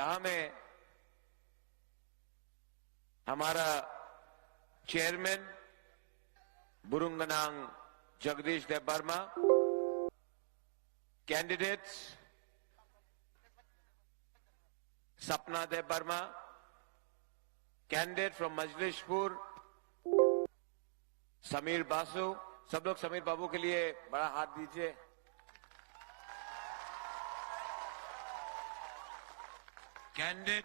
यहां में हमारा चेयरमैन बुरुंगनांग जगदीश देव वर्मा, कैंडिडेट्स सपना देव वर्मा, कैंडिडेट फ्रॉम मजलिशपुर समीर बासु, सब लोग समीर बाबू के लिए बड़ा हाथ दीजिए। कैंडिडेट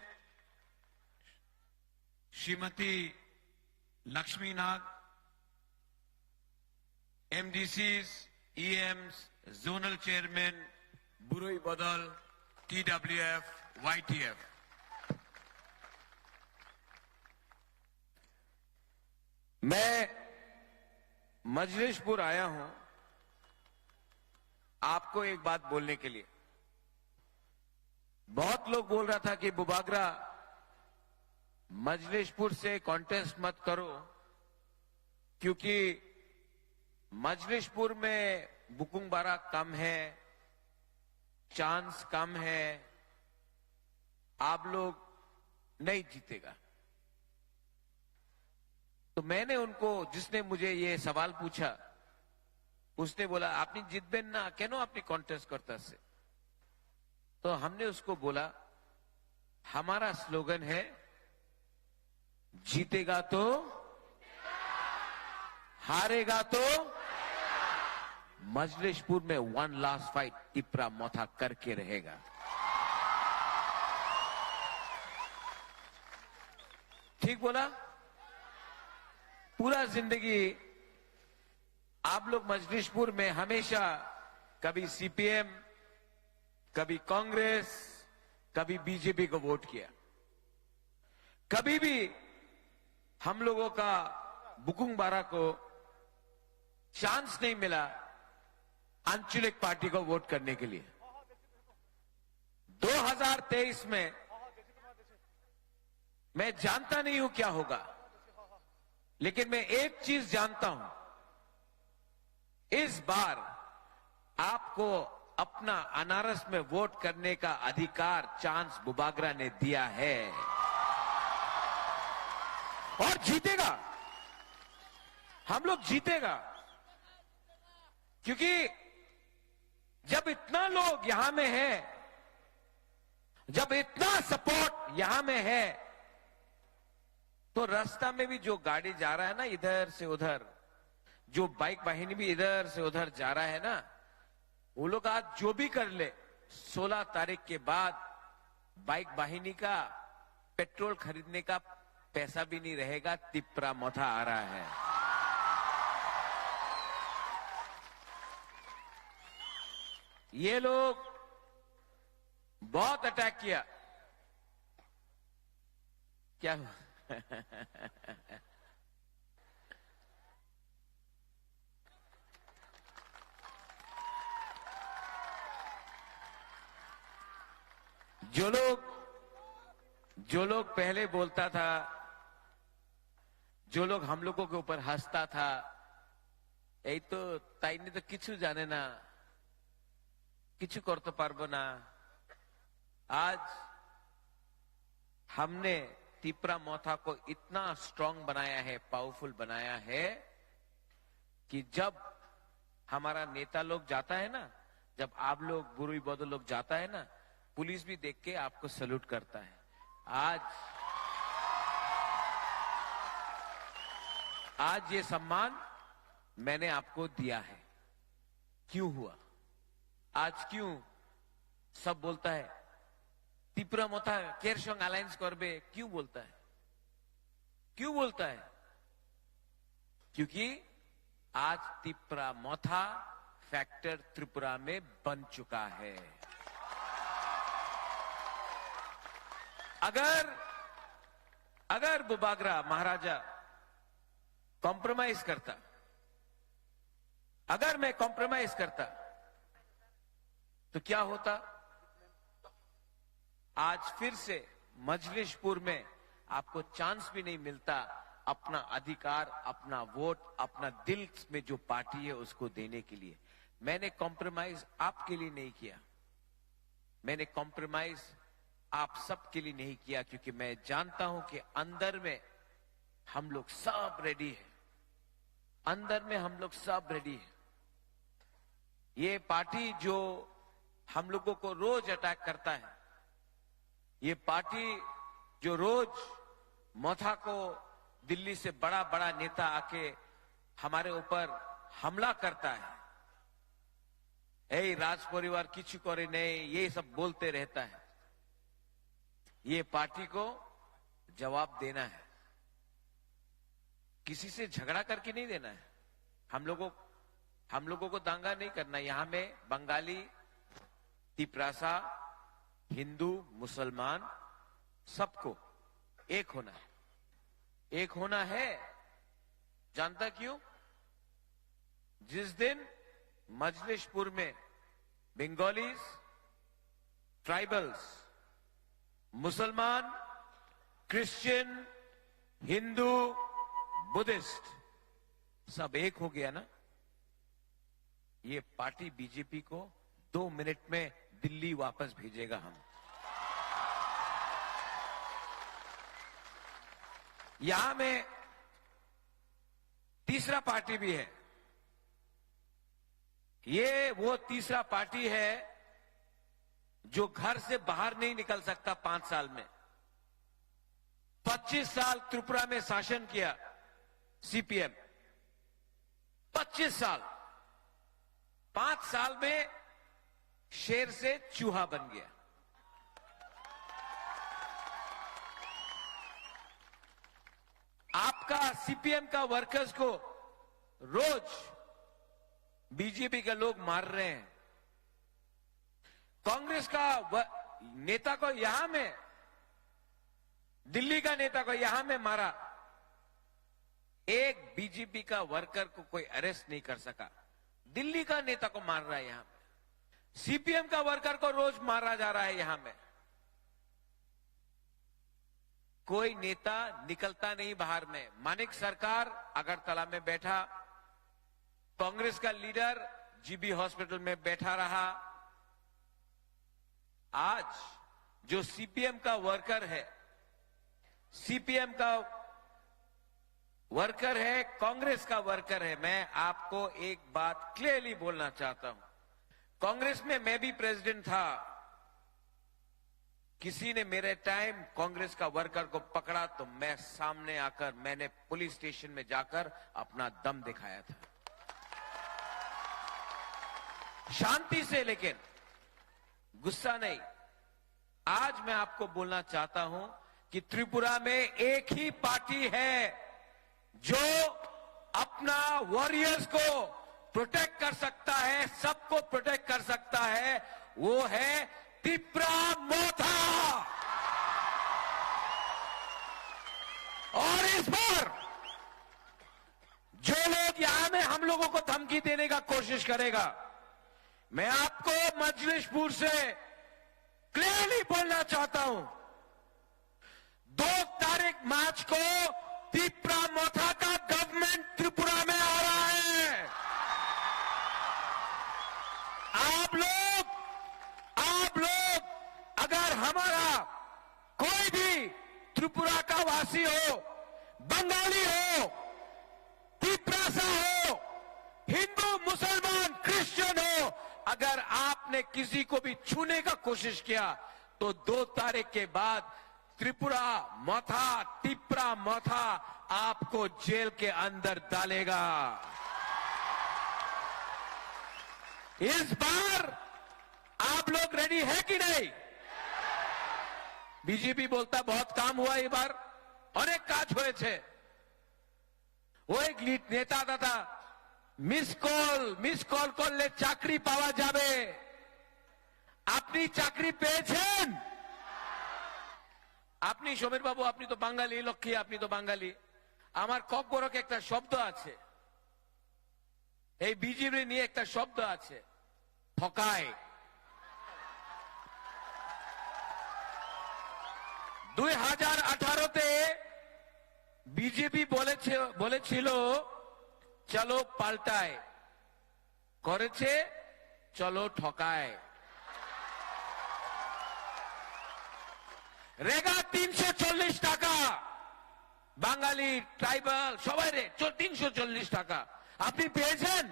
श्रीमती लक्ष्मी नाग, एमडीसीज, ईएम्स, जोनल चेयरमैन बुरुई बदल, टीडब्ल्यूएफ, वाईटीएफ। मैं मजलिशपुर आया हूं आपको एक बात बोलने के लिए। बहुत लोग बोल रहा था कि बुबागरा मजलिशपुर से कॉन्टेस्ट मत करो क्योंकि मजलिशपुर में बुकुंग बारा कम है, चांस कम है, आप लोग नहीं जीतेगा। तो मैंने उनको, जिसने मुझे ये सवाल पूछा, उसने बोला आपने जितबेन ना केनो अपनी कॉन्टेस्ट करता से। तो हमने उसको बोला हमारा स्लोगन है जीतेगा तो, हारेगा तो। मजलिशपुर में वन लास्ट फाइट टिपरा मोथा करके रहेगा। ठीक बोला? पूरा जिंदगी आप लोग मजलिशपुर में हमेशा कभी सीपीएम, कभी कांग्रेस, कभी बीजेपी को वोट किया। कभी भी हम लोगों का बुकुंग बारा को चांस नहीं मिला आंचलिक पार्टी को वोट करने के लिए। 2023 में मैं जानता नहीं हूं क्या होगा, लेकिन मैं एक चीज जानता हूं, इस बार आपको अपना अनारस में वोट करने का अधिकार चांस बुबागरा ने दिया है और जीतेगा। हम लोग जीतेगा क्योंकि जब इतना लोग यहां में है, जब इतना सपोर्ट यहां में है, तो रास्ता में भी जो गाड़ी जा रहा है ना इधर से उधर, जो बाइक वाहिनी भी इधर से उधर जा रहा है ना, वो लोग आज जो भी कर ले, 16 तारीख के बाद बाइक वाहिनी का पेट्रोल खरीदने का पैसा भी नहीं रहेगा। तिपरा मोथा आ रहा है। ये लोग बहुत अटैक किया। क्या हुआ? जो लोग पहले बोलता था, जो लोग हम लोगों के ऊपर हंसता था, यही तो ताई ने तो किचु जाने ना, किचु करते पारबो ना। आज हमने तिपरा मोथा को इतना स्ट्रांग बनाया है, पावरफुल बनाया है कि जब हमारा नेता लोग जाता है ना, जब आप लोग बुरुई बदल लोग जाता है ना, पुलिस भी देख के आपको सैल्यूट करता है। आज ये सम्मान मैंने आपको दिया है। क्यों हुआ? आज क्यों सब बोलता है तिपरा मोथा केर संग अलायंस करबे? क्यों बोलता है? क्यों बोलता है? क्योंकि आज तिपरा मोथा फैक्टर त्रिपुरा में बन चुका है। अगर बुबागरा महाराजा कॉम्प्रोमाइज करता, अगर मैं कॉम्प्रोमाइज करता तो क्या होता? आज फिर से मजलिशपुर में आपको चांस भी नहीं मिलता अपना अधिकार, अपना वोट, अपना दिल में जो पार्टी है उसको देने के लिए। मैंने कॉम्प्रोमाइज आपके लिए नहीं किया, मैंने कॉम्प्रोमाइज आप सबके लिए नहीं किया, क्योंकि मैं जानता हूं कि अंदर में हम लोग सब रेडी है, अंदर में हम लोग सब रेडी है। ये पार्टी जो हम लोगों को रोज अटैक करता है, ये पार्टी जो रोज मोथा को दिल्ली से बड़ा बड़ा नेता आके हमारे ऊपर हमला करता है, राज परिवार किसी करे नहीं, ये सब बोलते रहता है, ये पार्टी को जवाब देना है, किसी से झगड़ा करके नहीं देना है। हम लोगों को दांगा नहीं करना। यहां में बंगाली, तिपरासा, हिंदू, मुसलमान सबको एक होना है, एक होना है। जानता क्यों? जिस दिन मजलिसपुर में बंगालीज, ट्राइबल्स, मुसलमान, क्रिश्चियन, हिंदू, बुद्धिस्ट सब एक हो गया ना, ये पार्टी बीजेपी को 2 मिनट में दिल्ली वापस भेजेगा। हम यहां में तीसरा पार्टी भी है। ये वो तीसरा पार्टी है जो घर से बाहर नहीं निकल सकता 5 साल में। 25 साल त्रिपुरा में शासन किया सीपीएम, 25 साल, 5 साल में शेर से चूहा बन गया। आपका सीपीएम का वर्कर्स को रोज बीजेपी के लोग मार रहे हैं। कांग्रेस का नेता को यहां में, दिल्ली का नेता को यहां में मारा, एक बीजेपी का वर्कर को कोई अरेस्ट नहीं कर सका। दिल्ली का नेता को मार रहा है यहां में। सीपीएम का वर्कर को रोज मारा जा रहा है यहां में। कोई नेता निकलता नहीं बाहर में। मानिक सरकार अगरतला में बैठा, कांग्रेस का लीडर जीबी हॉस्पिटल में बैठा रहा। आज जो सीपीएम का वर्कर है, सीपीएम का वर्कर है, कांग्रेस का वर्कर है, मैं आपको एक बात क्लियरली बोलना चाहता हूं। कांग्रेस में मैं भी प्रेसिडेंट था। किसी ने मेरे टाइम कांग्रेस का वर्कर को पकड़ा तो मैं सामने आकर, मैंने पुलिस स्टेशन में जाकर अपना दम दिखाया था, शांति से, लेकिन गुस्सा नहीं। आज मैं आपको बोलना चाहता हूं कि त्रिपुरा में एक ही पार्टी है जो अपना वॉरियर्स को प्रोटेक्ट कर सकता है, सबको प्रोटेक्ट कर सकता है, वो है तिप्रा मोथा। और इस बार जो लोग यहां में हम लोगों को धमकी देने का कोशिश करेगा, मैं आपको मजलिसपुर से क्लियरली बोलना चाहता हूं, 2 तारीख मार्च को तिप्रा मोथा का गवर्नमेंट त्रिपुरा में आ रहा है। आप लोग अगर हमारा कोई भी त्रिपुरा का वासी हो, बंगाली हो, तिप्रासा हो, हिंदू, मुसलमान, क्रिश्चियन हो, अगर आपने किसी को भी छूने का कोशिश किया तो 2 तारीख के बाद त्रिपुरा मोथा, तिप्रा मोथा आपको जेल के अंदर डालेगा। इस बार आप लोग रेडी है कि नहीं? बीजेपी बोलता बहुत काम हुआ ये बार, अनेक काज हुए थे। वो एक नेता था, मिस কল করলে চাকরি পাওয়া যাবে। আপনি চাকরি পেয়েছেন? আপনি সমীর বাবু, আপনি তো বাঙালি, লক্ষ্মী আপনি তো বাঙালি। আমার ককবরক একটা শব্দ আছে, এই বিজেপি নিয়ে একটা শব্দ আছে, ঠকায়। 2018-তে বিজেপি বলেছিল চলো পাল্টায়, করেছে চলো ঠকায়। রেগা 340 টাকা, বাঙালি ট্রাইবাল সবাই রে 340 টাকা আপনি পেয়েছেন?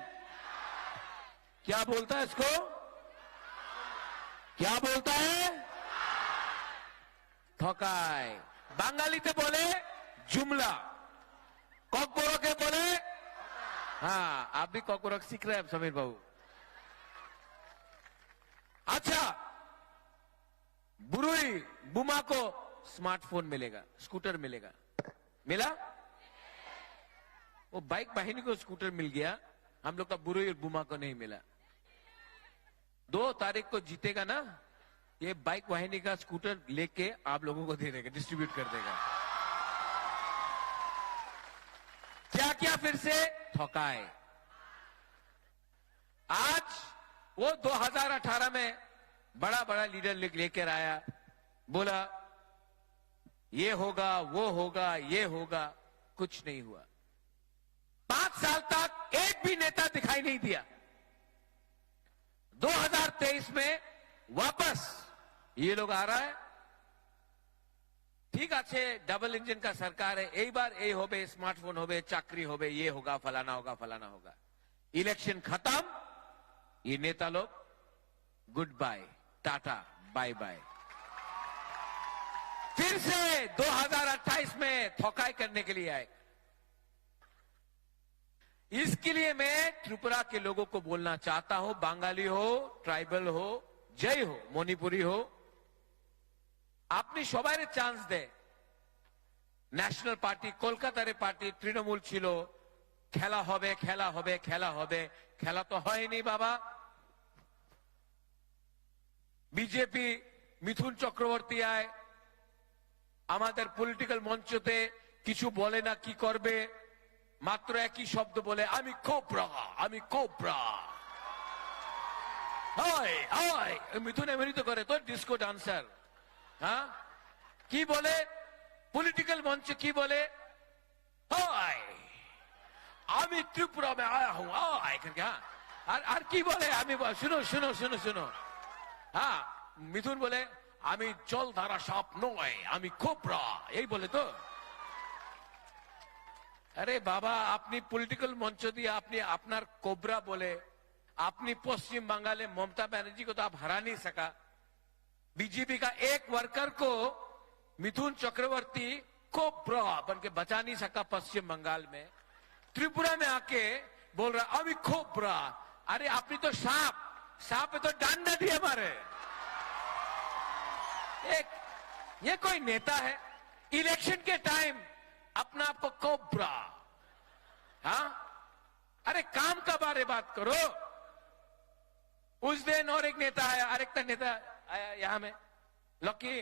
क्या बोलता है इसको? क्या बोलता है? ठकाय। बांगालीते बोले जुमला, कॉकबोरो के बोले, हाँ आप भी कॉकबोरो सीख रहे हैं समीर बाबू। अच्छा, बुरुई बुमा को स्मार्टफोन मिलेगा, स्कूटर मिलेगा, मिला? वो बाइक वाहिनी को स्कूटर मिल गया, हम लोग का बुरुई और बुमा को नहीं मिला। 2 तारीख को जीतेगा ना, ये बाइक वाहिनी का स्कूटर लेके आप लोगों को दे देगा, डिस्ट्रीब्यूट कर देगा। क्या क्या फिर से ठकाए। आज वो 2018 में बड़ा बड़ा लीडर लेकर आया, बोला ये होगा वो होगा ये होगा, कुछ नहीं हुआ। 5 साल तक एक भी नेता दिखाई नहीं दिया। 2023 में वापस ये लोग आ रहा है। ठीक আছে, डबल इंजन का सरकार है, एक बार ये होबे, स्मार्टफोन होबे, चाकरी होबे, ये होगा, फलाना होगा, फलाना होगा। इलेक्शन खत्म, ये नेता लोग good bye, tata bye bye. फिर से 2028 में ठोकाई करने के लिए आए। इसके लिए मैं त्रिपुरा के लोगों को बोलना चाहता हूं, बांगाली हो, ट्राइबल हो, जय हो, मणिपुरी हो, আপনি সবাইরে চান্স দে। ন্যাশনাল পার্টি, কলকাতার পার্টি, তৃণমূল ছিল, খেলা হবে খেলা হবে খেলা হবে, খেলা তো হয়নি বাবা। বিজেপি মিথুন চক্রবর্তী আয়, আমাদের পলিটিক্যাল মঞ্চতে কিছু বলে না, কি করবে, মাত্র একই শব্দ বলে, আমি কোবরা, আমি কোবরা। হয় হয়, মিথুন এমনি তো করে তো, ডিস্কো ডান্সার। हाँ की बोले, पॉलिटिकल मंच की बोले, हाय आमी त्रिपुरा में आया हूं, आए करके। हाँ और की बोले, आमी सुनो सुनो सुनो सुनो, हाँ मिथुन बोले आमी जल धारा साप नय, आमी कोबरा, यही बोले तो। अरे बाबा, अपनी पॉलिटिकल मंच दिए अपनी अपना कोबरा बोले, अपनी पश्चिम बंगाल में ममता बनर्जी को तो आप हरा नहीं सका। बीजेपी का एक वर्कर को मिथुन चक्रवर्ती कोबरा बन के बचा नहीं सका पश्चिम बंगाल में। त्रिपुरा में आके बोल रहा अभी कोबरा। अरे आपने तो सांप, सांप पे तो डंडा दिए मारे। ये कोई नेता है? इलेक्शन के टाइम अपना आपको कोबरा, हाँ? अरे काम का बारे बात करो। उस दिन और एक नेता आया, अरेकता नेता आया यहां में, लकी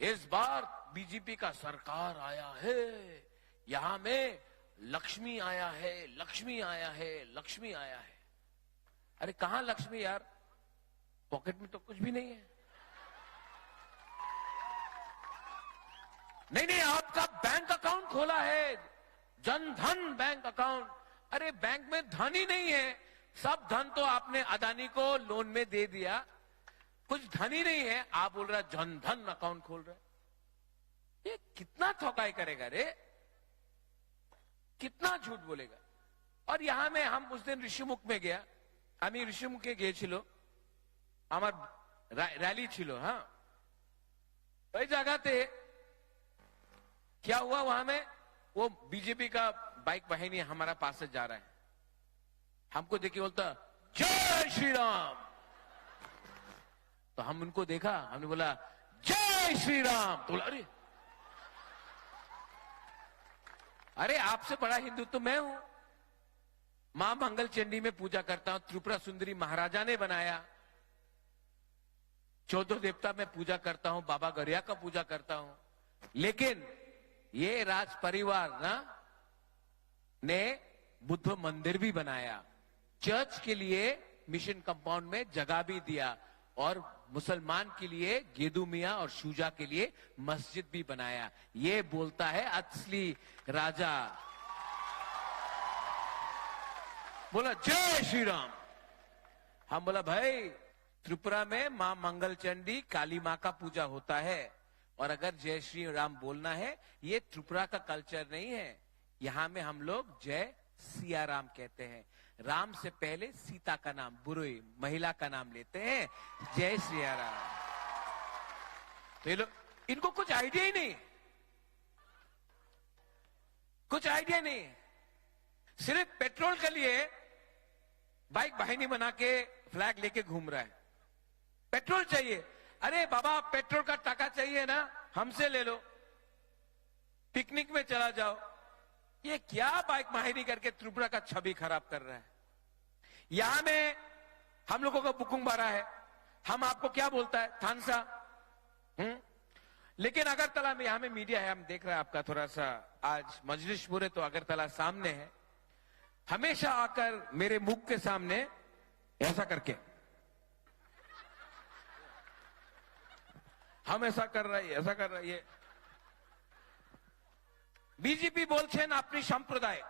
इस बार बीजेपी का सरकार आया है, यहां में लक्ष्मी आया है, लक्ष्मी आया है, लक्ष्मी आया है। अरे कहां लक्ष्मी यार, पॉकेट में तो कुछ भी नहीं है। नहीं नहीं, आपका बैंक अकाउंट खोला है, जनधन बैंक अकाउंट। अरे बैंक में धन ही नहीं है, सब धन तो आपने अदानी को लोन में दे दिया, कुछ धन ही नहीं है। आप बोल रहा जनधन अकाउंट खोल रहा है। ये कितना ठोकाई करेगा रे, कितना झूठ बोलेगा। और यहां में हम उस दिन ऋषिमुख में गया, আমি ঋষিমুখে গিয়েছিল, আমার रैली छिलो। हाँ वही जगहते क्या हुआ, वहां में वो बीजेपी का बाइक वाहिनी हमारा पास से जा रहा है, हमको देखिए बोलता जय श्री राम। तो हम उनको देखा, हमने बोला जय श्री राम। तो बोला अरे आपसे बड़ा हिंदू तो मैं हूं, मां मंगल चंडी में पूजा करता हूं, त्रिपुरा सुंदरी महाराजा ने बनाया, 14 देवता में पूजा करता हूं, बाबा गरिया का पूजा करता हूं। लेकिन ये राज परिवार ना ने बुद्ध मंदिर भी बनाया, चर्च के लिए मिशन कंपाउंड में जगह भी दिया, और मुसलमान के लिए गेदू मियां और शूजा के लिए मस्जिद भी बनाया। ये बोलता है असली राजा। बोला जय श्री राम। हम बोला भाई त्रिपुरा में मां मंगल चंडी काली मां का पूजा होता है। और अगर जय श्री राम बोलना है, ये त्रिपुरा का कल्चर नहीं है। यहां में हम लोग जय सिया राम कहते हैं। राम से पहले सीता का नाम, बुरुई महिला का नाम लेते हैं, जय सिया राम। तो ये लोग, इनको कुछ आइडिया ही नहीं, कुछ आइडिया नहीं। सिर्फ पेट्रोल के लिए बाइक वाहिनी बना के फ्लैग लेके घूम रहा है। पेट्रोल चाहिए, अरे बाबा पेट्रोल का टाका चाहिए ना, हमसे ले लो, पिकनिक में चला जाओ। ये क्या बाइक माहिरी करके त्रिपुरा का छवि खराब कर रहा है। यहां में हम लोगों का बुकुंग भरा है, हम आपको क्या बोलता है, थानसा। लेकिन अगरतला में, यहां में मीडिया है, हम देख रहे हैं आपका थोड़ा सा आज मजलिस पूरे, तो अगरतला सामने है। हमेशा आकर मेरे मुख के सामने ऐसा करके हम ऐसा कर रहे हैं, ऐसा कर रहे हैं। बीजेपी बोलছেন अपनी संप्रदाय,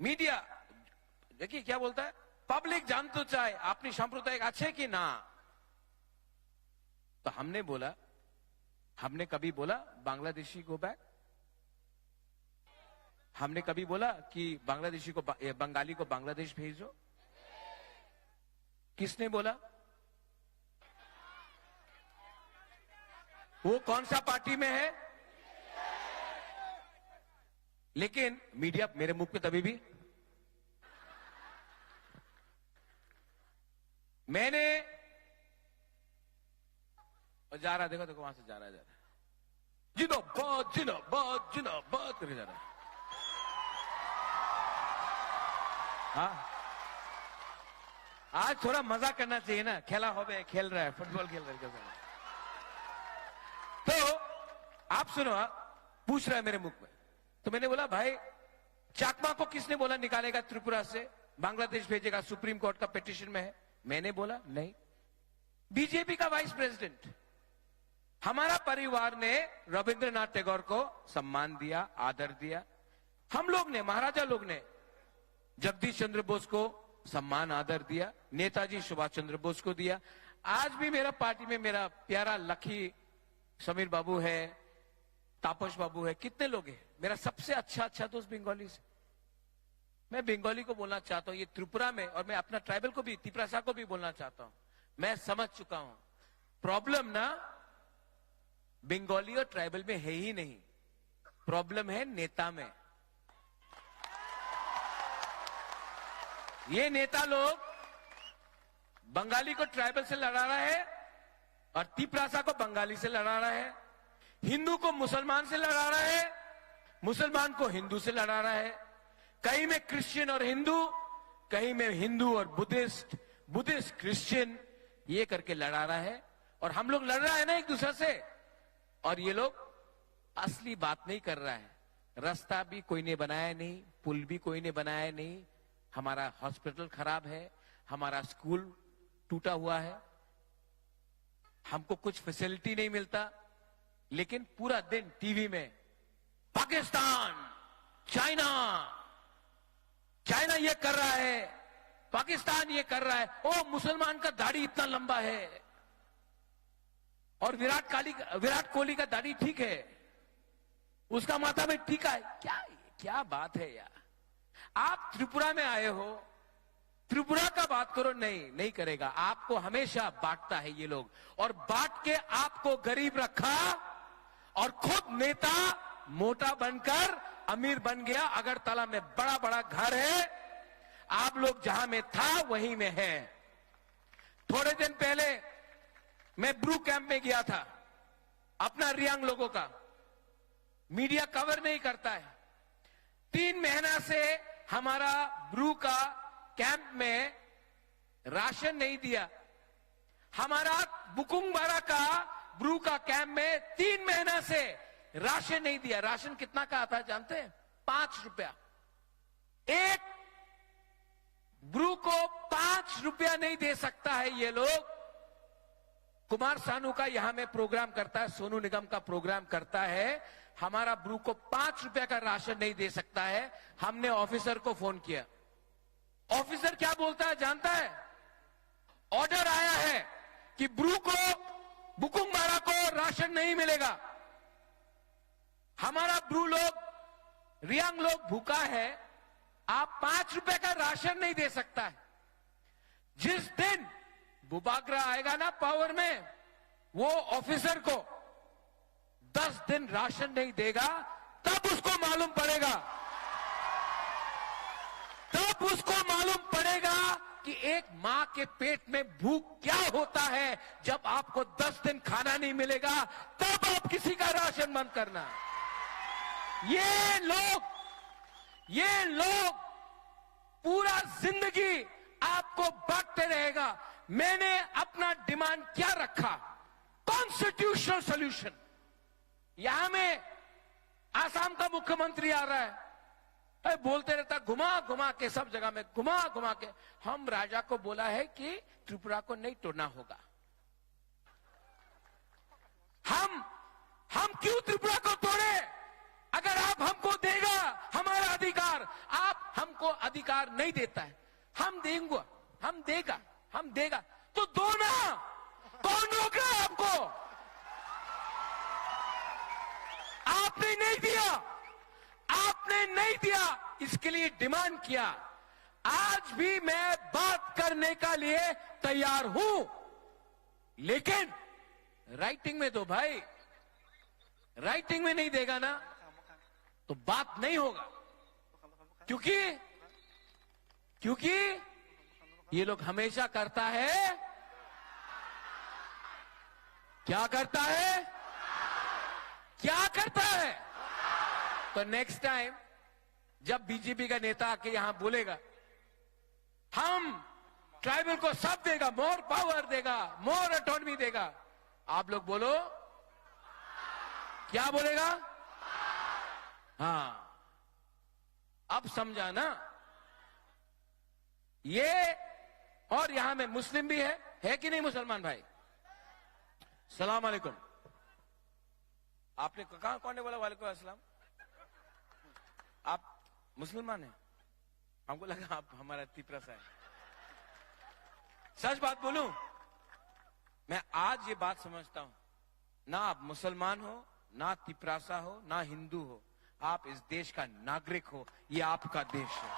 मीडिया देखिए क्या बोलता है, पब्लिक जान तो चाहे अपनी संप्रदाय अच्छे कि ना। तो हमने बोला, हमने कभी बोला बांग्लादेशी गो बैक? हमने कभी बोला कि बांग्लादेशी को, बंगाली को बांग्लादेश भेजो? किसने बोला? वो कौन सा पार्टी में है? लेकिन मीडिया मेरे मुख पे तभी भी, मैंने जा रहा, देखो देखो वहां से जा रहा है, जिन्दाबाद जिन्दाबाद जिन्दाबाद करके जा रहा है। हाँ, आज थोड़ा मजा करना चाहिए ना, खेला हो गया, खेल रहा है, फुटबॉल खेल रहा है। तो आप सुनो, पूछ रहा है मेरे मुख में, तो मैंने बोला भाई चाकमा को किसने बोला निकालेगा त्रिपुरा से, बांग्लादेश भेजेगा, सुप्रीम कोर्ट का पिटीशन में है? मैंने बोला नहीं, बीजेपी का वाइस प्रेसिडेंट। हमारा परिवार ने रविंद्रनाथ टैगोर को सम्मान दिया, आदर दिया। हम लोग ने, महाराजा लोग ने जगदीश चंद्र बोस को सम्मान आदर दिया, नेताजी सुभाष चंद्र बोस को दिया। आज भी मेरा पार्टी में मेरा प्यारा लखी समीर बाबू है, तापस बाबू है, कितने लोग हैं। मेरा सबसे अच्छा दोस्त बंगाली से, मैं बंगाली को बोलना चाहता हूं ये त्रिपुरा में, और मैं अपना ट्राइबल को भी, तिपरासा को भी बोलना चाहता हूं। मैं समझ चुका हूं प्रॉब्लम ना बंगाली और ट्राइबल में है ही नहीं, प्रॉब्लम है नेता में। ये नेता लोग बंगाली को ट्राइबल से लड़ा रहा है और तिपरासा को बंगाली से लड़ा रहा है, हिंदू को मुसलमान से लड़ा रहा है, मुसलमान को हिंदू से लड़ा रहा है, कहीं में क्रिश्चियन और हिंदू, कहीं में हिंदू और बुद्धिस्ट, बुद्धिस्ट क्रिश्चियन, ये करके लड़ा रहा है। और हम लोग लड़ रहा है ना एक दूसरे से, और ये लोग असली बात नहीं कर रहा है। रास्ता भी कोई ने बनाया नहीं, पुल भी कोई ने बनाया नहीं, हमारा हॉस्पिटल खराब है, हमारा स्कूल टूटा हुआ है, हमको कुछ फैसिलिटी नहीं मिलता। लेकिन पूरा दिन टीवी में पाकिस्तान, चाइना, चाइना ये कर रहा है, पाकिस्तान ये कर रहा है, ओ मुसलमान का दाढ़ी इतना लंबा है, और विराट कोहली का दाढ़ी ठीक है, उसका माथा में टीका है। क्या बात है यार। आप त्रिपुरा में आए हो, त्रिपुरा का बात करो, नहीं करेगा। आपको हमेशा बांटता है ये लोग, और बांट के आपको गरीब रखा, और खुद नेता मोटा बनकर अमीर बन गया। अगरतला में बड़ा बड़ा घर है, आप लोग जहां में था वहीं में है। थोड़े दिन पहले मैं ब्रू कैंप में गया था, अपना रियांग लोगों का, मीडिया कवर नहीं करता है। 3 महीना से हमारा ब्रू का कैंप में राशन नहीं दिया। हमारा बुकुंगबारा का ब्रू का कैंप में 3 महीना से राशन नहीं दिया। राशन कितना का आता है जानते हैं? 5 रुपया। एक ब्रू को 5 रुपया नहीं दे सकता है ये लोग। कुमार सानू का यहां में प्रोग्राम करता है, सोनू निगम का प्रोग्राम करता है, हमारा ब्रू को 5 रुपया का राशन नहीं दे सकता है। हमने ऑफिसर को फोन किया, ऑफिसर क्या बोलता है जानता है? ऑर्डर आया है कि ब्रू को, बुकुंगमारा को राशन नहीं मिलेगा। हमारा ब्रू लोग, रियांग लोग भूखा है, आप 5 रुपए का राशन नहीं दे सकता है। जिस दिन बुबागरा आएगा ना पावर में, वो ऑफिसर को 10 दिन राशन नहीं देगा, तब उसको मालूम पड़ेगा, तब उसको मालूम पड़ेगा कि एक मां के पेट में भूख क्या होता है। जब आपको 10 दिन खाना नहीं मिलेगा, तब आप किसी का राशन बंद करना। ये लोग पूरा जिंदगी आपको बांटते रहेगा। मैंने अपना डिमांड क्या रखा? Constitutional solution. यहां में आसाम का मुख्यमंत्री आ रहा है, बोलते रहता घुमा घुमा के, सब जगह में घुमा घुमा के। हम राजा को बोला है कि त्रिपुरा को नहीं तोड़ना होगा। हम क्यों त्रिपुरा को तोड़े? अगर आप हमको देगा हमारा अधिकार, आप हमको अधिकार नहीं देता है, हम देगा तो दो ना। कौन रोक रहा है आपको? आपने नहीं दिया, इसके लिए डिमांड किया। आज भी मैं बात करने का लिए तैयार हूं, लेकिन राइटिंग में दो भाई। राइटिंग में नहीं देगा ना तो बात नहीं होगा, क्योंकि ये लोग हमेशा करता है, क्या करता है? तो नेक्स्ट टाइम जब बीजेपी का नेता आके यहां बोलेगा हम ट्राइबल को सब देगा, मोर पावर देगा, मोर ऑटोनॉमी देगा, आप लोग बोलो क्या बोलेगा? हाँ, अब समझा ना। ये और यहां में मुस्लिम भी है कि नहीं मुसलमान भाई? सलाम अलैकुम। आपने कहा कौन ने बोला वालेकुम अस्सलाम? आप मुसलमान हैं? हमको लगा आप हमारा तिपरसा है। सच बात बोलूं, मैं आज ये बात समझता हूं, ना आप मुसलमान हो, ना तिपरासा हो, ना हिंदू हो, आप इस देश का नागरिक हो। ये आपका देश है।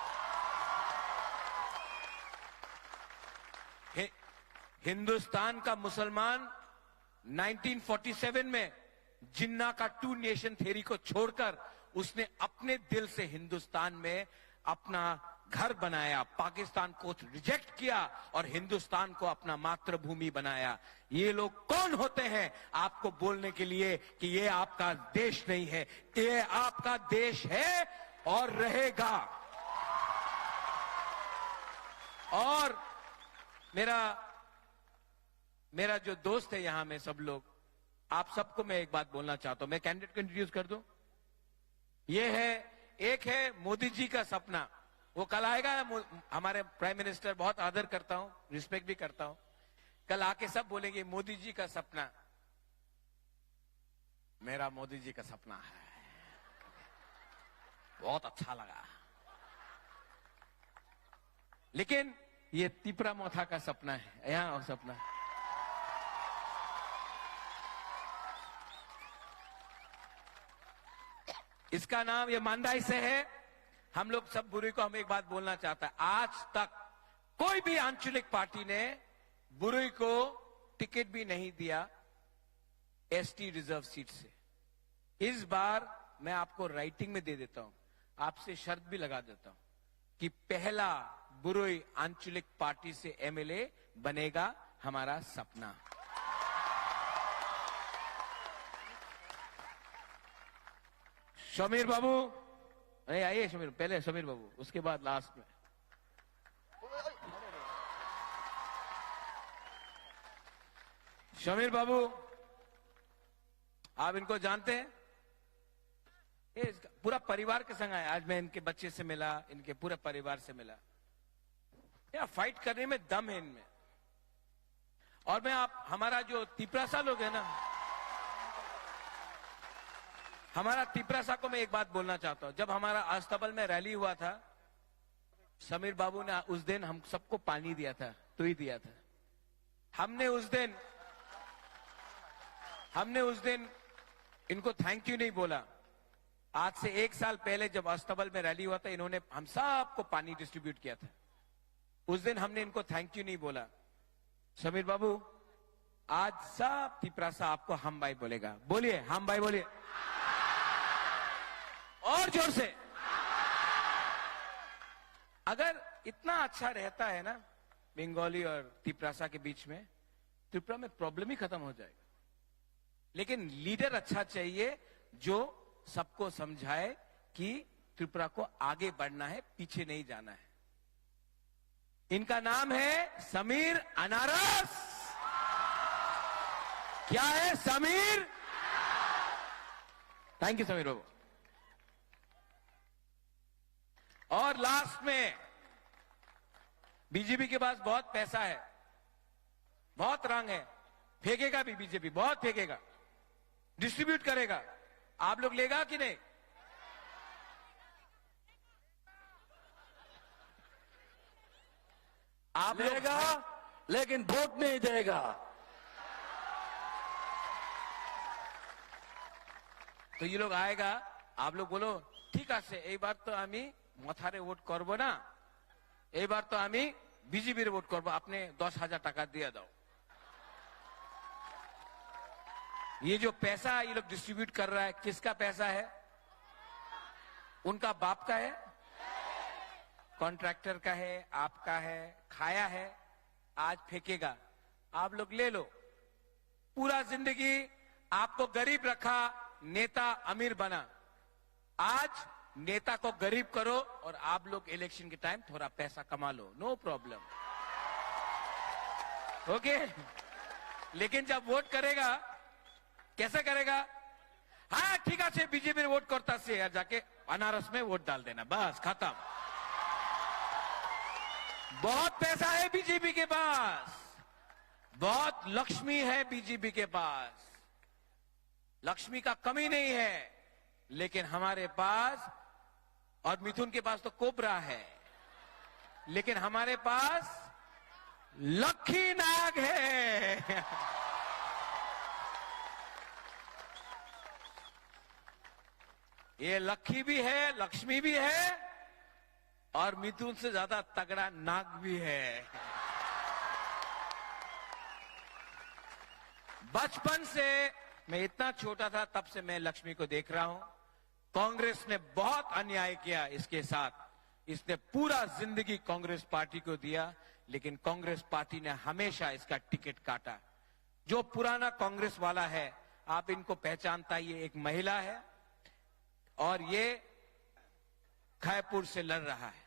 हिंदुस्तान का मुसलमान 1947 में जिन्ना का 2 नेशन थ्योरी को छोड़कर उसने अपने दिल से हिंदुस्तान में अपना घर बनाया, पाकिस्तान को रिजेक्ट किया और हिंदुस्तान को अपना मातृभूमि बनाया। ये लोग कौन होते हैं आपको बोलने के लिए कि ये आपका देश नहीं है? ये आपका देश है और रहेगा। और मेरा जो दोस्त है यहां में सब लोग, आप सबको मैं एक बात बोलना चाहता हूं। मैं कैंडिडेट को इंट्रोड्यूस कर दूं। ये है, एक है मोदी जी का सपना, वो कल आएगा। हमारे प्राइम मिनिस्टर, बहुत आदर करता हूं, रिस्पेक्ट भी करता हूं, कल आके सब बोलेंगे मोदी जी का सपना। मेरा मोदी जी का सपना है, बहुत अच्छा लगा। लेकिन ये तिपरा मोथा का सपना है, यहां सपना है। इसका नाम ये मांडाई से है। हम लोग सब बुरुई को हम एक बात बोलना चाहता है, आज तक कोई भी आंचलिक पार्टी ने बुरुई को टिकट भी नहीं दिया एसटी रिजर्व सीट से। इस बार मैं आपको राइटिंग में दे देता हूं, आपसे शर्त भी लगा देता हूं कि पहला बुरुई आंचलिक पार्टी से एमएलए बनेगा हमारा सपना। समीर बाबू, अरे आइए समीर, पहले समीर बाबू, उसके बाद लास्ट में समीर बाबू। आप इनको जानते हैं? ये पूरा परिवार के संग आया। आज मैं इनके बच्चे से मिला, इनके पूरे परिवार से मिला। या फाइट करने में दम है इनमें। और मैं हमारा जो तिपरासा लोग है ना, हमारा तिपरासा को मैं एक बात बोलना चाहता हूं। जब हमारा अस्तबल में रैली हुआ था, समीर बाबू ने उस दिन हम सबको पानी दिया था, तो ही दिया था। हमने उस दिन इनको थैंक यू नहीं बोला। आज से 1 साल पहले जब अस्तबल में रैली हुआ था, इन्होंने हम सबको पानी डिस्ट्रीब्यूट किया था। उस दिन हमने इनको थैंक यू नहीं बोला। समीर बाबू, आज सब तिपरासा आपको हम भाई बोलेगा। बोलिए, हम भाई बोलिए और जोर से। अगर इतना अच्छा रहता है ना बंगाली और तिपरासा के बीच में, त्रिपुरा में प्रॉब्लम ही खत्म हो जाएगा। लेकिन लीडर अच्छा चाहिए जो सबको समझाए कि त्रिपुरा को आगे बढ़ना है, पीछे नहीं जाना है। इनका नाम है समीर अनारस। क्या है? समीर। थैंक यू समीर बाबू। और लास्ट में, बीजेपी के पास बहुत पैसा है, बहुत रंग है, फेंकेगा भी बीजेपी, बहुत फेंकेगा, डिस्ट्रीब्यूट करेगा। आप लोग लेगा कि नहीं? आप लेगा, लेकिन वोट नहीं देगा। तो ये लोग आएगा, आप लोग बोलो ठीक আছে এইবার তো আমি মথারে ভোট করব না, এইবার তো আমি বিজেপির ভোট করব, আপনি 10,000 টাকা দিয়ে দাও। ये जो पैसा ये लोग डिस्ट्रीब्यूट कर रहा है, किसका पैसा है? उनका बाप का है, कॉन्ट्रैक्टर का है, आपका है, खाया है, आज फेंकेगा। आप लोग ले लो। पूरा जिंदगी आपको गरीब रखा, नेता अमीर बना। आज नेता को गरीब करो और आप लोग इलेक्शन के टाइम थोड़ा पैसा कमा लो, नो प्रॉब्लम। ओके? लेकिन जब वोट करेगा, कैसे करेगा? हाँ ठीक है, बीजेपी वोट करता से यार, जाके अनारस में वोट डाल देना, बस खत्म। बहुत पैसा है बीजेपी के पास, बहुत लक्ष्मी है बीजेपी के पास, लक्ष्मी का कमी नहीं है। लेकिन हमारे पास, और मिथुन के पास तो कोबरा है, लेकिन हमारे पास लक्ष्मी नाग है। ये लक्ष्मी भी है, लक्ष्मी भी है, और मिथुन से ज्यादा तगड़ा नाग भी है। बचपन से, मैं इतना छोटा था तब से मैं लक्ष्मी को देख रहा हूं। कांग्रेस ने बहुत अन्याय किया इसके साथ, इसने पूरा जिंदगी कांग्रेस पार्टी को दिया, लेकिन कांग्रेस पार्टी ने हमेशा इसका टिकट काटा। जो पुराना कांग्रेस वाला है, आप इनको पहचानता, ये एक महिला है और ये खैपुर से लड़ रहा है।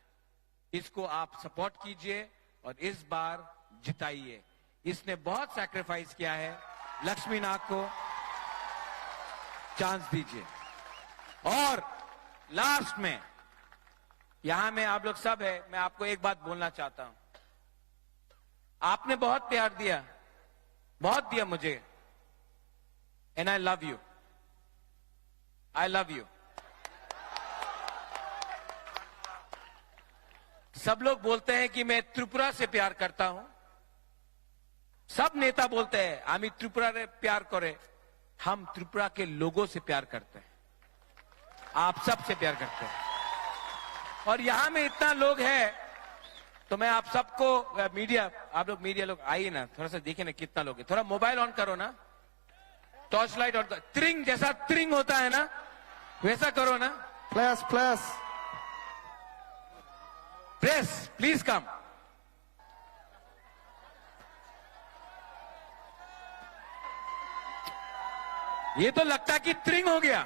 इसको आप सपोर्ट कीजिए और इस बार जिताइए। इसने बहुत सैक्रिफाइस किया है, लक्ष्मी नाग को चांस दीजिए। और लास्ट में, यहां में आप लोग सब है, मैं आपको एक बात बोलना चाहता हूं। आपने बहुत प्यार दिया, बहुत दिया मुझे, and I love you, I love you. सब लोग बोलते हैं कि मैं त्रिपुरा से प्यार करता हूं, सब नेता बोलते हैं आमी त्रिपुरा से प्यार करे। हम त्रिपुरा के लोगों से प्यार करते हैं, आप सब से प्यार करते हैं। और यहां में इतना लोग हैं, तो मैं आप सबको, मीडिया, आप लोग मीडिया लोग आइए ना, थोड़ा सा देखिए ना कितना लोग है। थोड़ा मोबाइल ऑन करो ना, टॉर्च लाइट ऑन करो, त्रिंग जैसा त्रिंग होता है ना, वैसा करो ना। Plus, plus. Press please come. ये तो लगता है कि त्रिंग हो गया।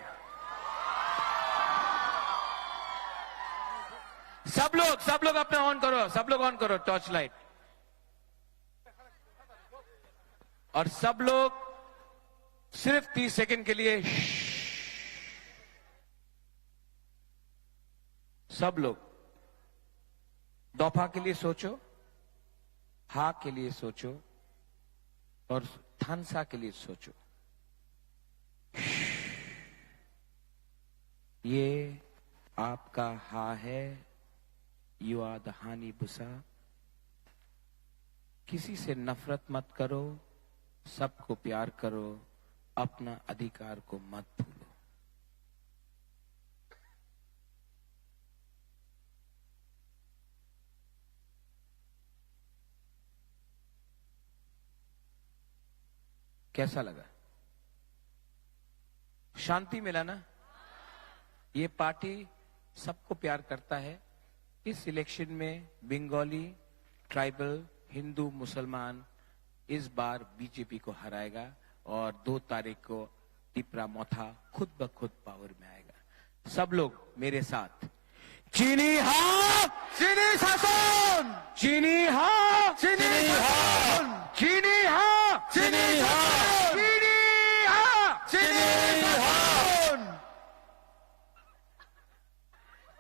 सब लोग अपना ऑन करो, सब लोग ऑन करो टॉर्च लाइट। और सब लोग सिर्फ 30 सेकंड के लिए, सब लोग दफा के लिए सोचो, हा के लिए सोचो, और थानसा के लिए सोचो। ये आपका हा है, यू आर द हानी बुसा। किसी से नफरत मत करो, सबको प्यार करो, अपना अधिकार को मत भूलो। कैसा लगा? शांति मिला ना? ये पार्टी सबको प्यार करता है। इस इलेक्शन में बंगाली, ट्राइबल, हिंदू, मुसलमान इस बार बीजेपी को हराएगा और 2 तारीख को टिपरा मोथा खुद ब खुद पावर में आएगा। सब लोग मेरे साथ, चीनी हाँ, चीनी शासन, चीनी हाँ, चीनी शासन, चीनी हाँ, चीनी शासन, चीनी हाँ, चीनी शासन।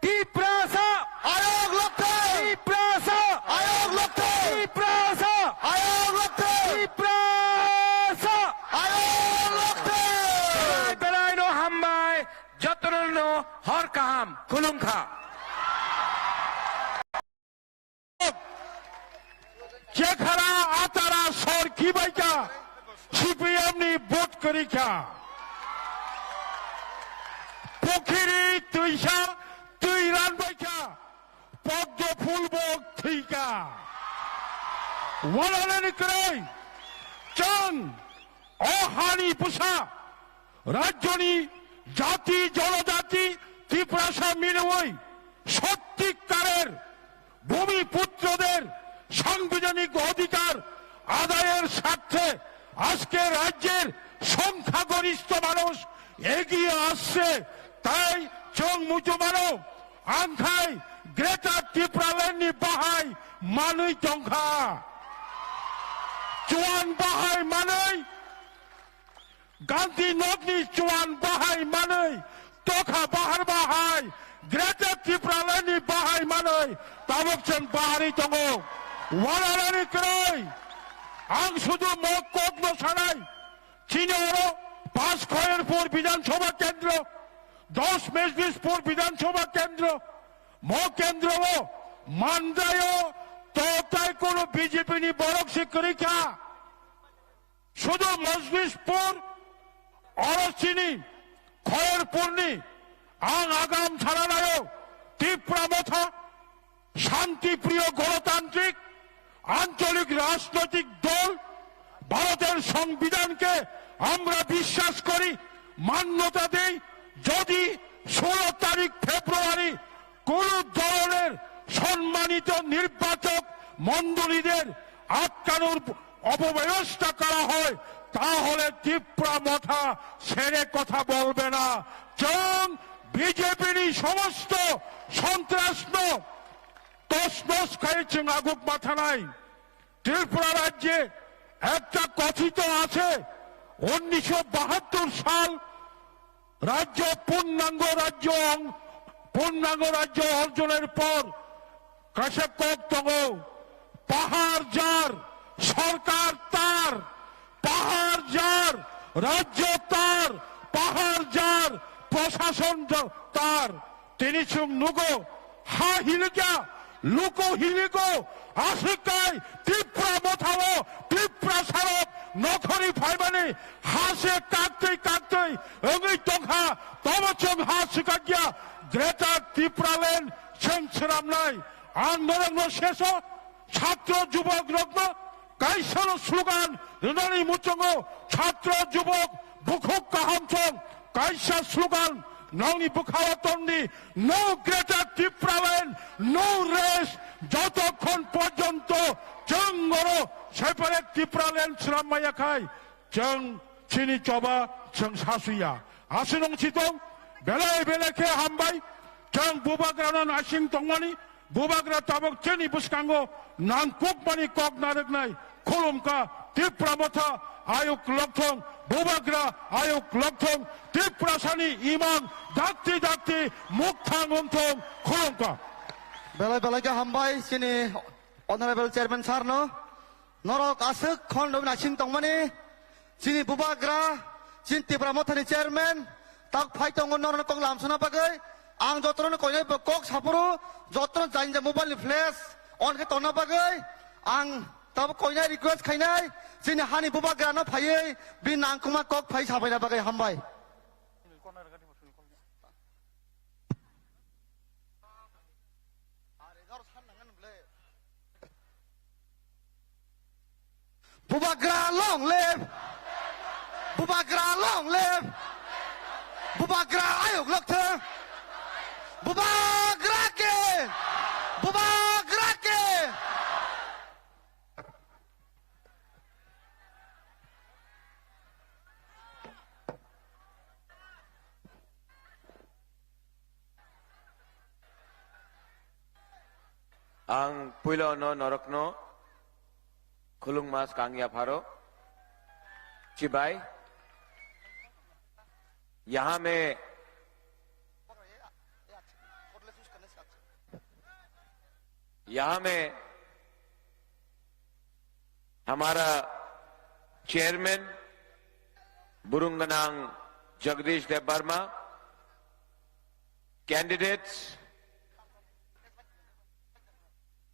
टिप्रासा आयोग लगते, टिप्रासा आयोग लगते, टिप्रासा आयोग लगते, टिप्रासा आयोग लगते। बेलायनो हामबाय जतननो हर काहाम खुलुमखा। जेखाना आतारा सर किबायका सीपीएम नि भोट करिका पखिरी तुइसा तुइ रानबायका पद्म फुलबो थैका वलानानि क्रय जों अहानि बुसा राज्यनि जाति जनजाति त्रिपुरासा मिलुयै सत्यिकारेर ভূমিপুত্রদের সাংবিধানিক অধিকার আদায়ের স্বার্থে আজকে রাজ্যের সংখ্যাগরিষ্ঠ মানুষ এগিয়ে আসছে। তাই চং মুজমানো আংখাই গ্রেটার ত্রিপুরাল্যান্ডনি বাহাই মানুই জংখা চুয়ান বাহাই মানুই গান্ধী নগনি চুয়ান বাহাই মানুই তখা বাহার বাহাই গ্রেটার ত্রিপুরাল্যান্ডনি বাহাই মানুই তাবকচন বাহারি দङ ওয়ালারানি क्रय आं शुधु मकग्न सानाय चिनियारो 5 खयरपुर विधानसभा केंद्र 10 मेजबिसपुर विधानसभा केंद्र म केंद्र मानदायो तोताय कोनो बीजेपी नि बरक्सी करिका शुधु मजबिसपुर अरसिनी खयरपुरनि आं आगाम सारानायो त्रिपुरा मोथा शांतिप्रिय गणतांत्रिक आंचलिक राजनैतिक दल भारतेर संविधानके आमरा विश्वास करी मान्यता देई यदि 16 तारीख फेब्रुआरी कोनो दलेर सम्मानित निर्वाचक मंडलीदेर आटकानोर अपव्यवस्था करा हय ताहले त्रिपुरा मोथा ছেড়ে কথা বলবে না। जों বিজেপির সমস্ত সন্ত্রাসন তছনছ খাইছেন আগুক মাথা নাই। ত্রিপুরা রাজ্যে একটা কথিত আছে 1972 সাল রাজ্য পূর্ণাঙ্গ রাজ্য অর্জনের পর কাছে কক্তঙ্গ পাহাড় যার সরকার তার পাহাড় যার রাজ্য তার পাহাড় যার প্রশাসন তার তিনি চুং নুগো হা হিলিকা লুকো হিলিকো আফ্রিকায় ত্রিপুরা মোথাও ত্রিপুরা সারক নখরি ফাইবানি হাসে কাকতেই ওই তখা তবচং হাসিকাগিয়া গ্রেটার ত্রিপুরাল্যান্ড সংসরামনাই আন্দোলন শেষ ছাত্র যুবক রত্ন কাইসন স্লোগান রিনানি মুচঙ্গ ছাত্র যুবক বুখুক কাহামচং কাইসা স্লোগান নংনি বুখাওয়াতননি no Greater Tripuraland no rest যতক্ষণ পর্যন্ত जों गरो सेपारेट ত্রিপুরাল্যান্ড শ্রামায়া খাই जों চিনি চবা जों সাসুয়া আसिनं চিতং বেলায় বেলাকে হামবাই जों বুবাগ্রানন আसिं তংমানি বুবাগ্রা তাবক চেনি বুসকাঙ্গো নাংকুকমানি কক নারকনাই খুলুমকা ত্রিপুরা মথা আয়ুক লক্ষং বুবাগ্রা আয়ুক লক্ষং ত্রিপুরাসানি ইমাং ডাকতি মুখথাং উমথং খুলুমকা বেলায় হামবাই চিনি Honorable Chairman Sarno, Norok Asuk, Kondom Nashin Tongmani, Chini Bubagra, Chinti Pramothani Chairman, Tak Paitong Noron Kong Lamsona Bagay, Ang Jotron Koye Kok Sapuru, Jotron Janja Mobile Flash, On Ketona Bagay, Ang तब कोई ना request खाइनाय जोंनि हानि बुबाग्रा न फायै बि नांकुमा कक फाय साबायना बागै हामबाय बुबाग्रा long live बुबाग्रा long live बुबाग्रा आयोग लक्थो बुबाग्रा के बुबाग्रा के Ang puilo no norokno khulung mas kangya pharo चिबाई यहां में हमारा चेयरमैन बुरुंगनांग जगदीश देव वर्मा कैंडिडेट्स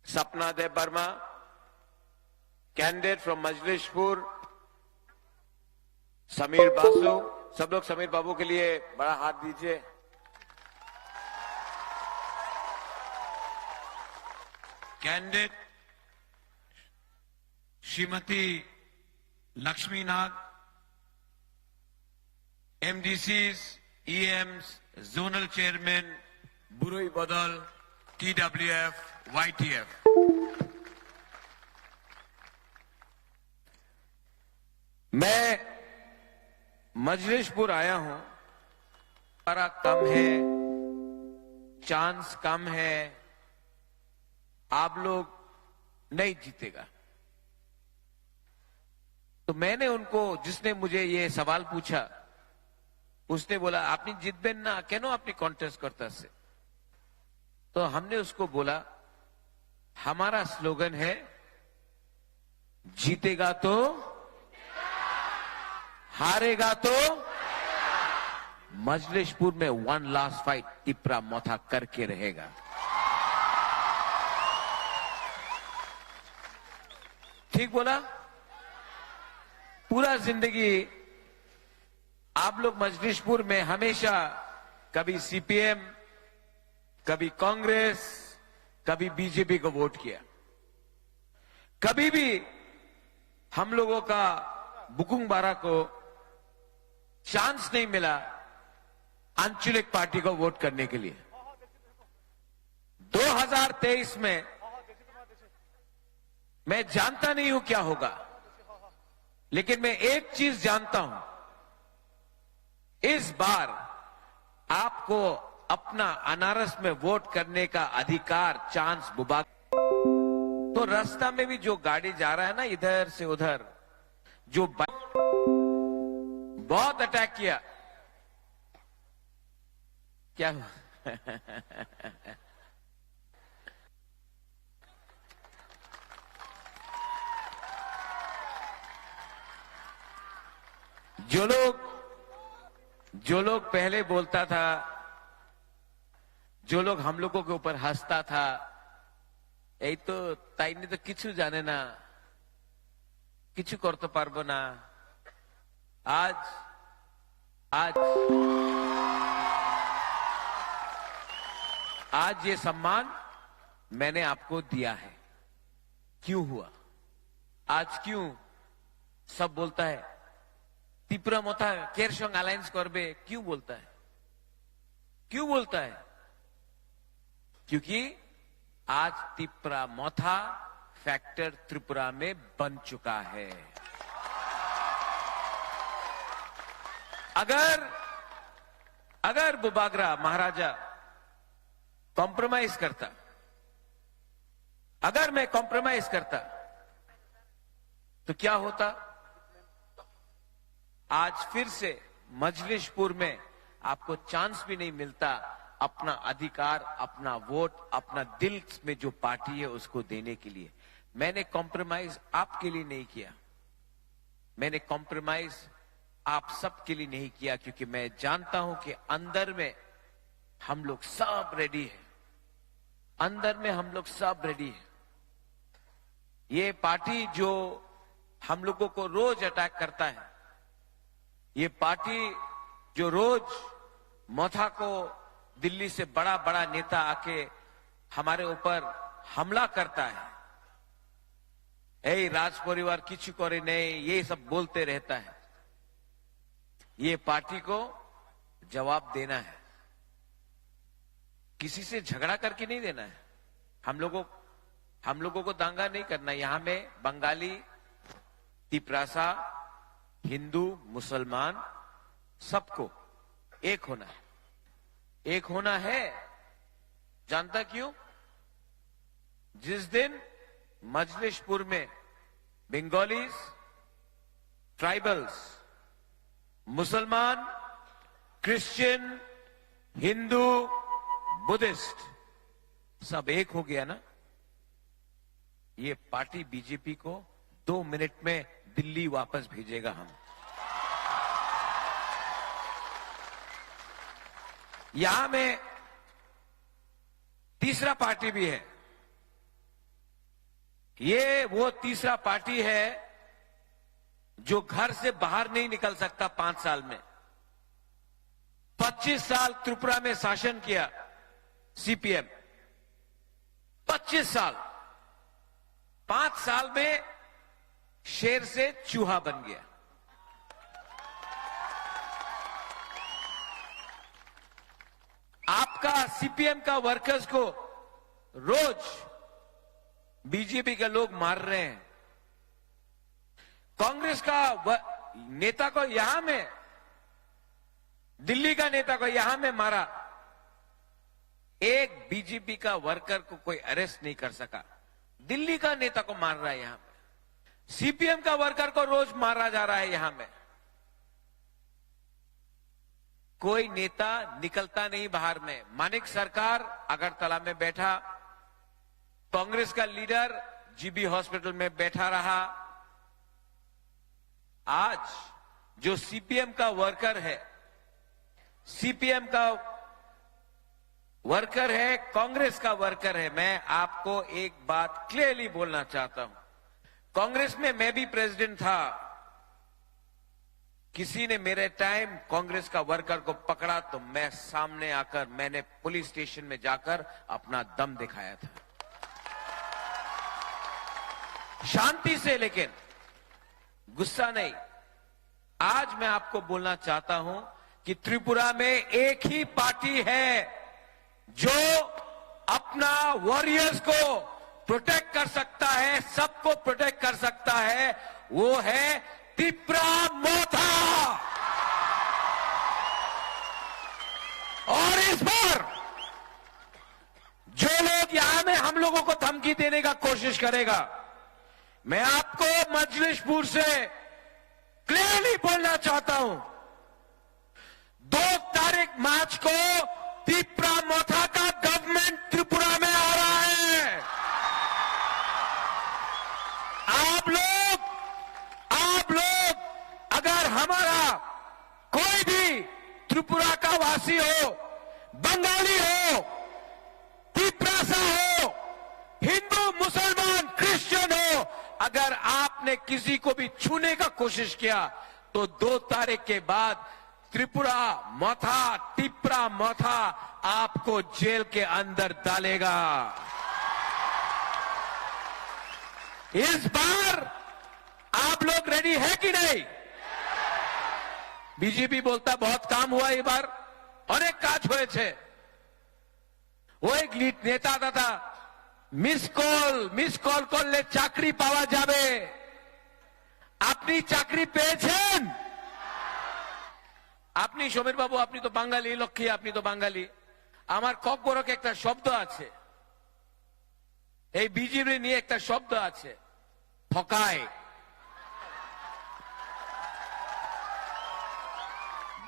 सपना देव वर्मा कैंडिडेट फ्रॉम मजलिसपुर समीर बासु सब लोग समीर बाबू के लिए बड़ा हाथ दीजिए कैंडिडेट श्रीमती लक्ष्मी नाग एमडीसीज ईएम्स जोनल चेयरमैन बुरुई बदल टीडब्ल्यूएफ वाईटीएफ मैं मजलिसपुर आया हूं सारा कम है चांस कम है आप लोग नहीं जीतेगा तो मैंने उनको जिसने मुझे ये सवाल पूछा उसने बोला आपने जितबेन ना केनो आपने कॉन्टेस्ट करता से तो हमने उसको बोला हमारा स्लोगन है जीतेगा तो हारेगा तो मजलिसपुर में वन लास्ट फाइट टिपरा मोथा करके रहेगा ठीक बोला पूरा जिंदगी आप लोग मजलिसपुर में हमेशा कभी सीपीएम कभी कांग्रेस कभी बीजेपी को वोट किया कभी भी हम लोगों का बुकुंग बारा को चांस नहीं मिला आंचलिक पार्टी को वोट करने के लिए 2023 में मैं जानता नहीं हूं क्या होगा लेकिन मैं एक चीज जानता हूं इस बार आपको अपना अनारस में वोट करने का अधिकार चांस बुबा तो रास्ता में भी जो गाड़ी जा रहा है ना इधर से उधर जो बहुत अटैक किया क्या हुआ जो लोग पहले बोलता था जो लोग हम लोगों के ऊपर हंसता था यही तो ताईने तो किछु जाने ना किछु करते पारबो ना आज ये सम्मान मैंने आपको दिया है क्यों हुआ आज क्यों सब बोलता है त्रिपुरा मोथा केर संग अलायंस करबे क्यों बोलता है क्योंकि आज त्रिपुरा मोथा फैक्टर त्रिपुरा में बन चुका है अगर बुबाग्रा महाराजा कॉम्प्रोमाइज करता अगर मैं कॉम्प्रोमाइज करता तो क्या होता आज फिर से मजलिसपुर में आपको चांस भी नहीं मिलता अपना अधिकार अपना वोट अपना दिल में जो पार्टी है उसको देने के लिए मैंने कॉम्प्रोमाइज आपके लिए नहीं किया मैंने कॉम्प्रोमाइज आप सबके लिए नहीं किया क्योंकि मैं जानता हूं कि अंदर में हम लोग सब रेडी है अंदर में हम लोग सब रेडी है ये पार्टी जो हम लोगों को रोज अटैक करता है, ये पार्टी जो रोज मोथा को दिल्ली से बड़ा बड़ा नेता आके हमारे ऊपर हमला करता है, राज परिवार किसी करे नहीं, ये सब बोलते रहता है, ये पार्टी को जवाब देना है, किसी से झगड़ा करके नहीं देना है। हम लोगों को दांगा नहीं करना। यहां में बंगाली, तिपरासा, हिंदू, मुसलमान सबको एक होना है। एक होना है, जानता क्यों? जिस दिन मजलिसपुर में बंगालीज, ट्राइबल्स, मुसलमान, क्रिश्चियन, हिंदू, बुद्धिस्ट सब एक हो गया ना, ये पार्टी बीजेपी को 2 मिनट में दिल्ली वापस भेजेगा। हम यहां में तीसरा पार्टी भी है। ये वो तीसरा पार्टी है जो घर से बाहर नहीं निकल सकता 5 साल में। 25 साल त्रिपुरा में शासन किया सीपीएम, 25 साल, 5 साल में शेर से चूहा बन गया। आपका सीपीएम का वर्कर्स को रोज बीजेपी के लोग मार रहे हैं। कांग्रेस का नेता को यहां में, दिल्ली का नेता को यहां में मारा, एक बीजेपी का वर्कर को कोई अरेस्ट नहीं कर सका। दिल्ली का नेता को मार रहा है यहां पे। सीपीएम का वर्कर को रोज मारा जा रहा है यहां में। कोई नेता निकलता नहीं बाहर में। मानिक सरकार अगरतला में बैठा, कांग्रेस का लीडर जीबी हॉस्पिटल में बैठा रहा। आज जो सीपीएम का वर्कर है, सीपीएम का वर्कर है, कांग्रेस का वर्कर है, मैं आपको एक बात क्लियरली बोलना चाहता हूं। कांग्रेस में मैं भी प्रेसिडेंट था। किसी ने मेरे टाइम कांग्रेस का वर्कर को पकड़ा तो मैं सामने आकर, मैंने पुलिस स्टेशन में जाकर अपना दम दिखाया था, शांति से, लेकिन गुस्सा नहीं। आज मैं आपको बोलना चाहता हूं कि त्रिपुरा में एक ही पार्टी है जो अपना वॉरियर्स को प्रोटेक्ट कर सकता है, सबको प्रोटेक्ट कर सकता है, वो है त्रिपुरा मोथा। और इस बार जो लोग यहां में हम लोगों को धमकी देने का कोशिश करेगा, मैं आपको मजलिसपुर से क्लियरली बोलना चाहता हूं, 2 तारीख मार्च को त्रिपुरा मोथा का गवर्नमेंट त्रिपुरा में आ रहा है। आप लोग अगर हमारा कोई भी त्रिपुरा का वासी हो, बंगाली हो, तिपरासा हो, हिंदू, मुसलमान, क्रिश्चियन हो, अगर आपने किसी को भी छूने का कोशिश किया तो 2 तारीख के बाद त्रिपुरा मोथा, त्रिपुरा मोथा आपको जेल के अंदर डालेगा। इस बार आप लोग रेडी है कि नहीं? बीजेपी बोलता बहुत काम हुआ ये बार, अनेक काज हुए थे। वो एक नेता था, मिस কল করলে চাকরি পাওয়া যাবে। আপনি চাকরি পেয়েছেন? আপনি সমীর বাবু, আপনি তো বাঙালি, লক্ষ্মী আপনি তো বাঙালি। আমার ককবরক একটা শব্দ আছে, এই বিজেপি নিয়ে একটা শব্দ আছে, ঠকায়।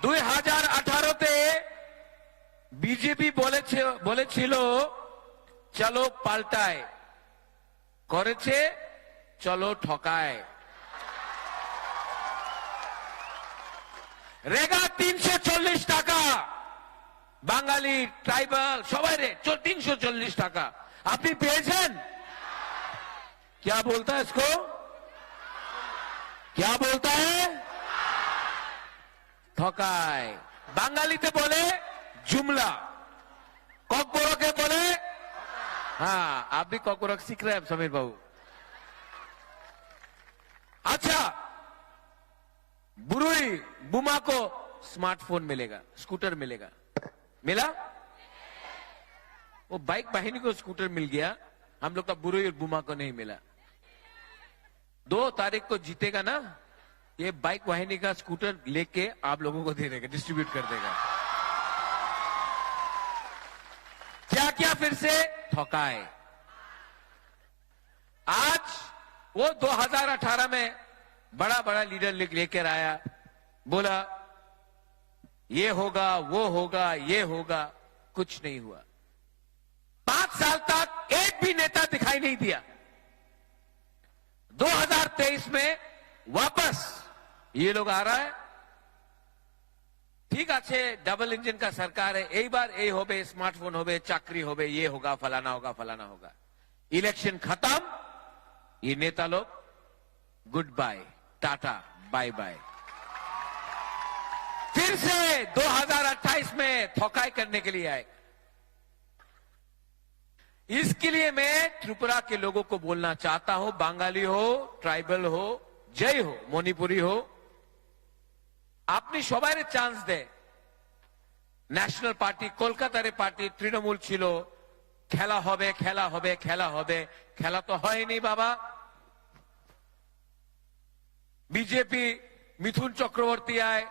2018-তে বিজেপি বলেছিল চলো পাল্টায়, করেছে চলো ঠকায়। রেগা 340 টাকা, বাঙালি, ট্রাইবাল সবাই 340 টাকা আপনি পেয়েছেন? क्या बोलता है इसको? क्या बोलता है? ठोकाय। बांगालीते बोले जुमला, कॉकबोरो के बोले। हाँ, आप भी कॉकबोरो सीख रहे हैं समीर बाबू। अच्छा, बुरुई बुमा को स्मार्टफोन मिलेगा, स्कूटर मिलेगा, मिला? वो बाइक वाहिनी को स्कूटर मिल गया, हम लोग का बुरुई और बुमा को नहीं मिला। 2 तारीख को जीतेगा ना, ये बाइक वाहिनी का स्कूटर लेके आप लोगों को दे देगा, डिस्ट्रीब्यूट कर देगा। क्या क्या फिर से ठोकाए। आज वो 2018 में बड़ा बड़ा लीडर लेकर आया, बोला ये होगा, वो होगा, ये होगा, कुछ नहीं हुआ। 5 साल तक एक भी नेता दिखाई नहीं दिया। 2023 में वापस ये लोग आ रहा है। ठीक अच्छे, डबल इंजन का सरकार है, एक बार ये होबे, स्मार्टफोन होबे, चाकरी होबे, ये होगा, फलाना होगा, फलाना होगा। इलेक्शन खत्म, ये नेता लोग good bye, tata, bye bye. फिर से 2028 में ठोकाई करने के लिए आए। इसके लिए मैं त्रिपुरा के लोगों को बोलना चाहता हूं, बांगाली हो, ट्राइबल हो, जय हो, मणिपुरी हो, আপনি সবাইরে চান্স দে। ন্যাশনাল পার্টি, কলকাতার পার্টি, তৃণমূল ছিল, খেলা হবে, খেলা হবে, খেলা হবে, খেলা তো হয়নি বাবা। বিজেপি মিথুন চক্রবর্তী আয়,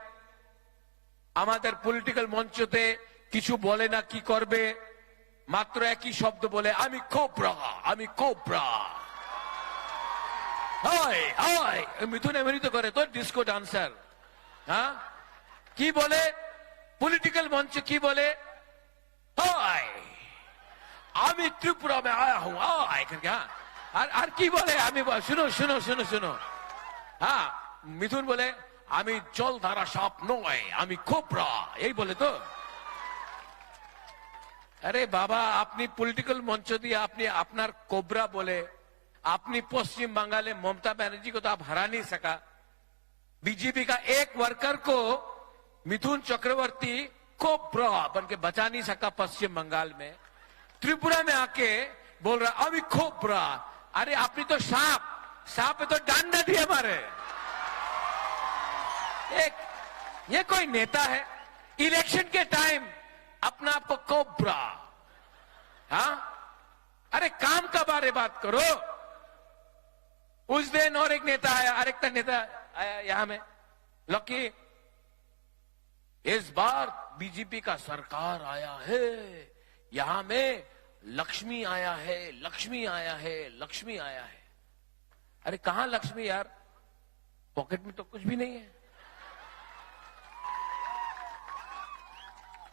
আমাদের পলিটিক্যাল মঞ্চতে কিছু বলে না, কি করবে, মাত্র একই শব্দ বলে, আমি কোবরা, আমি কোবরা। হয় হয়, মিথুন এমনি তো করে, তো ডিস্কো ডান্সার। हाँ, की बोले पॉलिटिकल मंच, की बोले हाय आमी त्रिपुरा में आया हूं, आय करके। हाँ, और की बोले, आमी सुनो सुनो सुनो सुनो, हाँ, मिथुन बोले आमी जल धारा साप नय, आमी कोबरा, यही बोले तो। अरे बाबा, अपनी पॉलिटिकल मंच दिए आपने अपनार कोबरा बोले, अपनी पश्चिम बंगाले ममता बनर्जी को तो आप हरा नहीं सका। बीजेपी का एक वर्कर को मिथुन चक्रवर्ती कोबरा बन के बचा नहीं सका पश्चिम बंगाल में। त्रिपुरा में आके बोल रहा अभी कोबरा। अरे आपने तो सांप, सांप पे तो डंडा दिया मारे। ये कोई नेता है? इलेक्शन के टाइम अपना आपको कोबरा। हाँ, अरे काम का बारे बात करो। उस दिन और एक नेता आया, अरेकता नेता आया यहां में, लकी इस बार बीजेपी का सरकार आया है, यहां में लक्ष्मी आया है, लक्ष्मी आया है, लक्ष्मी आया है। अरे कहां लक्ष्मी यार, पॉकेट में तो कुछ भी नहीं है।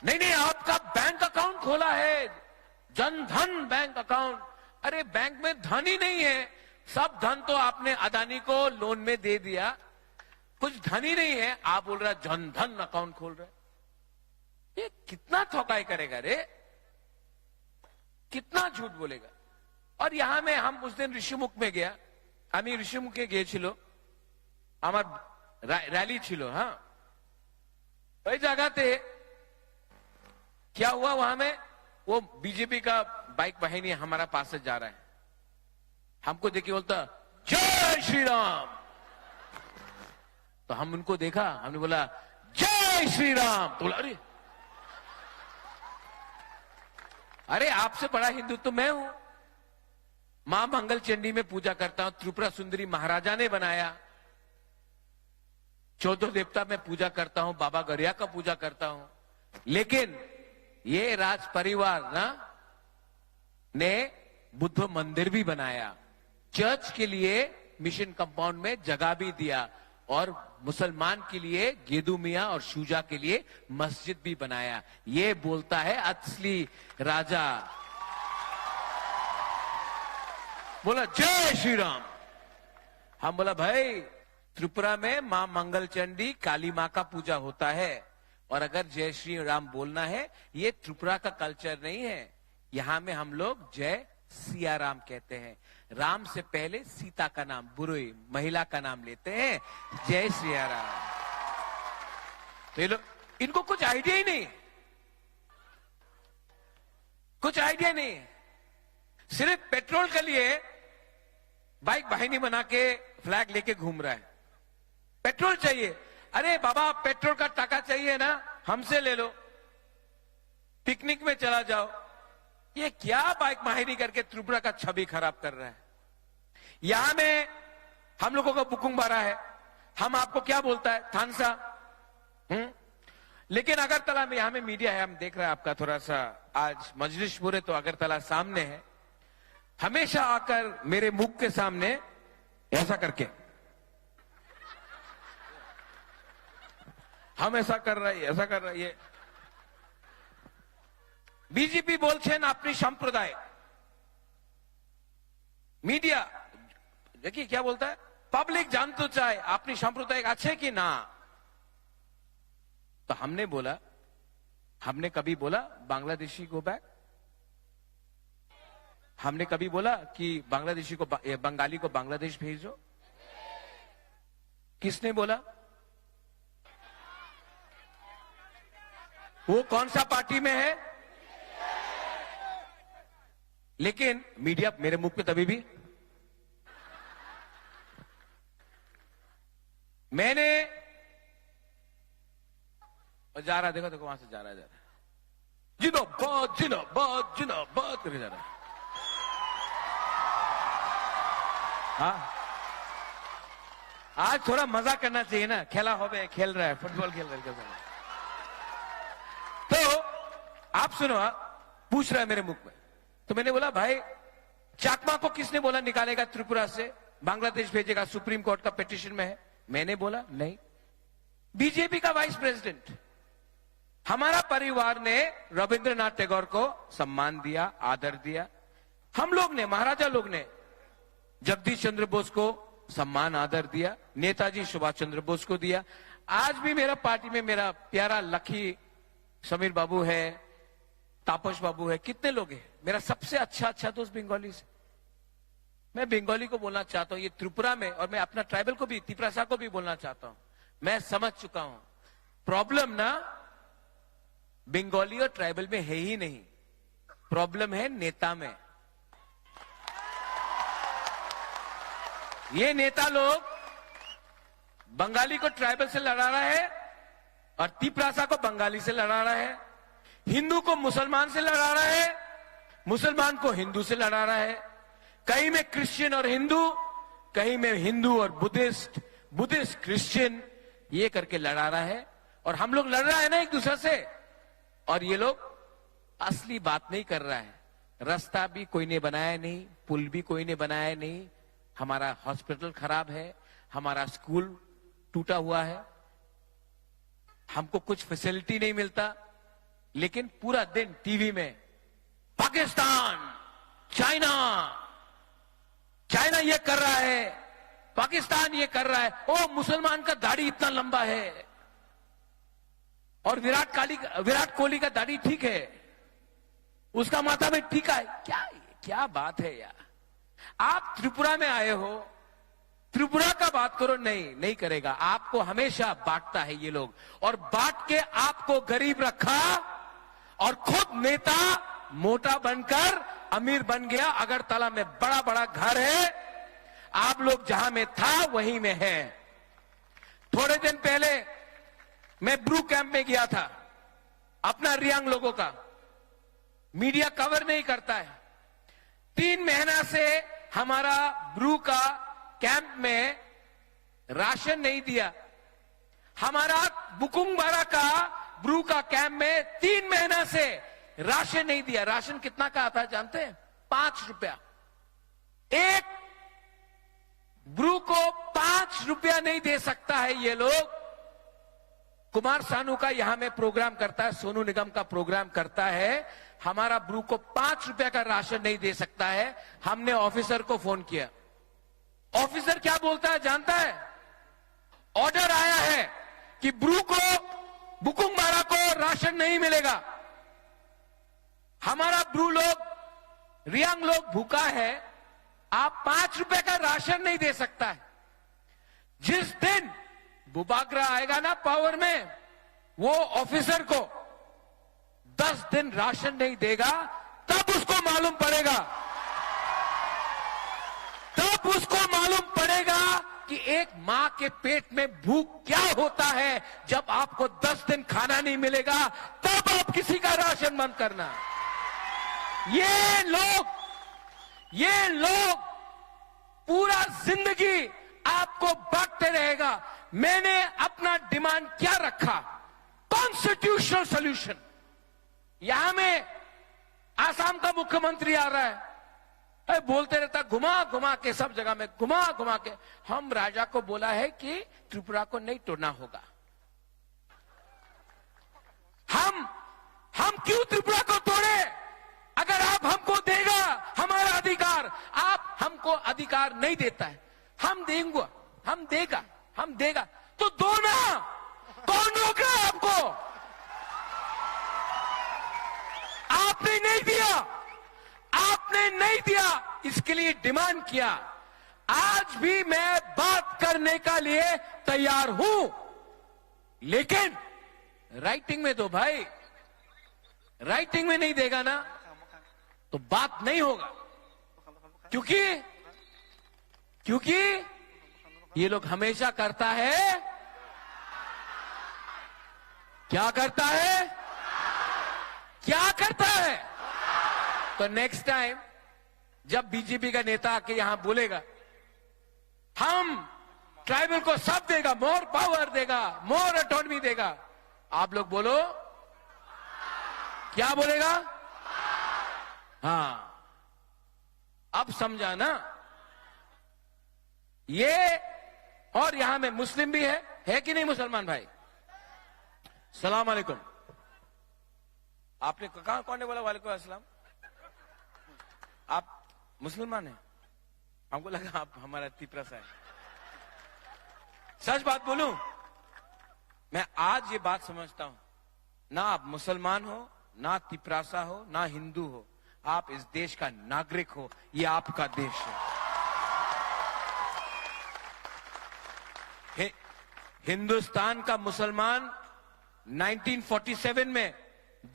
नहीं नहीं, आपका बैंक अकाउंट खोला है, जनधन बैंक अकाउंट। अरे बैंक में धन ही नहीं है, सब धन तो आपने अदानी को लोन में दे दिया, कुछ धन ही नहीं है। आप बोल रहा जनधन अकाउंट खोल रहे, ये कितना ठोकाई करेगा रे, कितना झूठ बोलेगा। और यहां में हम उस दिन ऋषिमुख में गया, আমি ঋষিমুখে গিয়েছিল, আমার रैली छिलो। हाँ, वही जगहते क्या हुआ, वहां में वो बीजेपी का बाइक वाहिनी हमारा पास से जा रहा है, हमको देखिए बोलता जय श्री राम। तो हम उनको देखा, हमने बोला जय श्री राम, तो बोला अरे आपसे बड़ा हिंदू तो मैं हूं, मां मंगल चंडी में पूजा करता हूं, त्रिपुरा सुंदरी महाराजा ने बनाया, 14 देवता में पूजा करता हूं, बाबा गरिया का पूजा करता हूं। लेकिन ये राज परिवार ना ने बुद्ध मंदिर भी बनाया, चर्च के लिए मिशन कंपाउंड में जगह भी दिया, और मुसलमान के लिए गेदू मियां और शूजा के लिए मस्जिद भी बनाया। ये बोलता है असली राजा। बोला जय श्री राम। हम बोला भाई त्रिपुरा में मां मंगल चंडी काली मां का पूजा होता है, और अगर जय श्री राम बोलना है, ये त्रिपुरा का कल्चर नहीं है, यहां में हम लोग जय सिया राम कहते हैं। राम से पहले सीता का नाम, बुरी महिला का नाम लेते हैं। जय श्री राम। तो ये लोग, इनको कुछ आइडिया ही नहीं, कुछ आइडिया नहीं। सिर्फ पेट्रोल के लिए बाइक वाहिनी बना के फ्लैग लेके घूम रहा है। पेट्रोल चाहिए, अरे बाबा पेट्रोल का टाका चाहिए ना, हमसे ले लो, पिकनिक में चला जाओ। ये क्या बाइक माहिरी करके त्रिपुरा का छवि खराब कर रहा है। यहां में हम लोगों का बुकुंग भरा है, हम आपको क्या बोलता है, थानसा। लेकिन अगरतला में, यहां में मीडिया है, हम देख रहे हैं आपका थोड़ा सा आज मजलिस पूरे, तो अगरतला सामने है। हमेशा आकर मेरे मुख के सामने ऐसा करके, हम ऐसा कर रहे हैं, ऐसा कर रहे हैं। বিজেপি বলছেন আপনি সাম্প্রদায়িক, मीडिया देखिए क्या बोलता है, पब्लिक जान तो चाहे आपने सांप्रदायिक अच्छे कि ना। तो हमने बोला, हमने कभी बोला बांग्लादेशी गो बैक? हमने कभी बोला कि बांग्लादेशी को, बंगाली को बांग्लादेश भेजो? किसने बोला? वो कौन सा पार्टी में है? लेकिन मीडिया मेरे मुख पे तभी भी, मैंने जा रहा, देखो देखो वहां से जा रहा है, जिन्दाबाद जिन्दाबाद जिन्दाबाद करके जा रहा है। हाँ, आज थोड़ा मजा करना चाहिए ना, खेला हो गया, खेल रहा है, फुटबॉल खेल रहा है। तो आप सुनो, पूछ रहा है मेरे मुख में, तो मैंने बोला भाई चाकमा को किसने बोला निकालेगा त्रिपुरा से, बांग्लादेश भेजेगा, सुप्रीम कोर्ट का पिटीशन में है? मैंने बोला नहीं, बीजेपी का वाइस प्रेसिडेंट। हमारा परिवार ने रविंद्रनाथ टैगोर को सम्मान दिया, आदर दिया। हम लोग ने, महाराजा लोग ने जगदीश चंद्र बोस को सम्मान आदर दिया, नेताजी सुभाष चंद्र बोस को दिया। आज भी मेरा पार्टी में मेरा प्यारा लखी समीर बाबू है, तापस बाबू है, कितने लोग हैं। मेरा सबसे अच्छा दोस्त बंगाली से, मैं बंगाली को बोलना चाहता हूं ये त्रिपुरा में, और मैं अपना ट्राइबल को भी, तिपरासा को भी बोलना चाहता हूं। मैं समझ चुका हूं प्रॉब्लम ना बंगाली और ट्राइबल में है ही नहीं, प्रॉब्लम है नेता में। ये नेता लोग बंगाली को ट्राइबल से लड़ा रहा है और तिपरासा को बंगाली से लड़ा रहा है, हिंदू को मुसलमान से लड़ा रहा है, मुसलमान को हिंदू से लड़ा रहा है, कहीं में क्रिश्चियन और हिंदू, कहीं में हिंदू और बुद्धिस्ट, बुद्धिस्ट क्रिश्चियन, ये करके लड़ा रहा है। और हम लोग लड़ रहा है ना एक दूसरे से, और ये लोग असली बात नहीं कर रहा है। रास्ता भी कोई ने बनाया नहीं, पुल भी कोई ने बनाया नहीं, हमारा हॉस्पिटल खराब है, हमारा स्कूल टूटा हुआ है, हमको कुछ फैसिलिटी नहीं मिलता। लेकिन पूरा दिन टीवी में पाकिस्तान, चाइना, चाइना ये कर रहा है, पाकिस्तान ये कर रहा है, ओ मुसलमान का दाढ़ी इतना लंबा है, और विराट कोहली का दाढ़ी ठीक है, उसका माथा में टीका है। क्या बात है यार। आप त्रिपुरा में आए हो, त्रिपुरा का बात करो, नहीं करेगा। आपको हमेशा बांटता है ये लोग, और बांट के आपको गरीब रखा, और खुद नेता मोटा बनकर अमीर बन गया। अगरतला में बड़ा बड़ा घर है, आप लोग जहां में था वहीं में है। थोड़े दिन पहले मैं ब्रू कैंप में गया था, अपना रियांग लोगों का, मीडिया कवर नहीं करता है। 3 महीना से हमारा ब्रू का कैंप में राशन नहीं दिया। हमारा बुकुंगबारा का ब्रू का कैंप में 3 महीना से राशन नहीं दिया। राशन कितना का आता है जानते हैं? 5 रुपया। एक ब्रू को 5 रुपया नहीं दे सकता है ये लोग। कुमार सानू का यहां में प्रोग्राम करता है, सोनू निगम का प्रोग्राम करता है, हमारा ब्रू को 5 रुपया का राशन नहीं दे सकता है। हमने ऑफिसर को फोन किया, ऑफिसर क्या बोलता है जानता है? ऑर्डर आया है कि ब्रू को, बुकुंगबारा को राशन नहीं मिलेगा। हमारा ब्रू लोग, रियांग लोग भूखा है, आप 5 रुपए का राशन नहीं दे सकता है। जिस दिन बुबागरा आएगा ना पावर में, वो ऑफिसर को 10 दिन राशन नहीं देगा, तब उसको मालूम पड़ेगा, तब उसको मालूम पड़ेगा कि एक मां के पेट में भूख क्या होता है। जब आपको 10 दिन खाना नहीं मिलेगा, तब आप किसी का राशन बंद करना। ये लोग पूरा जिंदगी आपको बांटते रहेगा। मैंने अपना डिमांड क्या रखा? Constitutional solution. यहां में आसाम का मुख्यमंत्री आ रहा है, बोलते रहता घुमा घुमा के, सब जगह में घुमा घुमा के। हम राजा को बोला है कि त्रिपुरा को नहीं तोड़ना होगा। हम क्यों त्रिपुरा को तोड़े? अगर आप हमको देगा हमारा अधिकार, आप हमको अधिकार नहीं देता है, हम देगा तो दो ना। कौन रोक रहा है आपको? आपने नहीं दिया, इसके लिए डिमांड किया। आज भी मैं बात करने का लिए तैयार हूं, लेकिन राइटिंग में दो भाई। राइटिंग में नहीं देगा ना तो बात नहीं होगा, क्योंकि ये लोग हमेशा करता है, क्या करता है? तो नेक्स्ट टाइम जब बीजेपी का नेता आके यहां बोलेगा हम ट्राइबल को सब देगा, मोर पावर देगा, मोर ऑटोनॉमी देगा, आप लोग बोलो क्या बोलेगा? हाँ, अब समझा ना। ये और यहां में मुस्लिम भी है कि नहीं मुसलमान भाई? सलाम अलैकुम। आपने कहा कौन ने बोला वालेकुम अस्सलाम? आप मुसलमान हैं? हमको लगा आप हमारा तिपरासा है। सच बात बोलूं, मैं आज ये बात समझता हूं, ना आप मुसलमान हो, ना तिपरासा हो, ना हिंदू हो, आप इस देश का नागरिक हो। ये आपका देश है। हिंदुस्तान का मुसलमान 1947 में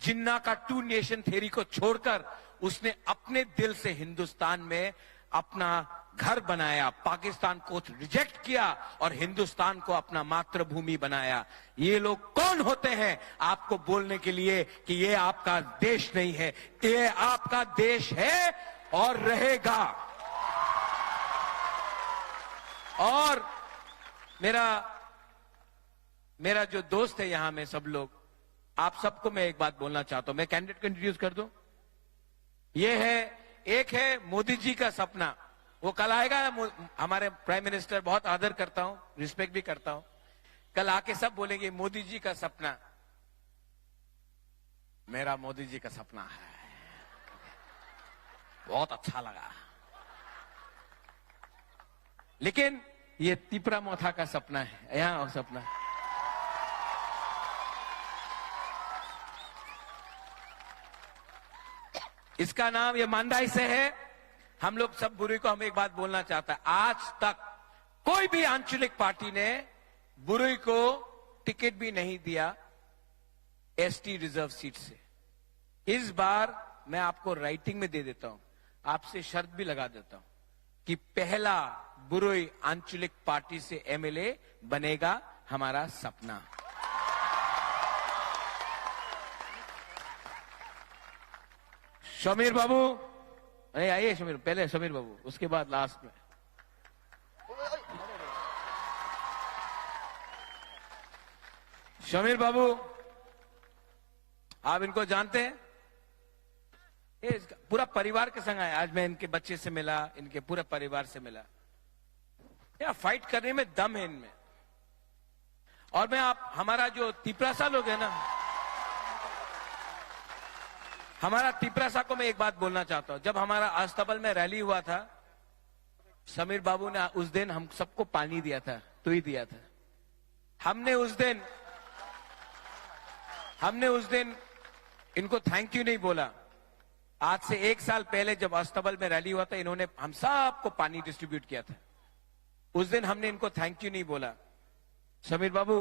जिन्ना का 2 नेशन थ्योरी को छोड़कर उसने अपने दिल से हिंदुस्तान में अपना घर बनाया, पाकिस्तान को रिजेक्ट किया और हिंदुस्तान को अपना मातृभूमि बनाया। ये लोग कौन होते हैं आपको बोलने के लिए कि ये आपका देश नहीं है? ये आपका देश है और रहेगा। और मेरा जो दोस्त है यहां में सब लोग, आप सबको मैं एक बात बोलना चाहता हूं। मैं कैंडिडेट को इंट्रोड्यूस कर दूं। ये है, एक है मोदी जी का सपना, वो कल आएगा। हमारे प्राइम मिनिस्टर, बहुत आदर करता हूं, रिस्पेक्ट भी करता हूं, कल आके सब बोलेंगे मोदी जी का सपना। मेरा मोदी जी का सपना है, बहुत अच्छा लगा। लेकिन ये तिपरा मोथा का सपना है, यहां सपना। इसका नाम ये मांडाई से है। हम लोग सब बुरुई को हम एक बात बोलना चाहता है, आज तक कोई भी आंचलिक पार्टी ने बुरुई को टिकट भी नहीं दिया एसटी रिजर्व सीट से। इस बार मैं आपको राइटिंग में दे देता हूं, आपसे शर्त भी लगा देता हूं कि पहला बुरुई आंचलिक पार्टी से एमएलए बनेगा हमारा सपना। समीर बाबू, अरे आइए समीर, पहले समीर बाबू, उसके बाद लास्ट में। समीर बाबू, आप इनको जानते हैं? ये पूरा परिवार के संग आया। आज मैं इनके बच्चे से मिला, इनके पूरे परिवार से मिला। या फाइट करने में दम है इनमें। और मैं हमारा जो तिपरासा लोग है ना, हमारा तिपरासा को मैं एक बात बोलना चाहता हूं। जब हमारा अस्तबल में रैली हुआ था, समीर बाबू ने उस दिन हम सबको पानी दिया था, तो ही दिया था। हमने उस दिन इनको थैंक यू नहीं बोला। आज से 1 साल पहले जब अस्तबल में रैली हुआ था, इन्होंने हम सबको पानी डिस्ट्रीब्यूट किया था। उस दिन हमने इनको थैंक यू नहीं बोला। समीर बाबू,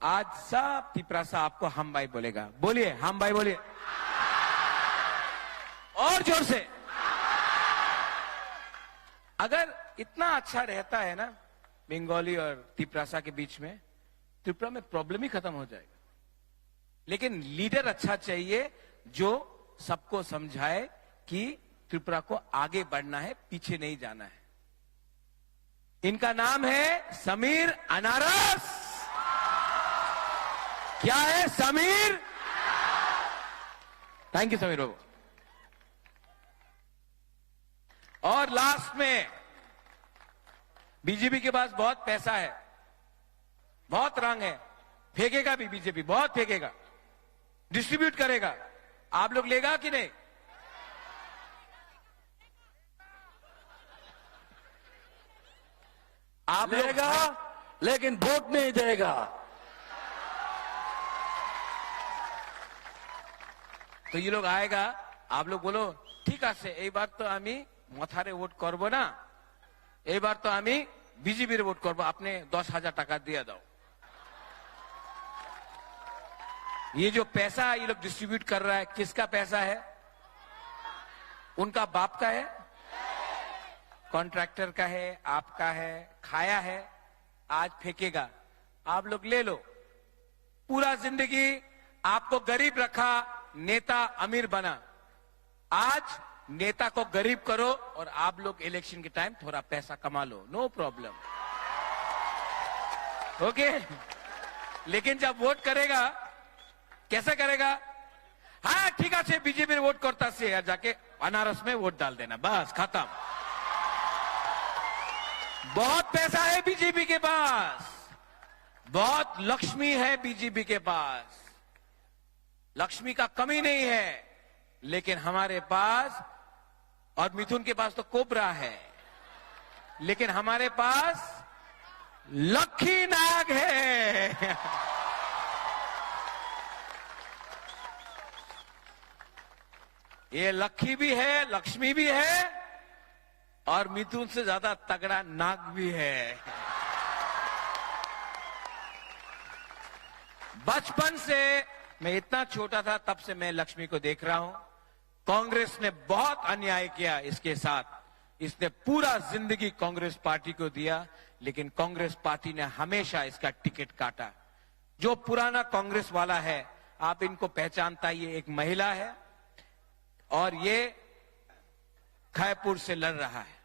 आज सब तिपरासा आपको हम भाई बोलेगा। बोलिए, हम भाई बोलिए और जोर से। अगर इतना अच्छा रहता है ना बंगाली और तिपरासा के बीच में, त्रिपुरा में प्रॉब्लम ही खत्म हो जाएगा। लेकिन लीडर अच्छा चाहिए जो सबको समझाए कि त्रिपुरा को आगे बढ़ना है, पीछे नहीं जाना है। इनका नाम है समीर अनारस। क्या है? समीर। थैंक यू समीर बाबू। और लास्ट में, बीजेपी के पास बहुत पैसा है, बहुत रंग है, फेंकेगा भी बीजेपी, बहुत फेंकेगा, डिस्ट्रीब्यूट करेगा। आप लोग लेगा कि नहीं? आप लेगा, लेकिन वोट नहीं देगा। तो ये लोग आएगा, आप लोग बोलो ठीक আছে এইবার তো আমি মথারে ভোট করব না, এইবার তো আমি বিজেপির ভোট করব, আপনি 10,000 টাকা দিয়ে দাও। ये जो पैसा ये लोग डिस्ट्रीब्यूट कर रहा है, किसका पैसा है? उनका बाप का है, कॉन्ट्रैक्टर का है, आपका है, खाया है, आज फेंकेगा। आप लोग ले लो। पूरा जिंदगी आपको गरीब रखा, नेता अमीर बना। आज नेता को गरीब करो और आप लोग इलेक्शन के टाइम थोड़ा पैसा कमा लो, नो प्रॉब्लम। ओके? लेकिन जब वोट करेगा, कैसे करेगा? हाँ ठीक है, बीजेपी में वोट करता से यार, जाके अनारस में वोट डाल देना, बस खत्म। बहुत पैसा है बीजेपी के पास, बहुत लक्ष्मी है बीजेपी के पास, लक्ष्मी का कमी नहीं है। लेकिन हमारे पास, और मिथुन के पास तो कोबरा है, लेकिन हमारे पास लक्ष्मी नाग है। ये लक्ष्मी भी है, लक्ष्मी भी है, और मिथुन से ज्यादा तगड़ा नाग भी है। बचपन से, मैं इतना छोटा था तब से मैं लक्ष्मी को देख रहा हूं। कांग्रेस ने बहुत अन्याय किया इसके साथ, इसने पूरा जिंदगी कांग्रेस पार्टी को दिया, लेकिन कांग्रेस पार्टी ने हमेशा इसका टिकट काटा। जो पुराना कांग्रेस वाला है, आप इनको पहचानता, ये एक महिला है और ये खैपुर से लड़ रहा है।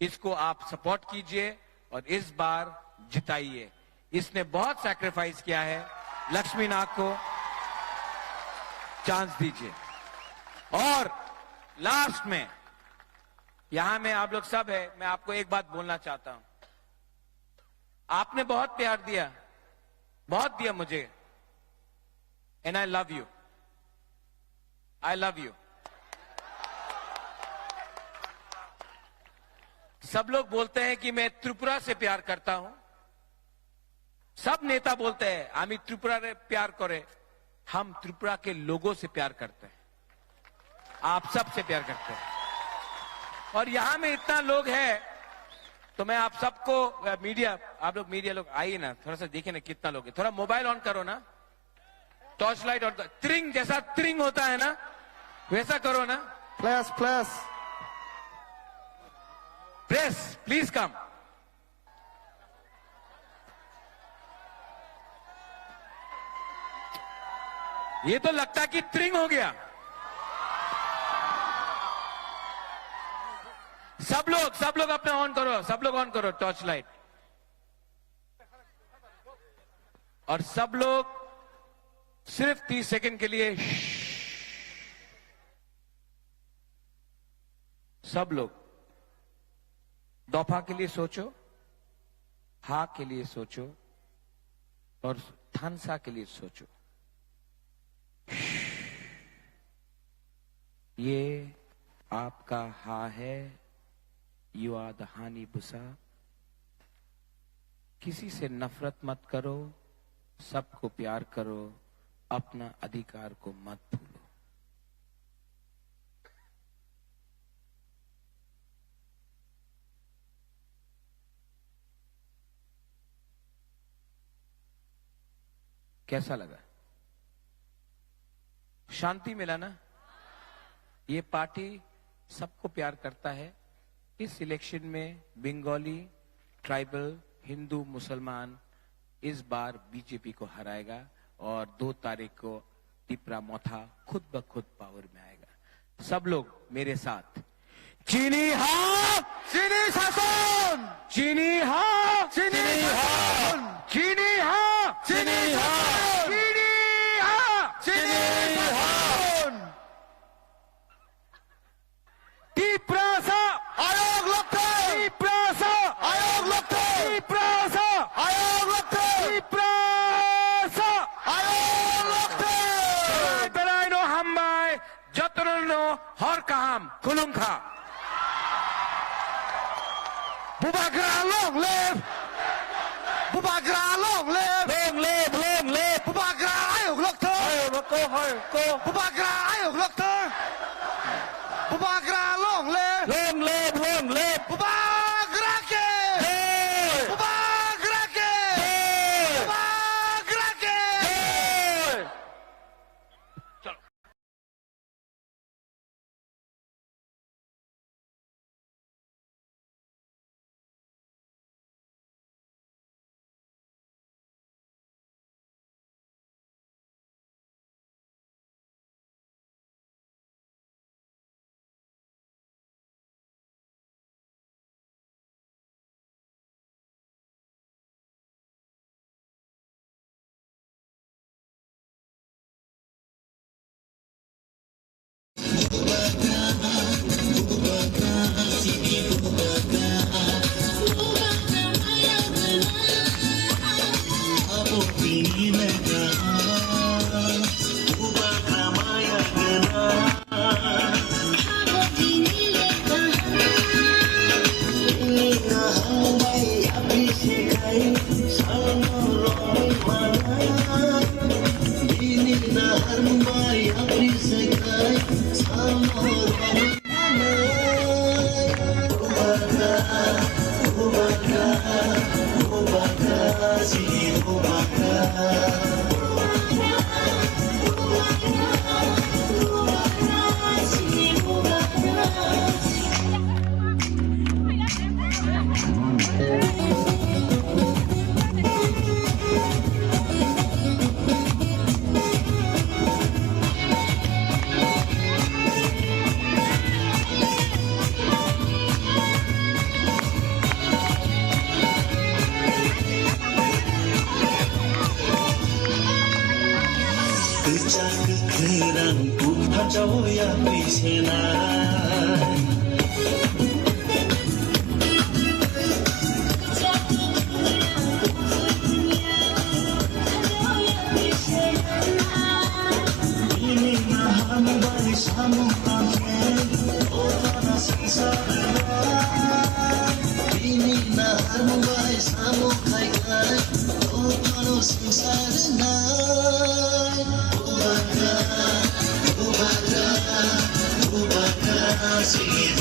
इसको आप सपोर्ट कीजिए और इस बार जिताइए। इसने बहुत सैक्रिफाइस किया है, लक्ष्मी नाग को चांस दीजिए। और लास्ट में, यहां में आप लोग सब है, मैं आपको एक बात बोलना चाहता हूं। आपने बहुत प्यार दिया, बहुत दिया मुझे, and I love you, I love you. सब लोग बोलते हैं कि मैं त्रिपुरा से प्यार करता हूं, सब नेता बोलते हैं आमी त्रिपुरा से प्यार करे। हम त्रिपुरा के लोगों से प्यार करते हैं, आप सब से प्यार करते हैं। और यहां में इतना लोग हैं, तो मैं आप सबको, मीडिया, आप लोग मीडिया लोग आइए ना, थोड़ा सा देखिए ना कितना लोग है। थोड़ा मोबाइल ऑन करो ना, टॉर्च लाइट ऑन, त्रिंग जैसा त्रिंग होता है ना, वैसा करो ना। Please, please. Press please come. ये तो लगता है कि त्रिंग हो गया। सब लोग अपना ऑन करो, सब लोग ऑन करो टॉर्च लाइट। और सब लोग सिर्फ 30 सेकंड के लिए सब लोग दफा के लिए सोचो, हा के लिए सोचो और थानसा के लिए सोचो। ये आपका हा है, यू आर द हानी बुसा। किसी से नफरत मत करो, सबको प्यार करो, अपना अधिकार को मत भूलो। कैसा लगा? शांति मिला ना? ये पार्टी सबको प्यार करता है। इस इलेक्शन में बंगाली, ट्राइबल, हिंदू, मुसलमान इस बार बीजेपी को हराएगा और 2 तारीख को टिपरा मोथा खुद ब खुद पावर में आएगा। सब लोग मेरे साथ चीनी हाँ, चीनी शासन, चीनी हाँ, चीनी शासन, चीनी हाँ, चीनी शासन, चीनी हाँ, चीनी शासन। टिप्रासा आयोग लगते, टिप्रासा आयोग लगते, टिप्रासा आयोग लगते, टिप्रासा आयोग लगते। बेलायनो हामबाय जतननो हरकाम खुलुमखा Bubagra long live, Bubagra long live, long live Bubagra ayok लगते, Bubagra ayok लगते, Bubagra long live, long live Bubagra के, Bubagra के, Bubagra के। See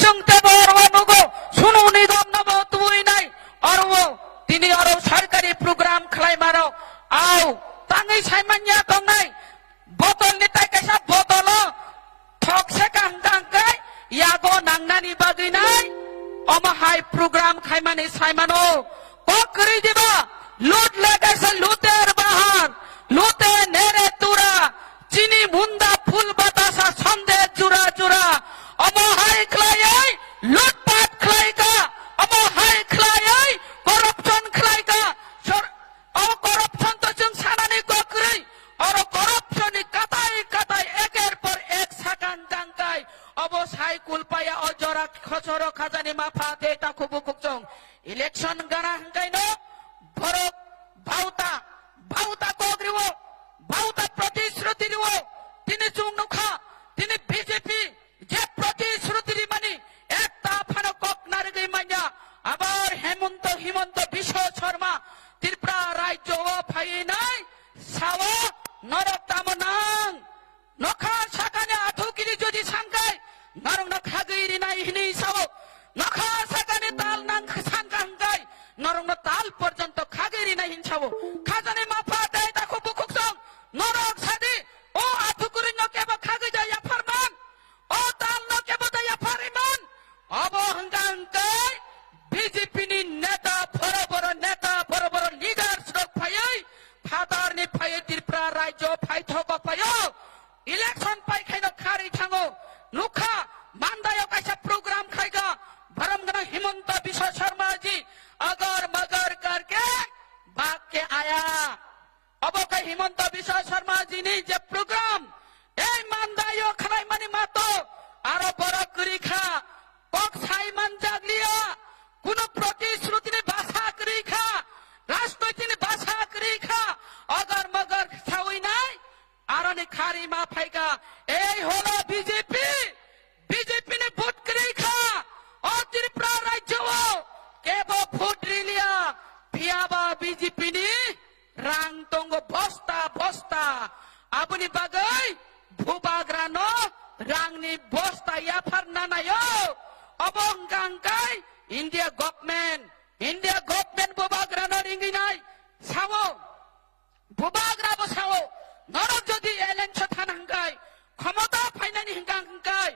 जोंते बरवा नुगो सुनु निगम नबो तुई नाय अरवो तिनी अरव सरकारी प्रोग्राम खलाय मारो आव तांगै साइमान्या कंगनाय बोतल नि ताइकासा बोतल थकसे कांगांगाय यागो नांगनानि बागैनाय अमा हाय प्रोग्राम खायमानि साइमानो कोकरि दिबा लूट लेगासे लूटेर बाहार लूटे नेरे तुरा चिनी मुंदा फुल बतासा संदे चुरा चुरा अमा हाय खलायै लूटपाट खलायका अमा हाय खलायै करप्शन खलायका ओ करप्शन तो जों सानानि कोकरि और करप्शन नि काताय काताय एकेर पर एक साकान गांगाय अबो साय कुलपाया अजरा खसरो खाजानि माफा देता खुबु खुकजों इलेक्शन गाना हंगायनो भरक भावता भावता कोग्रिवो भावता प्रतिश्रुति दिवो तिनी चुंगनुखा तिनी बीजेपी जे प्रतिश्रुति मानी एक ताफानो कक नारगै मान्या आबार हिमंत विश्व शर्मा त्रिपुरा राज्य फाइनाय सावो नरक तामनां नखा साकाने आठुकिरि जदि सानगाय नरक नखा गैरि नाय हिनि सावो नखा साकाने ताल नां सानगांगाय नरक न ताल पर्यंत खागैरि नाय हिनसावो खाजाने माफा दे ताखौ बुकुकसं नरक सादि ओ आठुकुरि न केबा खागै जाया फरमान ओ ताल न केबा जाया फरिमान अब हंगांगाय बीजेपी नि नेता बरोबर लिडार्स रक फायै फादार नि फायै त्रिपुरा राज्य फाइथक फायो इलेक्शन पाइखायनो खारि थाङो नुखा मान्दायाव कायसा प्रोग्राम खायगा भरमगना हिमंत विश्व शर्मा जी अगर मगर करके भाग के आया अब कई हिमंत विश्व शर्मा जी ने जे प्रोग्राम ए मान्दायो खनाय माने मातो आरो बरक करिखा कक साइमान जागलिया कुनो प्रतिश्रुति ने भाषा करिखा राजनैतिक भाषा करिखा अगर मगर छाउइ नाय आरो ने खारि मा फाइका ए होला बीजेपी ने भोट करिखा ओ त्रिपुरा राज्य केबो भोट रिलिया फियाबा बीजेपी नि रां तंगो बस्ता आबुनि बागै भुबाग्रानो रांनि बस्ता याफार नानायो अबंगांगाय इंडिया गवर्नमेंट भुबाग्रानो रिंगिनाय सावो भुबाग्राबो सावो नरक जदि एलेन थानांगाय क्षमता फाइनानि हिंगांगाय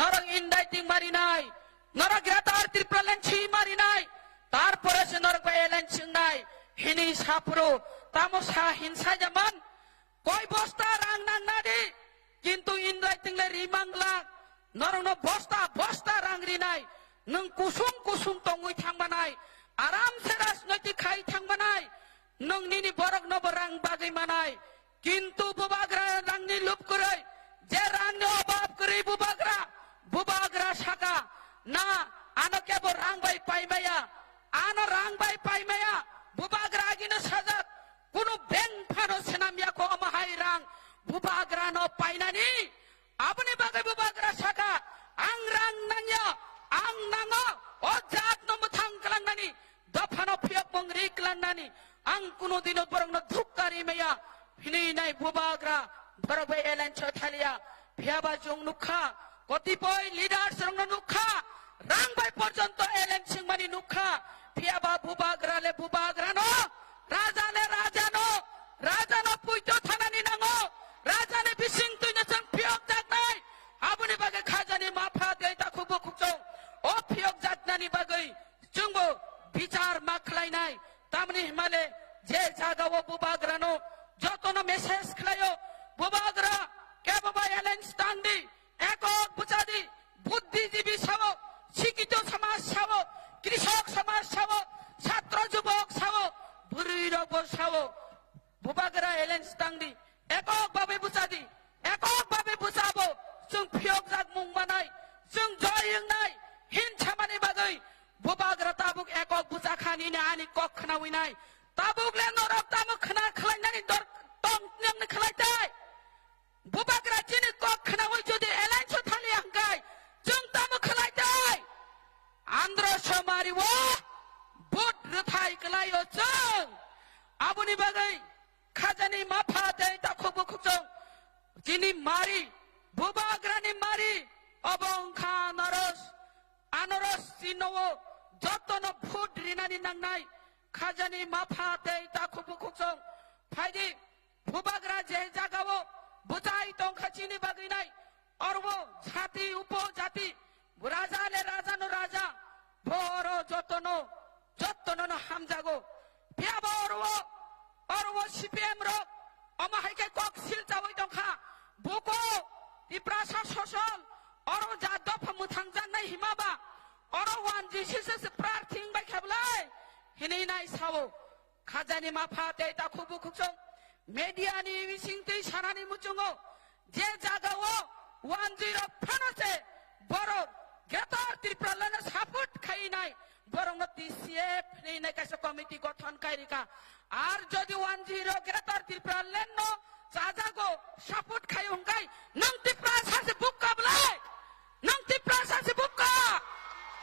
नरक इनडाइटिंग मारिनाय नरक ग्रेटार त्रिपुरा लेन्सी मारिनाय तारपरे से नरक एलेन सिंनाय हिनि साफ्रो तामसा हिंसा जमान कोई बस्ता रां नांनादि किन्तु इनडाइटिंग ले रिमांगला नरक बस्ता रां रिनाय नों कुसुम तंगै थांबानाय आराम से राजनैतिक खाय थांबानाय नों निनि बरक नब रां बागै मानाय किन्तु बुबाग्रा रांनि लुप करै जे रांनि अभाव करै बुबाग्रा साका ना आनो केबो रां बाय पाइमाया बुबाग्रा आगिनो साजात कुनु बेंक फानो सेनामियाको अमाहाय रां बुबाग्रा न पाइनानि आबुनि बागै बुबाग्रा साका आं रां नांया आं नाङो ओ जात न मुथां कलांनानि दफानो फियक मंगरि कलांनानि आं कुनु दिनो बरंनो धुक्कारि मैया हिनि नाय बुबाग्रा बरबै एलेन छथालिया फियाबा जों नुखा कतिपय लिडार्स रंग नुखा रां बाय पर्यंत एलेन सिंमानि नुखा फियाबा बुबाग्रानो राजानो पुइतो थानानि नाङो राजाने बिसिं तुइनो जों फियक जातनाय आबुनि बागै खाजानि माफा दै ताखौबो खुकजों ओ फियक जातनानि बागै जोंबो बिचार मा खालायनाय तामनि हिमाले जे जागाव बुबाग्रानो जतनो मेसेज खलायो बुबाग्रा केबा एलेन स्टांडी एকক बुचादी बुद्धिजीवी सावो शिक्षित समाज सावो कृषक समाज सावो छात्र युवक सावो बुरी रग सावो बुबाग्रा एलेन स्टांडी एকক भावे बुचाबो जों फियक जाग मुंबानाय जों जयनाय हिंसामानि बागै बुबाग्रा ताबुक एকক बुचाखानि आनि कक खनाविनाय ताबुक ले नरक तामुक खना खलायनानि दर तंग नेमनि खलायताय बुबाग्रा जिनि कक खनावै जदि एलेन थालि हंगाय जों तामुक खलायताय आंध्र समारिवो भोट रथाय कलायो जों आबुनि बागै खाजानि माफा दै ताखौबो खुकजों जिनि मारि बुबाग्रानि मारि अबंखा नरस আনারস চিনো যতন ভোট রিনানি নাংনাই খাজানি মাফা দেই তা খুবু খুকসং ফাইদি ভুবাগ্রা যে জাগাও বুঝাই তংখা চিনি বাগিনাই অর্ব জাতি উপজাতি রাজালে রাজানো রাজা বড় যতন যতন হামজাগো পিয়াব অর্ব সিপিএম র অমাহাইকে কক সিল চাওই তংখা বুকো ইপ্রাসা শোষণ অর্ব জাদব মুথাংজানাই হিমাবা অর্ব ওয়ান জিসিস প্রার্থিং বাই খাবলাই হিনি নাই সাও খাজানি মাফা দেই তা খুবু খুকসং মেডিয়ানি বিসিংতৈ সারানি মুচুঙো যে জাগাও 10 ফানসে বড় গ্রেটার ত্রিপুরালানে সাপোর্ট খাইনাই বরং টিসিএফ নেই কাছে কমিটি গঠন কাইরিকা আর যদি 10 গ্রেটার ত্রিপুরালান ন জাজাগো সাপোর্ট খাই হংকাই নং ত্রিপুরা সাসে বুক্কা বলাই নং ত্রিপুরা সাসে বুক্কা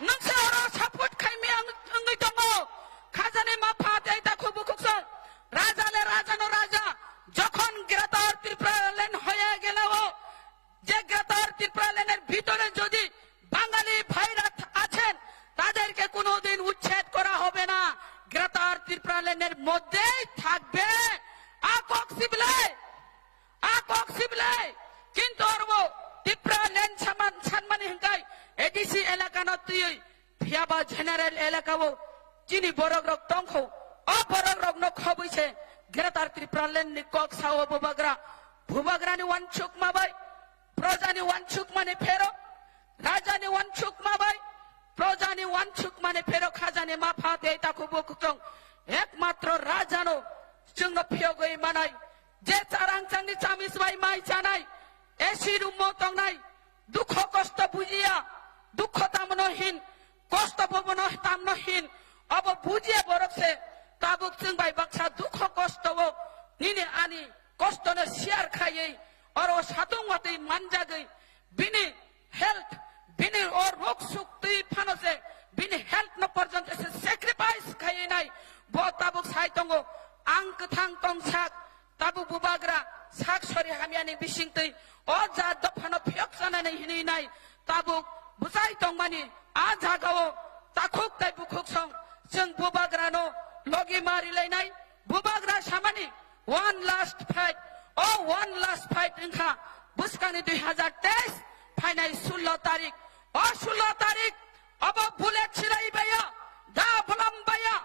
নং সে আর সাপোর্ট খাই মে আঙ্গই দङो খাজানে মাফা দেই তা খুবু খুকসং রাজালে রাজানো রাজা যখন গ্রেটার ত্রিপুরালান হয়ে গেলও যে গ্রেটার ত্রিপুরালানের ভিতরে যদি বাঙালি ভাইরা আছেন তাদেরকে কোনোদিন উচ্ছেদ করা হবে না গ্রেটার ত্রিপুরালানের মধ্যেই থাকবে আকক্সিবলে কিন্তু অর্ব ত্রিপুরালান সম্মানী হংকাই এডিসি এলাকা নতুই ভিয়াবা জেনারেল এলাকাও চিনি বরগ রক টংখো অবরগ রক ন খবইছে গ্রেটার ত্রিপুরালান नि কক সাও ভুবাগ্রানি ওয়ানচুক মাবাই প্রজানি ওয়ানচুক মানে ফেরো রাজানি ওয়ানচুক মাবাই প্রজানি ওয়ানচুক মানে ফেরো খাজানি মাফা দেই তা খুবু খুকসং একমাত্র রাজানো जोंनो फियोगै मानाय जे चारांचांनि चामिस बाय माइ जानाय एसि रुमो तंनाय दुख कष्ट बुजिया दुख तामनहिन कष्ट तामनहिन अब बुजिया बरकसे ताबुक जों बाय बाक्सा दुख कष्टबो निने आनि कष्टनो शेयार खायै अरो सातुं वातै मानजागै बिनि हेल्थ बिनि और रोग सुक्ति फानसे बिनि हेल्थ न पर्यन्त सेक्रिफाइस खायैनाय बो ताबुक साइतंगो आं कथां तंसाक ताबु बुबाग्रा साक सरि हामियानि बिसिंतै अ जा दफानो फियक जानानै हिनैनाय ताबु बुजाय तंमानि आ जागाव ताखुक ताय बुखुकसं जों बुबाग्रानो लगे मारिलायनाय बुबाग्रा सामानि वन लास्ट फाइट इंखा बुसकानि 2023 फाइनाल 16 तारिख 16 तारिख अब बुलेट छिराइबाया दा बलमबाया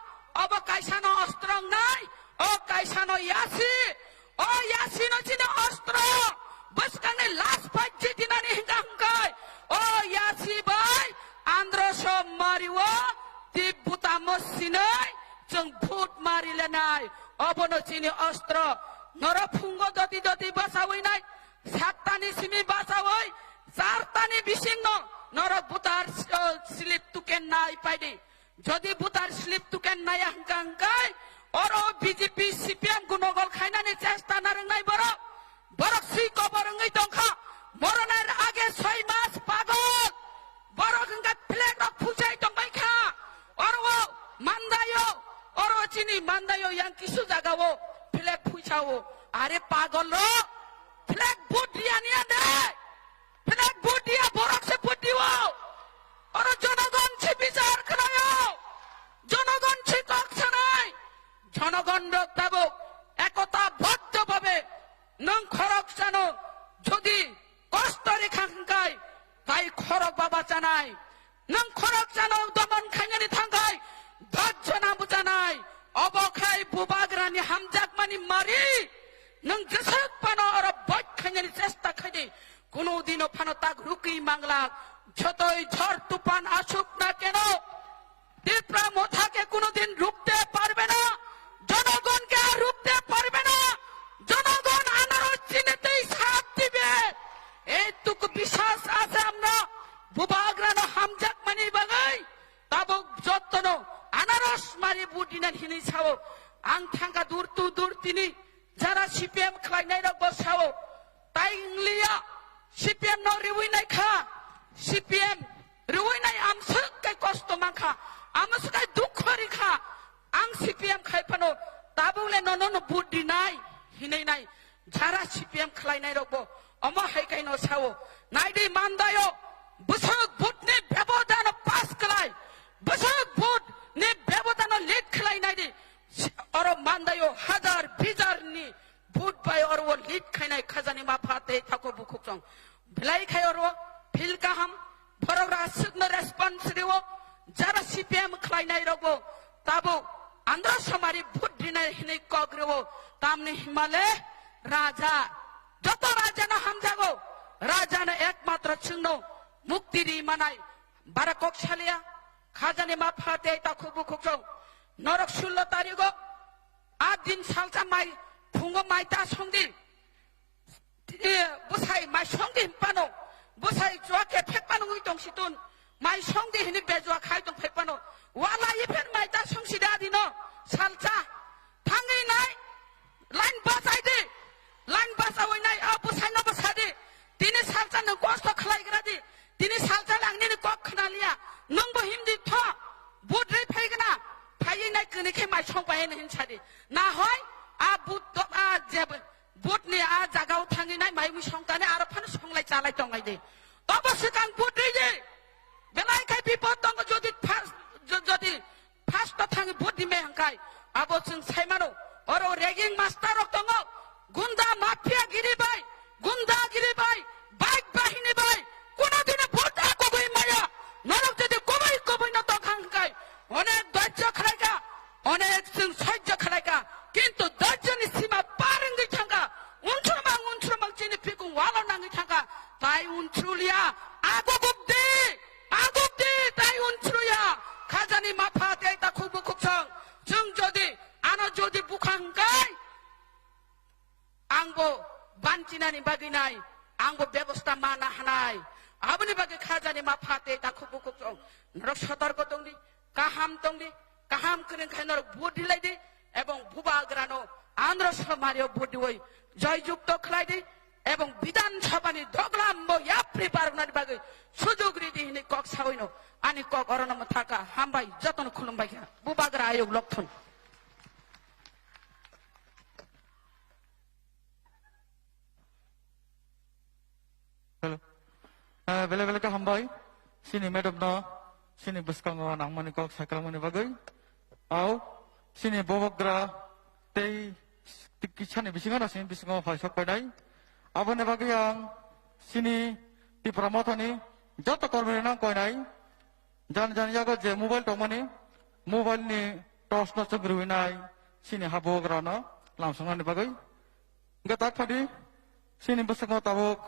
अब काइसानो अस्त्रं नाय ओ काइसानो यासी नो चिने अस्त्र बुसकानि लास्ट फाइट जितिनानि हिंगांकाय ओ यासी बाय आंद्रसो मारिवो तिबुता मसिनै जों भूत मारिलेनाय अबनो चिने अस्त्र नर फुंगो दति दति बासावैनाय साततानि सिमि बासावै चारतानि बिसिंनो नर बुतार स्लिप तुकेन नाय पाइदि যদি বুতার স্লিপ তুকেন নাই হাঙ্কাঙ্কাই অর বিজেপি সিপিএম গুণগল খাইনানি চেষ্টা নারংনাই বরক সুই কবরঙ্গই দংখা মরণের আগে 6 মাস পাগল বরক Hakka flag rock ফুজাই দংবাইখা or মান্দায়ো or চিনি মান্দায়ো ইয়াং কিছু জাগাও ফ্ল্যাগ ফুইছাও আরে পাগল র ফ্ল্যাগ বুট দিয়া নিয়া দে ফ্ল্যাগ বুট দিয়া বরক সে ফুটিও और जनगण से विचार करायो जनगण से कक्षा নাই जनगण রক্তাবো একতা বদ্ধভাবে নং খরক জানো যদি কষ্ট রেখাঙ্কাই তাই খরক বাবা জানাই নং খরক জানো দমন খাইনানি থাঙ্গাই দজ্জনা বুজানাই অবখাই বুবাগ্রানি হামজাক মানি মারি নং জেসক পানো আর বট খাইনানি চেষ্টা খাইদে কোনোদিনও ফানো তাক রুকি মাংলা যতই ঝড় তুফান আসুক না কেন ত্রিপুরা মোথাকে কোনোদিন রুখতে পারবে না জনগণকে আর রুখতে পারবে না জনগণ আনারস চিনেতেই সাথ দিবে এইটুকু বিশ্বাস আছে আমরা বুবাগ্রানো হামজাক মানি বাগাই তাবক যত্ন আনারস মারি বুটিনা হিনি ছাও আং থাঙ্গা দূর তিনি যারা সিপিএম খাইনাই রক বসাও তাই ইংলিয়া সিপিএম ন রিউইনাই খা সিপিএম রিউইনাই আমসুকাই কষ্ট মাখা আমসুকাই দুঃখ রেখা আং সিপিএম খাইফানো তাবুলে ননন বুদ্ধি নাই হিনাই নাই যারা সিপিএম খাইনাই রক অম হাইকাই ন ছাও নাইদি মানদায়ো বুসক বুটনি ব্যবধান পাস সিপিএম খাইনাই রগো তাবো আন্ধ্র সমারি ভোট দিনাই হিনে কগ্রো তামনে হিমালে রাজা যত রাজা না হামজাগো রাজা না একমাত্র চিহ্ন মুক্তি দি মানাই বারাকক ছালিয়া খাজানে মাফাতে তা খুব খুব নরক 16 তারিখও আট দিন সালসা মাই ফুঙ্গ মাইতা সঙ্গি বুসাই মাই সঙ্গি পানো বুসাই জোয়াকে ফেপানো উইতং সিতুন মাই সঙ্গি হিনি বেজোয়া খাইতং ফেপানো ওয়ালা ইফেন মাইতা সংসি দাদিনো সালসা থাঙ্গি নাই লাইন বাসাই দে লাইন বাসা ওই নাই আ বুসাই না বাসাদে তিনি সালসা ন কষ্ট খালাইগ্রা দি তিনি সালসা লাংনি কক খানালিয়া নংবো হিমদি থ বুদ্রে ফাইগনা ফাইयै নাই কনেखे মাই সংপাय हिन सादि ना হয় आ बुत आ जेब बुतनि आ जागाव थाङि नाय माइ संताने आरो फान संलाय चालाय दंगाय दे तब सिगां बुद्रै जे बेलाय खाय बिपद दङ जदि फार्स्ट थाङि बुद्रि मेहंखाय आबो जों सायमानो अरो रेगिं मास्टार दङ गुन्दा माफिया गिरिबाय गुन्दा गिरिबाय बाइक बाहिनी बाय কোনো দিনে বুত আগবই মায়া নরক যদি কবই কবই না তখানকায় অনেক ধৈর্য খালাইকা অনেক সহ্য খালাইকা কিন্তু ধৈর্যনি সীমা পারেঙ্গি থাকা উনছুরমাং চিনি ফিকুং ওয়ালো নাঙ্গি থাকা তাই উনছুলিয়া আগবদে তাই উনছুলিয়া খাজানি মাফা দেই তা খুব খুবছং जों যদি আনো যদি বুখাঙ্গাই आंबो बान्चिनानि बागै नाय आंबो व्यवस्था माना हानाय आबनि बागै खाजानि मा फाते दाखुबु कुकजों नरक सतर्क दंदि काहाम करें खाय नरक बुद्धि लायदि एवं भुबाग्रानो आंध्र समारियो बुद्धि होय जययुक्त खलायदि एवं विधानसभानि दगलाम्बो याप्रि पारगनानि बागै सुजुग रिदि हिनि कक सावैनो आनि कक अरनम थाका हामबाय जतन खुलुमबाय भुबाग्रा आयोग लक्षण Bela bela ka hambay sini madam no sini buskang nang mani kok sakal mani bagai au sini bobogra tei kichani bisinga sini bisinga phaisak padai abone bagai yang sini ti pramothani joto korbe na koi nai jan jago je mobile tomani mobile ni tos no chungru nai sini habogra no langsung ni bagai gatak phadi sini buskang tabok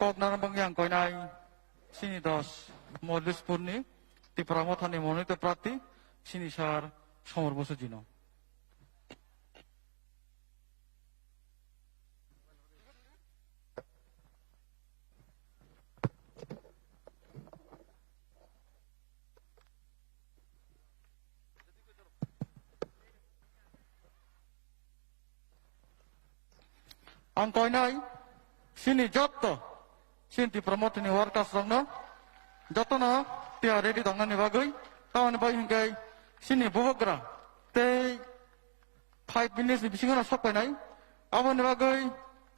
kok narambang yang koi nai sini dos modus purni ti pramothani monite prati sini sar somor bosu jino ang koi nai sini joto Sinti promote ni workers dong no, joto no tia ready dong ni bagai, tahu ni bagai hinggai sini bobogra, te 5 minutes ni bisingan asok koi nai, abon ni bagai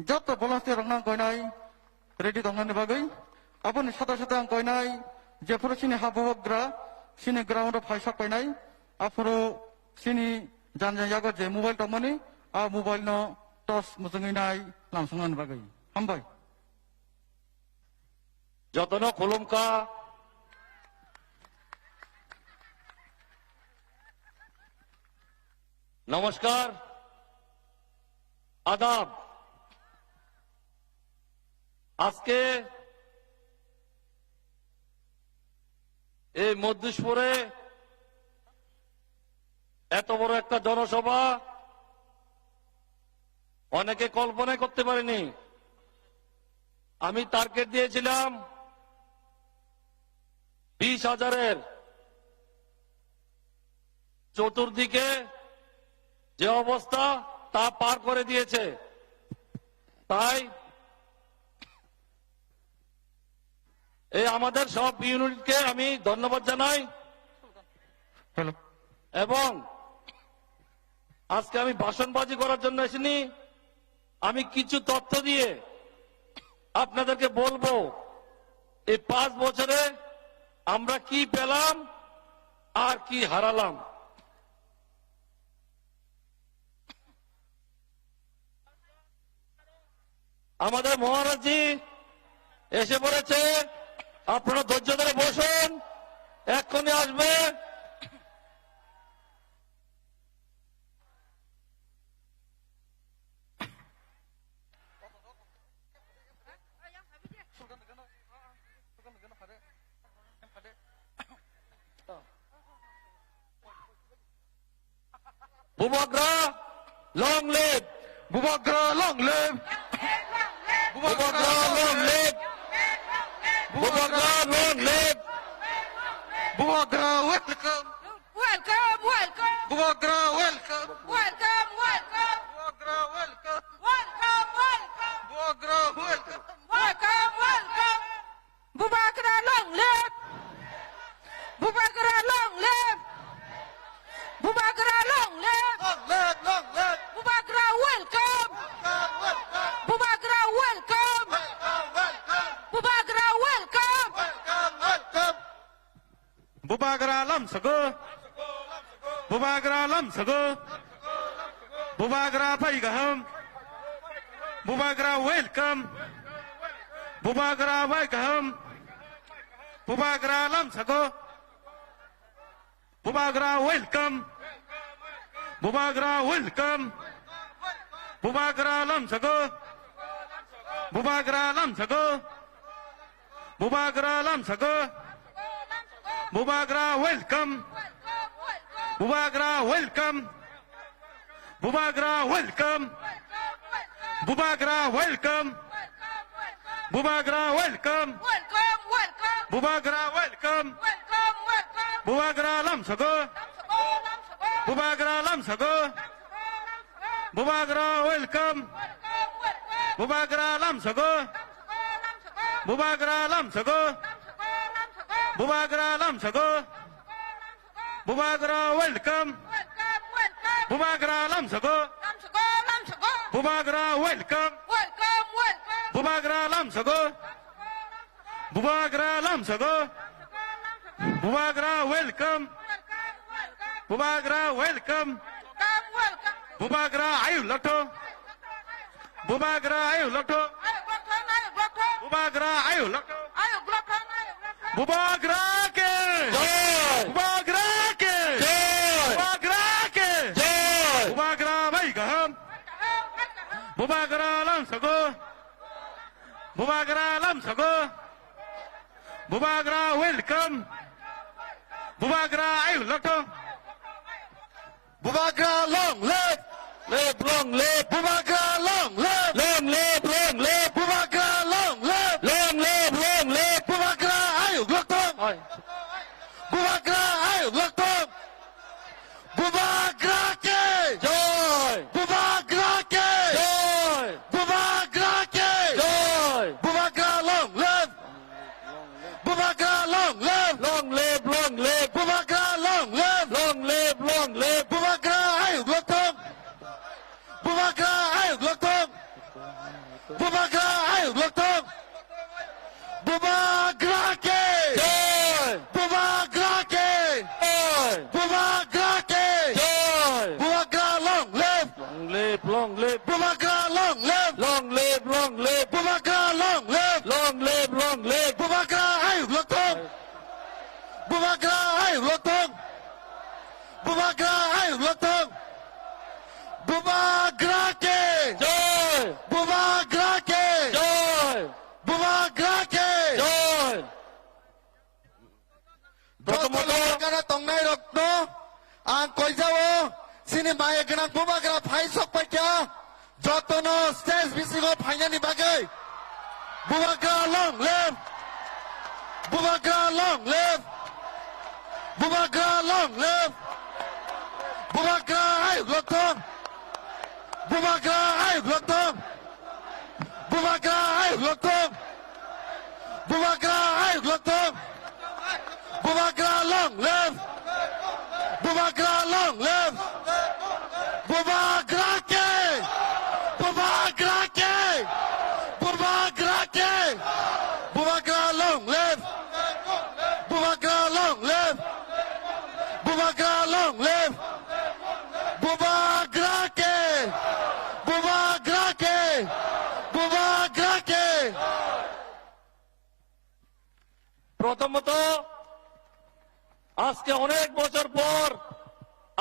joto volunteer dong nang koi nai, ready dong ni bagai, abon ni sata koi nai, jepuro sini ha bobogra, sini ground of high koi nai, apuro sini jan jago je mobile dong ni, a mobile no tos musungi nai langsung ni bagai, hambai. যতন খুলুমকা নমস্কার আদাব আজকে এই মধ্যপুরে এত বড় একটা জনসভা অনেকে কল্পনা করতে পারেনি আমি টার্গেট দিয়েছিলাম 20,000-এর চতুর্দিকে যে অবস্থা তা পার করে দিয়েছে তাই এই আমাদের সব ইউনিটকে আমি ধন্যবাদ জানাই এবং আজকে আমি ভাষণবাজি করার জন্য আসিনি আমি কিছু তথ্য দিয়ে আপনাদেরকে বলবো এই 5 বছরে আমরা কি পেলাম আর কি হারালাম আমাদের মহারাজজি এসে পড়েছে আপনারা ধৈর্য ধরে বসুন এক্ষুনি আসবে Bubagra long live, Bubagra long live, Bubagra long live, Bubagra long live, Bubagra welcome, Welcome, welcome, Bubagra welcome, welcome, welcome, Bubagra welcome, welcome, welcome, Bubagra welcome, welcome, welcome. Bubagra long live. Bubagra long live. Bubagra long live. long live, Bubagra welcome. Bubagra welcome. Bubagra welcome. Bubagra লামসগো, বুবাগ্রা লামসগো, বুবাগ্রা ফাইগাহাম, Bubagra welcome, Bubagra welcome, Bubagra লামসগো, Bubagra welcome, Bubagra welcome, Bubagra লামসগো, বুবাগ্রা লামসগো, বুবাগ্রা লামসগো, Bubagra welcome, Bubagra welcome, Bubagra welcome, Bubagra welcome, Bubagra welcome, Welcome, welcome, Bubagra welcome, welcome, welcome. Bubagra লামসগো, বুবাগ্রা লামসগো, Bubagra welcome, Bubagra লামসগো, বুবাগ্রা লামসগো, বুবাগ্রা লামসগো, বুবাগ্রা ওয়েলকাম, বুবাগ্রা লামসগো, বুবাগ্রা ওয়েলকাম, বুবাগ্রা লামসগো, বুবাগ্রা লামসগো, বুবাগ্রা ওয়েলকাম, বুবাগ্রা ওয়েলকাম, বুবাগ্রা আয়ু লটো, বুবাগ্রা আয়ু লটো, বুবাগ্রা আয়ু লটো, বুবাগ্রা কে, বুবাগ্রা কে, বুবাগ্রা কে, বুবাগ্রা ভাইগাহাম, বুবাগ্রা লামসগো, বুবাগ্রা লামসগো, বুবাগ্রা ওয়েলকাম, বুবাগ্রা আয়ু লটো, Bubagra long live, leave long live, Bubagra long live, long live, long live, Bubagra long live, long live, long live, Bubagra ayuk loktom, Bubagra ayuk loktom, Bubagra ke, জয় Bubagra ke, জয় Bubagra ke, জয়, Bubagra long live, Bubagra long live, long live, long live, Bubagra long live, long live, long live, Bubagra ayuk loktom, Bubagra ayuk loktom, Bubagra ayuk loktom, Bubagra ke, জয় Bubagra ke, জয় Bubagra ke, জয়, Bubagra long live, long live, long live, Bubagra long live, long live, long live, Bubagra long live, long live, long live, Bubagra ayuk loktom, Bubagra ayuk loktom, Bubagra ayuk loktom, Bubagra ke, জয় Bubagra ke, জয় Bubagra ke, জয়। প্রথমত Kana tongnai rokno, ang koijawo, sini maya gana Bubagra phai sok pakya, jotono stage bisigo phainani bagai, Bubagra long live, Bubagra long live, Bubagra long live, Bubagra ayuk loktom, Bubagra ayuk loktom, Bubagra ayuk loktom, Bubagra ayuk loktom, Bubagra long live, Bubagra long live, Bubagra ke, Bubagra ke, Bubagra ke, Bubagra long live, Bubagra long live, Bubagra long live, Bubagra ke, Bubagra ke, Bubagra ke. প্রথমত আজকে অনেক বছর পর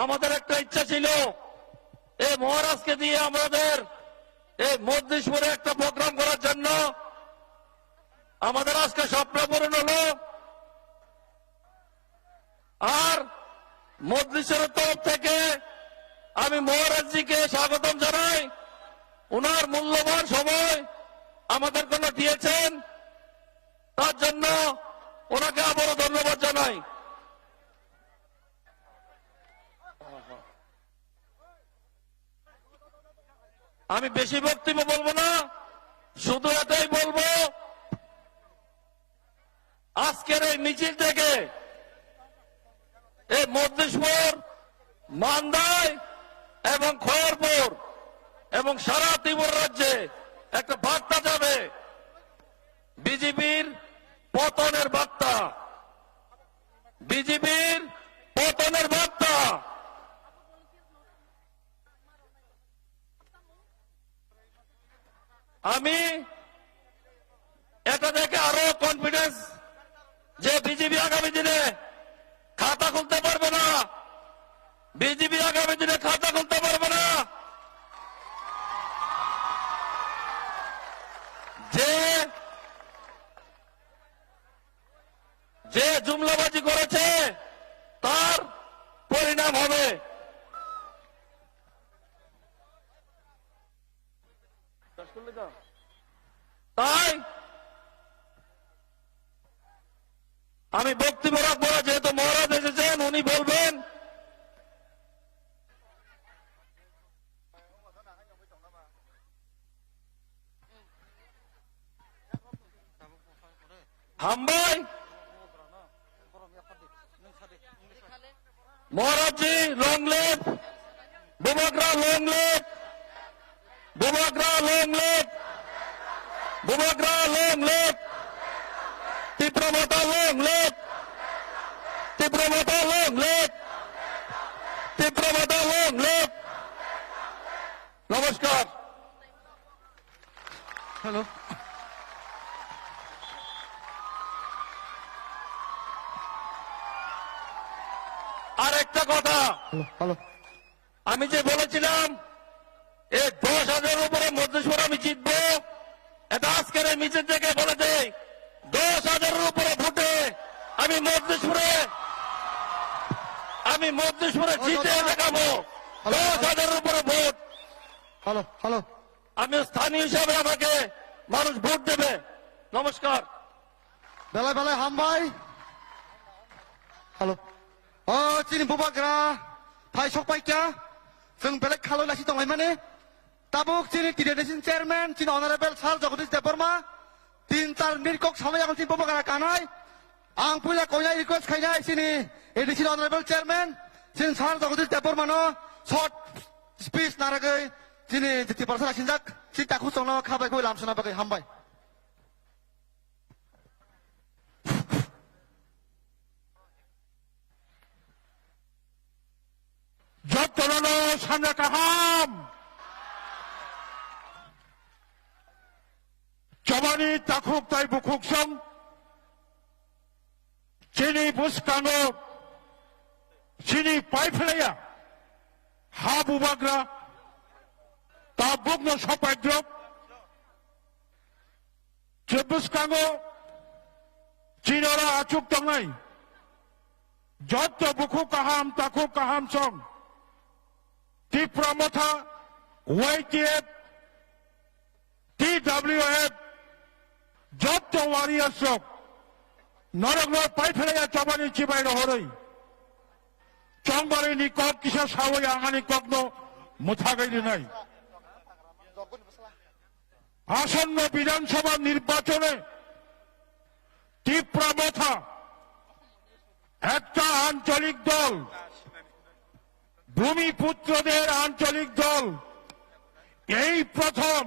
আমাদের একটা ইচ্ছা ছিল এই মহারাজকে দিয়ে আমাদের এই মধ্যেশ্বরে একটা প্রোগ্রাম করার জন্য। আমাদের আজকে স্বপ্ন পূরণ হলো। আর মধ্যেশ্বরের তরফ থেকে আমি মহারাজজিকে স্বাগতম জানাই। ওনার মূল্যবান সময় আমাদের জন্য দিয়েছেন, তার জন্য ওনাকে আবারও ধন্যবাদ জানাই। আমি বেশি বক্তব্য বলবো না, শুধু এটাই বলবো, আজকের এই মিছিল থেকে এই মধ্যেশ্বর, মান্দায় এবং খয়রপুর এবং সারা ত্রিপুরা রাজ্যে একটা বার্তা যাবে, বিজেপির পতনের বার্তা, বিজেপির পতনের বার্তা। আমি এটা দেখে আরো কনফিডেন্স যে বিজেপি আগামী দিনে খাতা খুলতে পারবে না, বিজেপি আগামী দিনে খাতা খুলতে পারবে না। যে জুমলাবাজি করেছে তার পরিণাম হবে। তাই আমি বক্তব্য রাখবো না, যেহেতু মহারাজ এসেছেন, উনি বলবেন। হামবাই মহারাজজি long live, Bubagra long live, Bubagra long live, Bubagra long leave, তীব্রমাতা long live, তীব্রমাতা long live, তীব্রমাতা long live. নমস্কার। হ্যালো, আর একটা কথা, হ্যালো আমি যে বলেছিলাম এই 10,000 উপরে মধ্যেশ্বর আমি জিতবো, এটা আজকের এই মিছিল থেকে বলে দেই, 10,000 উপরে ভোটে আমি মধ্যেশ্বরে জিতে দেখাবো। 10,000 উপরে ভোট। হ্যালো হ্যালো আমি স্থানীয় হিসাবে আমাকে মানুষ ভোট দেবে। নমস্কার। বেলায় বেলায় হামবাই হ্যালো চিনি বুবাग्रा फाइ सकबायका जों बेलेग खालाय लासि दंलाय माने ताबुक चिनि टिडेशन चेयरमैन चिनि अनारेबल सार जगदीश देबबर्मा 3-4 मिनिट कक सामय आं चिनि बुबाग्रा कानाय आं पुला कोया रिक्वेस्ट खायनाय चिनि एडिशन अनारेबल चेयरमैन चिनि सार जगदीश देबबर्मा नो शॉर्ट स्पीच नारागै चिनि जिति परसा सिनजाक चिनि ताखु संनो खाबाय खय लामसना बागै हामबाय যতনো সামনে কাহাম জবানি তাকুক তাই বুকুক সং চিনি বুসকানো চিনি পাইফেলাইয়া হা বুবাগ্রা তা বুকন সপাইদ্রব যে বুসকানো চিনরা আচুক দংনাই যত বুকু কাহাম তাকু কাহাম সং তীব্রমথা ওয়াইটিএফ TWF যত ওয়ারিয়ার্স নরগ্ন পাইফেলাইয়া চবানি চিবাই নহরই চংবারিনি কক কিসা সাওই আঙানি কগ্ন মুথাগাইনি নাই আসন্ন বিধানসভা নির্বাচনে তীব্রমথা একটা আঞ্চলিক দল ভূমিপুত্রদের আঞ্চলিক দল এই প্রথম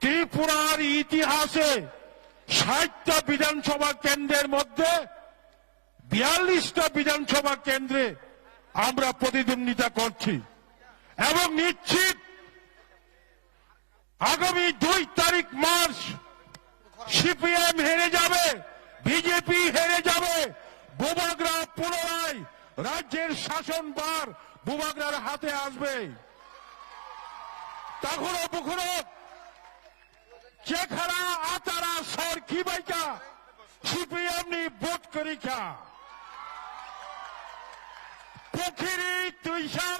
ত্রিপুরার ইতিহাসে 60টা বিধানসভা কেন্দ্রের মধ্যে 42টা বিধানসভা কেন্দ্রে আমরা প্রতিদ্বন্দ্বিতা করছি এবং নিশ্চিত আগামী 2 তারিখ মার্চ সিপিএম হেরে যাবে, বিজেপি হেরে যাবে, বুবাগ্রা পুনরায় রাজ্যের শাসনভার বুবাগ্রার হাতে আসবে। তখনও বুখনো চেখারা আতারা সর কি বাইকা সিপিএম নি ভোট করিকা পুখিরি তুইসা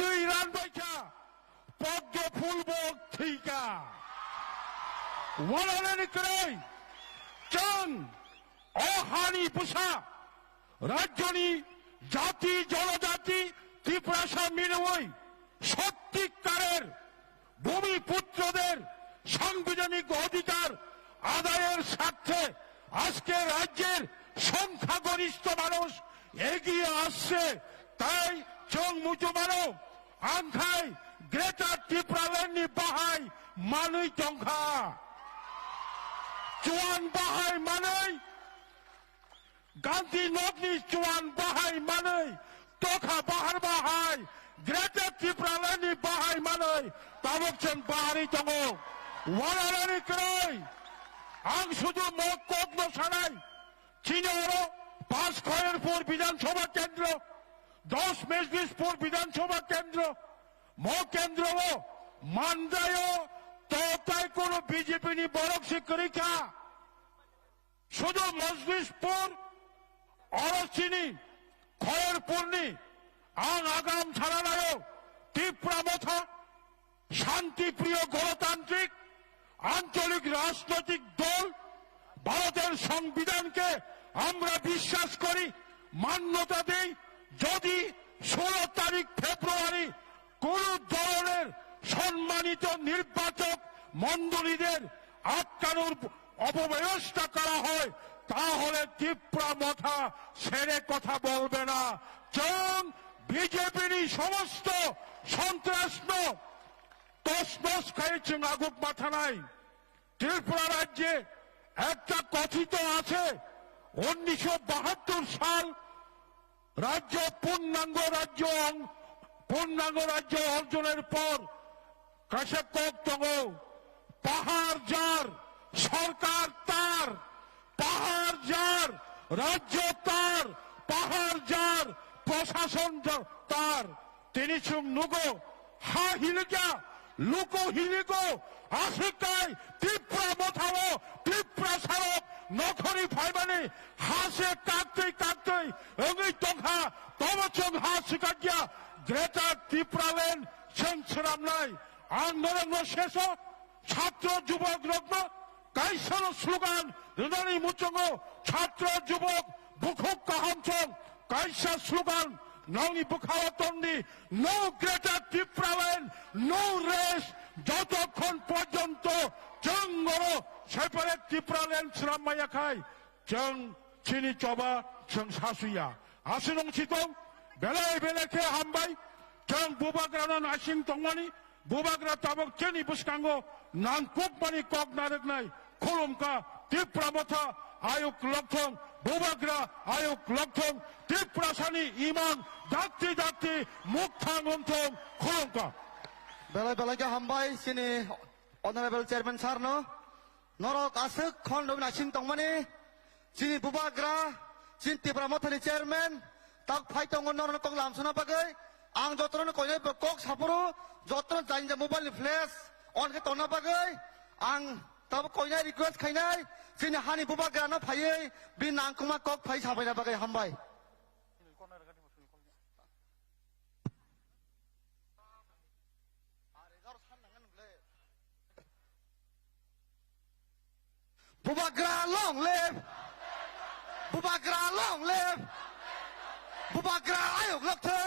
তুই রান বাইকা পদ্ম ফুলব থিকা ওয়ালানি করে চান অহানি পুষা রাজ্যনি জাতি জনজাতি ত্রিপুরাসা মিলবই সত্যিকারের ভূমিপুত্রদের সাংবিধানিক অধিকার আদায়ের স্বার্থে আজকে রাজ্যের সংখ্যাগরিষ্ঠ মানুষ এগিয়ে আসছে তাই চং মুচো মানো আংখাই গ্রেটার ত্রিপুরাল্যান্ডনি বাহাই মানুই টংখা চুয়ান বাহাই মানুই গান্ধী নগনি চুয়ান বাহাই মানুই তখা বাহার বাহাই গ্রেটার ত্রিপুরাল্যান্ডনি বাহাই মানুই তাবকচন বাহারি দङ ওয়ালানি কই আং শুধু মক কগ্ন সানাই চীনেরও 5 খয়েরপুর বিধানসভা কেন্দ্র 10 মেজলিশপুর বিধানসভা কেন্দ্র মো কেন্দ্রও মান্দায়ও তাই কোন বিজেপি নি বরক শিক্ষিকা শুধু মজলিশপুর অরচিনি খয়েরপুরনি আং আগাম ছাড়ানায় ত্রিপুরা মথা শান্তিপ্রিয় গণতান্ত্রিক আঞ্চলিক রাজনৈতিক দল ভারতের সংবিধানকে আমরা বিশ্বাস করি মান্যতা দেই যদি 16 তারিখ ফেব্রুয়ারি কোন ধরনের সম্মানিত নির্বাচক মণ্ডলীদের আটকানোর অপব্যবস্থা করা হয় তাহলে ত্রিপুরা মথা ছেড়ে কথা বলবে না চং বিজেপির সমস্ত সন্ত্রাস তসনস খাইছে আগুক মাথা নাই ত্রিপুরা রাজ্যে একটা কথিত আছে 1972 সাল রাজ্য পূর্ণাঙ্গ রাজ্য অর্জনের পর কাশে কক দङ পাহাড় যার সরকার তার পাহাড় যার রাজ্য তার পাহাড় যার প্রশাসন তার তিনি চুম নুগো হা হিলিকা লুকো হিলিকো আশিকাই ত্রিপুরা মথাও ত্রিপুরা সারক নখরি ফাইবানি হাসে কাটতেই ওই টংহা তবচং হা শিকাজ্ঞা গ্রেটার ত্রিপুরাল্যান্ড সেন্সরামনাই আন্দোলন শেষ ছাত্র যুবক রত্ন কাইসর স্লোগান হৃদয় মুচঙ্গ ছাত্র যুবক বুখুক কাহামচং কাইসা স্লোগান নংনি বুখাওয়াতন্দি no Greater Tripuraland no rest যতক্ষণ পর্যন্ত চং গরো সেপারে ত্রিপুরাল্যান্ড শ্রামাইয়া খাই চং চিনি চবা চং সাসুইয়া আসিনং চিতং বেলায় বেলাকে হামবাই চং বুবাগ্রানো নাসিং তংমানি বুবাগ্রা তাবক চেনি বুসকাঙ্গো নানকুক মানি কক নারেগনাই খুলুমকা ত্রিপুরা মথা আয়োগ লক্ষং বুবাগ্রা আয়োগ লক্ষং ত্রিপুরা সানি ইমান দাত্তি মুখথাং অন্থং খুলুমকা বেলায় বেলাকে হামবাই চিনি অনারেবল চেয়ারম্যান স্যার নরক আসুক খন্ড নাসিং তংমানি চিনি বুবাগ্রা চিন ত্রিপুরা মথানি চেয়ারম্যান তাক ফাই দङ নরন কক লামসনা বাগै आं जतन कइने कक सापरो जतन जाइन मोबाइल फ्लैश ऑन के तोना बागै आं तब कइने रिक्वेस्ट खाइनाय जोंनि हानि बुबा ग्रानो फायै बि नांकुमा कक फाइ साबायना बागै हामबाय बुबाग्रा long live बुबाग्रा long live बुबाग्रा आयोग लक्थो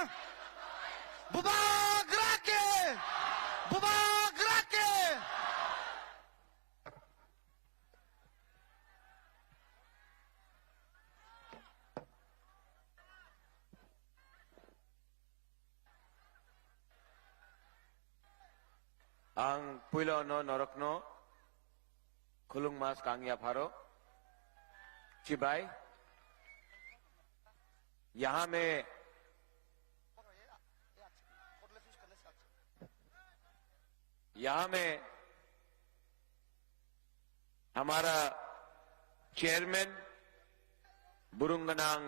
बुबाग्रा के ang puilo no norokno khulung mas kangya pharo चिबाई यहां में हमारा चेयरमैन बुरुंगनांग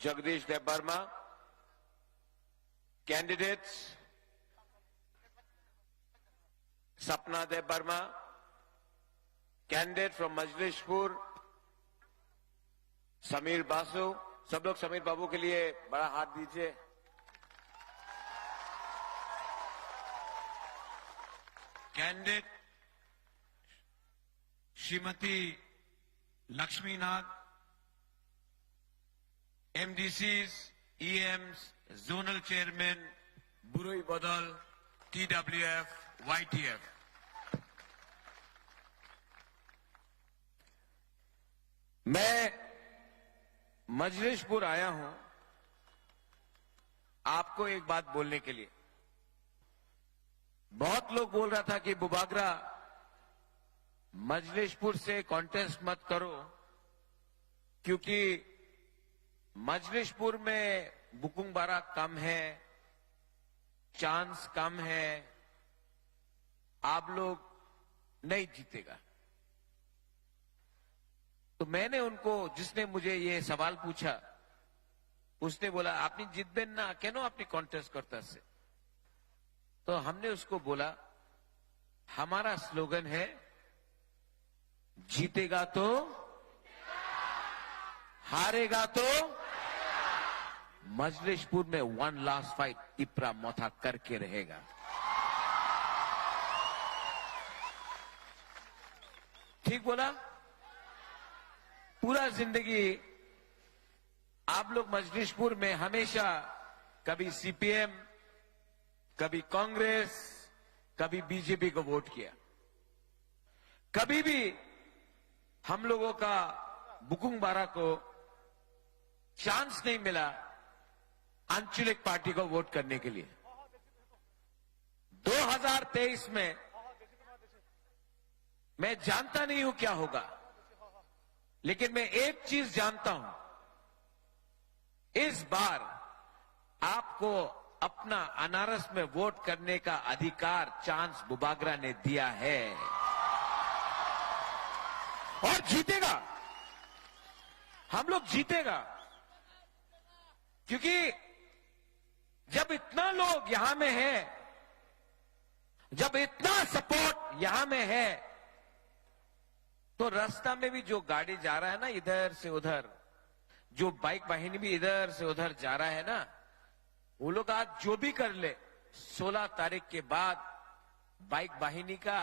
जगदीश देव वर्मा कैंडिडेट्स सपना देव वर्मा कैंडिडेट फ्रॉम मजलिशपुर समीर बासु, सब लोग समीर बाबू के लिए बड़ा हाथ दीजिए। candidate Srimati Lakshminath, MDCs, EMs, Zonal Chairman, Buroi Badal, TWF, YTF. मैं मजलिसपुर आया हूं आपको एक बात बोलने के लिए। बहुत लोग बोल रहा था कि बुबागरा मजलिसपुर से कॉन्टेस्ट मत करो क्योंकि मजलिसपुर में बुकुंग बारा कम है, चांस कम है, आप लोग नहीं जीतेगा। तो मैंने उनको, जिसने मुझे ये सवाल पूछा, उसने बोला आपने जितबेन ना केनो आपने कॉन्टेस्ट करता से। तो हमने उसको बोला हमारा स्लोगन है जीतेगा तो, हारेगा तो मजलिसपुर में वन लास्ट फाइट टिपरा मोथा करके रहेगा। ठीक बोला? पूरा जिंदगी आप लोग मजलिसपुर में हमेशा कभी सीपीएम, कभी कांग्रेस, कभी बीजेपी को वोट किया। कभी भी हम लोगों का बुकुंग बारा को चांस नहीं मिला आंचलिक पार्टी को वोट करने के लिए। 2023 में मैं जानता नहीं हूं क्या होगा, लेकिन मैं एक चीज जानता हूं, इस बार आपको अपना अनारस में वोट करने का अधिकार चांस बुबागरा ने दिया है और जीतेगा। हम लोग जीतेगा क्योंकि जब इतना लोग यहां में है, जब इतना सपोर्ट यहां में है, तो रास्ता में भी जो गाड़ी जा रहा है ना इधर से उधर, जो बाइक वाहिनी भी इधर से उधर जा रहा है ना, वो लोग आज जो भी कर ले 16 तारीख के बाद बाइक वाहिनी का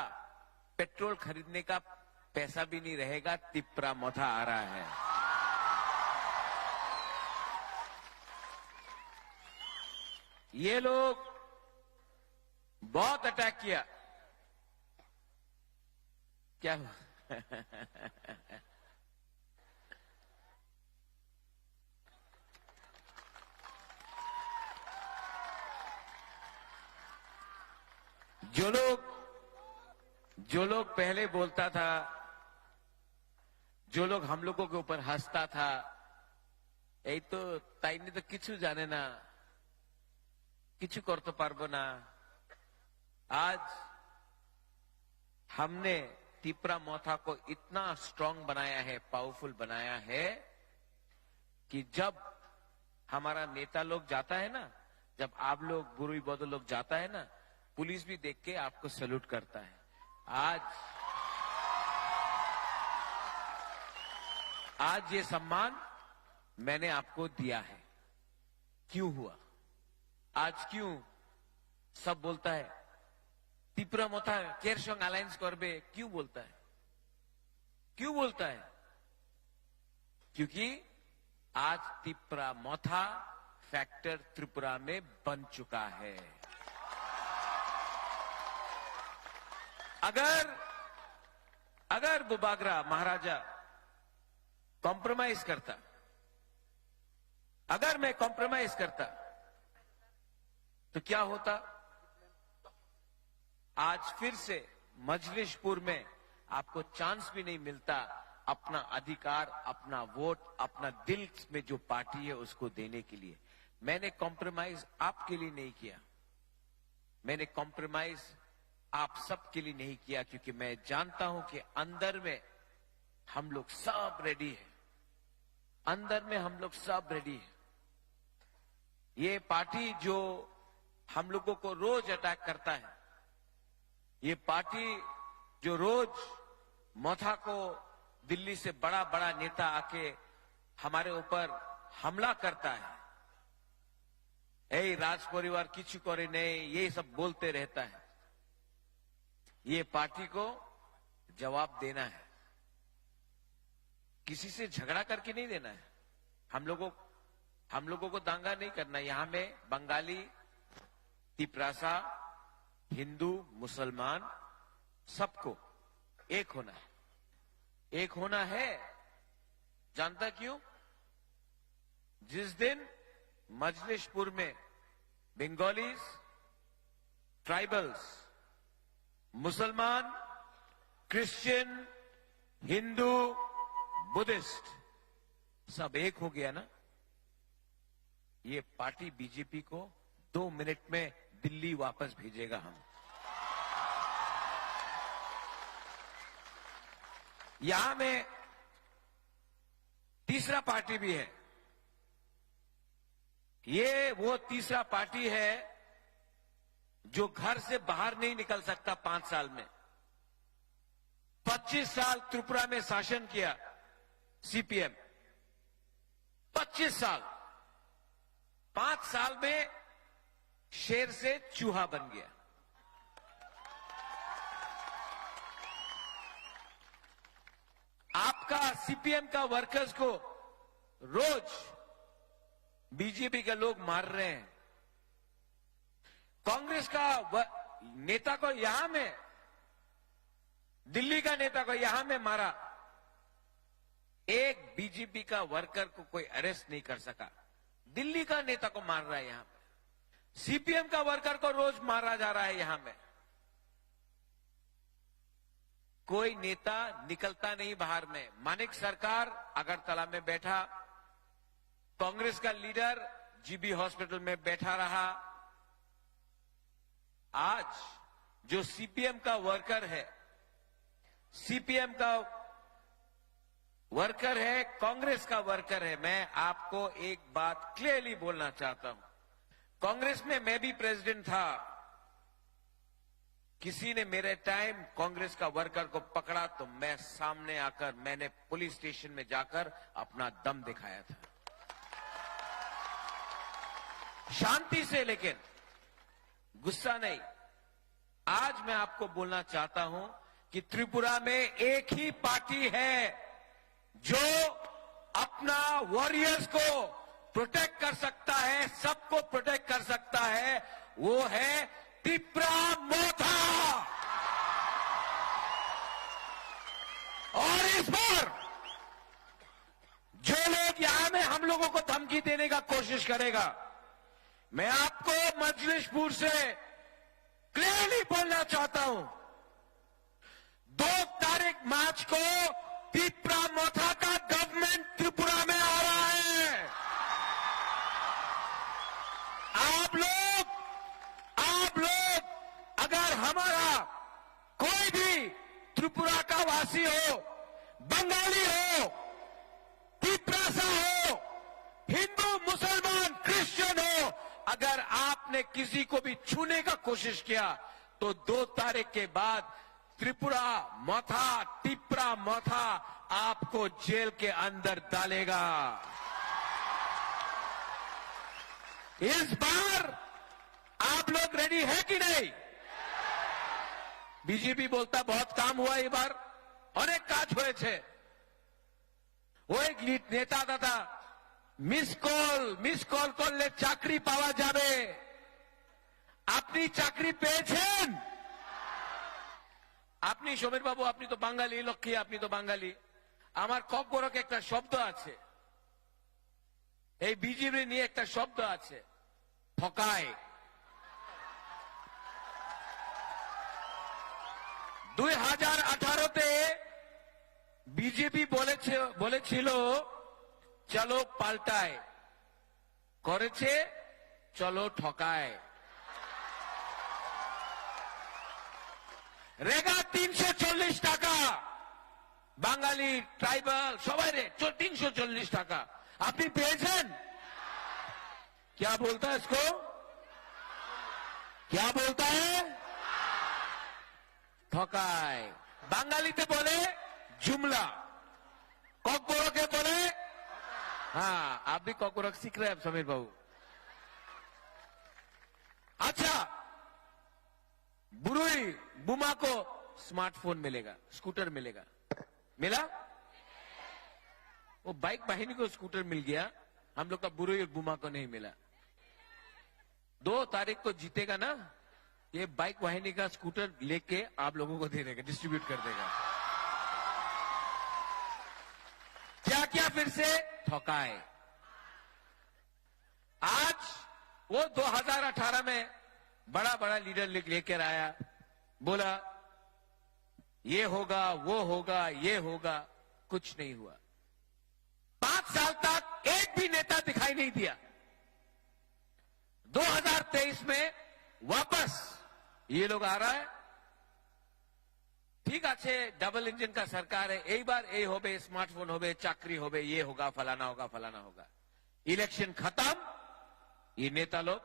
पेट्रोल खरीदने का पैसा भी नहीं रहेगा। तिपरा मोथा आ रहा है। ये लोग बहुत अटैक किया। क्या हुआ? जो लोग पहले बोलता था, जो लोग हम लोगों के ऊपर हंसता था, यही तो ताईने तो किचु जाने ना, किचु करते पारबो ना। आज हमने तिपरा मोथा को इतना स्ट्रांग बनाया है, पावरफुल बनाया है कि जब हमारा नेता लोग जाता है ना, जब आप लोग बुरुई बदल लोग जाता है ना, पुलिस भी देख के आपको सैल्यूट करता है। आज ये सम्मान मैंने आपको दिया है। क्यों हुआ? आज क्यों सब बोलता है तिपरा मोथा केर संग अलायंस करबे? क्यों बोलता है? क्यों बोलता है? क्योंकि आज तिपरा मोथा फैक्टर त्रिपुरा में बन चुका है। अगर बुबागरा महाराजा कॉम्प्रोमाइज करता, अगर मैं कॉम्प्रोमाइज करता तो क्या होता? आज फिर से मजलिसपुर में आपको चांस भी नहीं मिलता अपना अधिकार, अपना वोट, अपना दिल में जो पार्टी है उसको देने के लिए। मैंने कॉम्प्रोमाइज आपके लिए नहीं किया, मैंने कॉम्प्रोमाइज आप सबके लिए नहीं किया, क्योंकि मैं जानता हूं कि अंदर में हम लोग सब रेडी है, अंदर में हम लोग सब रेडी है। ये पार्टी जो हम लोगों को रोज अटैक करता है, ये पार्टी जो रोज मोथा को दिल्ली से बड़ा बड़ा नेता आके हमारे ऊपर हमला करता है, राज परिवार किछु करे नहीं, ये सब बोलते रहता है। ये पार्टी को जवाब देना है, किसी से झगड़ा करके नहीं देना है। हम लोगों को दांगा नहीं करना। यहां में बंगाली, तिपरासा, हिंदू, मुसलमान सबको एक होना है। एक होना है। जानता क्यों? जिस दिन मजलिसपुर में बंगालीज, ट्राइबल्स, मुसलमान, क्रिश्चियन, हिंदू, बुद्धिस्ट सब एक हो गया ना, ये पार्टी बीजेपी को 2 मिनट में दिल्ली वापस भेजेगा। हम यहां में तीसरा पार्टी भी है। ये वो तीसरा पार्टी है जो घर से बाहर नहीं निकल सकता 5 साल में। 25 साल त्रिपुरा में शासन किया सीपीएम, 25 साल। 5 साल में शेर से चूहा बन गया। आपका सीपीएम का वर्कर्स को रोज बीजेपी के लोग मार रहे हैं। कांग्रेस का नेता को यहां में, दिल्ली का नेता को यहां में मारा। एक बीजेपी का वर्कर को कोई अरेस्ट नहीं कर सका। दिल्ली का नेता को मार रहा है यहां पे। सीपीएम का वर्कर को रोज मारा जा रहा है यहां में। कोई नेता निकलता नहीं बाहर में। मानिक सरकार अगरतला में बैठा, कांग्रेस का लीडर जीबी हॉस्पिटल में बैठा रहा। आज जो सीपीएम का वर्कर है, सीपीएम का वर्कर है, कांग्रेस का वर्कर है, मैं आपको एक बात क्लियरली बोलना चाहता हूं। कांग्रेस में मैं भी प्रेसिडेंट था। किसी ने मेरे टाइम कांग्रेस का वर्कर को पकड़ा तो मैं सामने आकर, मैंने पुलिस स्टेशन में जाकर अपना दम दिखाया था, शांति से, लेकिन गुस्सा नहीं। आज मैं आपको बोलना चाहता हूं कि त्रिपुरा में एक ही पार्टी है जो अपना वॉरियर्स को प्रोटेक्ट कर सकता है, सबको प्रोटेक्ट कर सकता है। वो है तिप्रा मोथा। और इस बार जो लोग यहां में हम लोगों को धमकी देने का कोशिश करेगा, मैं आपको मजलिसपुर से क्लियरली बोलना चाहता हूं, 2 तारीख मार्च को तिप्रा मोथा का गवर्नमेंट त्रिपुरा में आ रहा है। आप लोग अगर हमारा कोई भी त्रिपुरा का वासी हो, बंगाली हो, तिप्रासा हो, हिंदू, मुसलमान, क्रिश्चियन हो, अगर आपने किसी को भी छूने का कोशिश किया तो 2 तारीख के बाद त्रिपुरा मोथा, तिप्रा मोथा आपको जेल के अंदर डालेगा। इस बार आप लोग रेडी है कि नहीं? बीजेपी बोलता बहुत काम हुआ ये बार, अनेक काज हुए थे। वो एक नेता आता था, मिस कॉल করলে চাকরি পাওয়া যাবে। আপনি চাকরি পেয়েছেন? আপনি সমীর বাবু, আপনি তো বাঙালি, লক্ষ্মী আপনি তো বাঙালি। আমার ককবরক একটা শব্দ আছে, এই বিজেপি নিয়ে একটা শব্দ আছে, ঠকায়। 2018-তে বিজেপি বলেছিল চলো পাল্টায়, করেছে চলো ঠকায়। রেগা 340 টাকা, বাঙালি, ট্রাইবাল সবাই 340 টাকা আপনি পেয়েছেন? क्या बोलता है इसको? क्या बोलता है? ठकाय। बांगालीते बोले जुमला, कॉकबोरक के बोले, हाँ आप भी कॉकबोरक सीख रहे हैं अब, समीर बाबू। अच्छा, बुरुई बुमा को स्मार्टफोन मिलेगा, स्कूटर मिलेगा, मिला? वो बाइक वाहिनी को स्कूटर मिल गया, हम लोग का बुरुई और बुमा को नहीं मिला। 2 तारीख को जीतेगा ना, ये बाइक वाहिनी का स्कूटर लेके आप लोगों को दे देगा, डिस्ट्रीब्यूट कर देगा। क्या क्या फिर से ठोकाए। आज वो 2018 में बड़ा बड़ा लीडर लेकर आया, बोला ये होगा, वो होगा, ये होगा, कुछ नहीं हुआ। 5 साल तक एक भी नेता दिखाई नहीं दिया। 2023 में वापस ये लोग आ रहा है। ठीक আছে, डबल इंजन का सरकार है, एक बार ये होबे, स्मार्टफोन होबे, चाकरी होबे, ये होगा, फलाना होगा, फलाना होगा। इलेक्शन खत्म, ये नेता लोग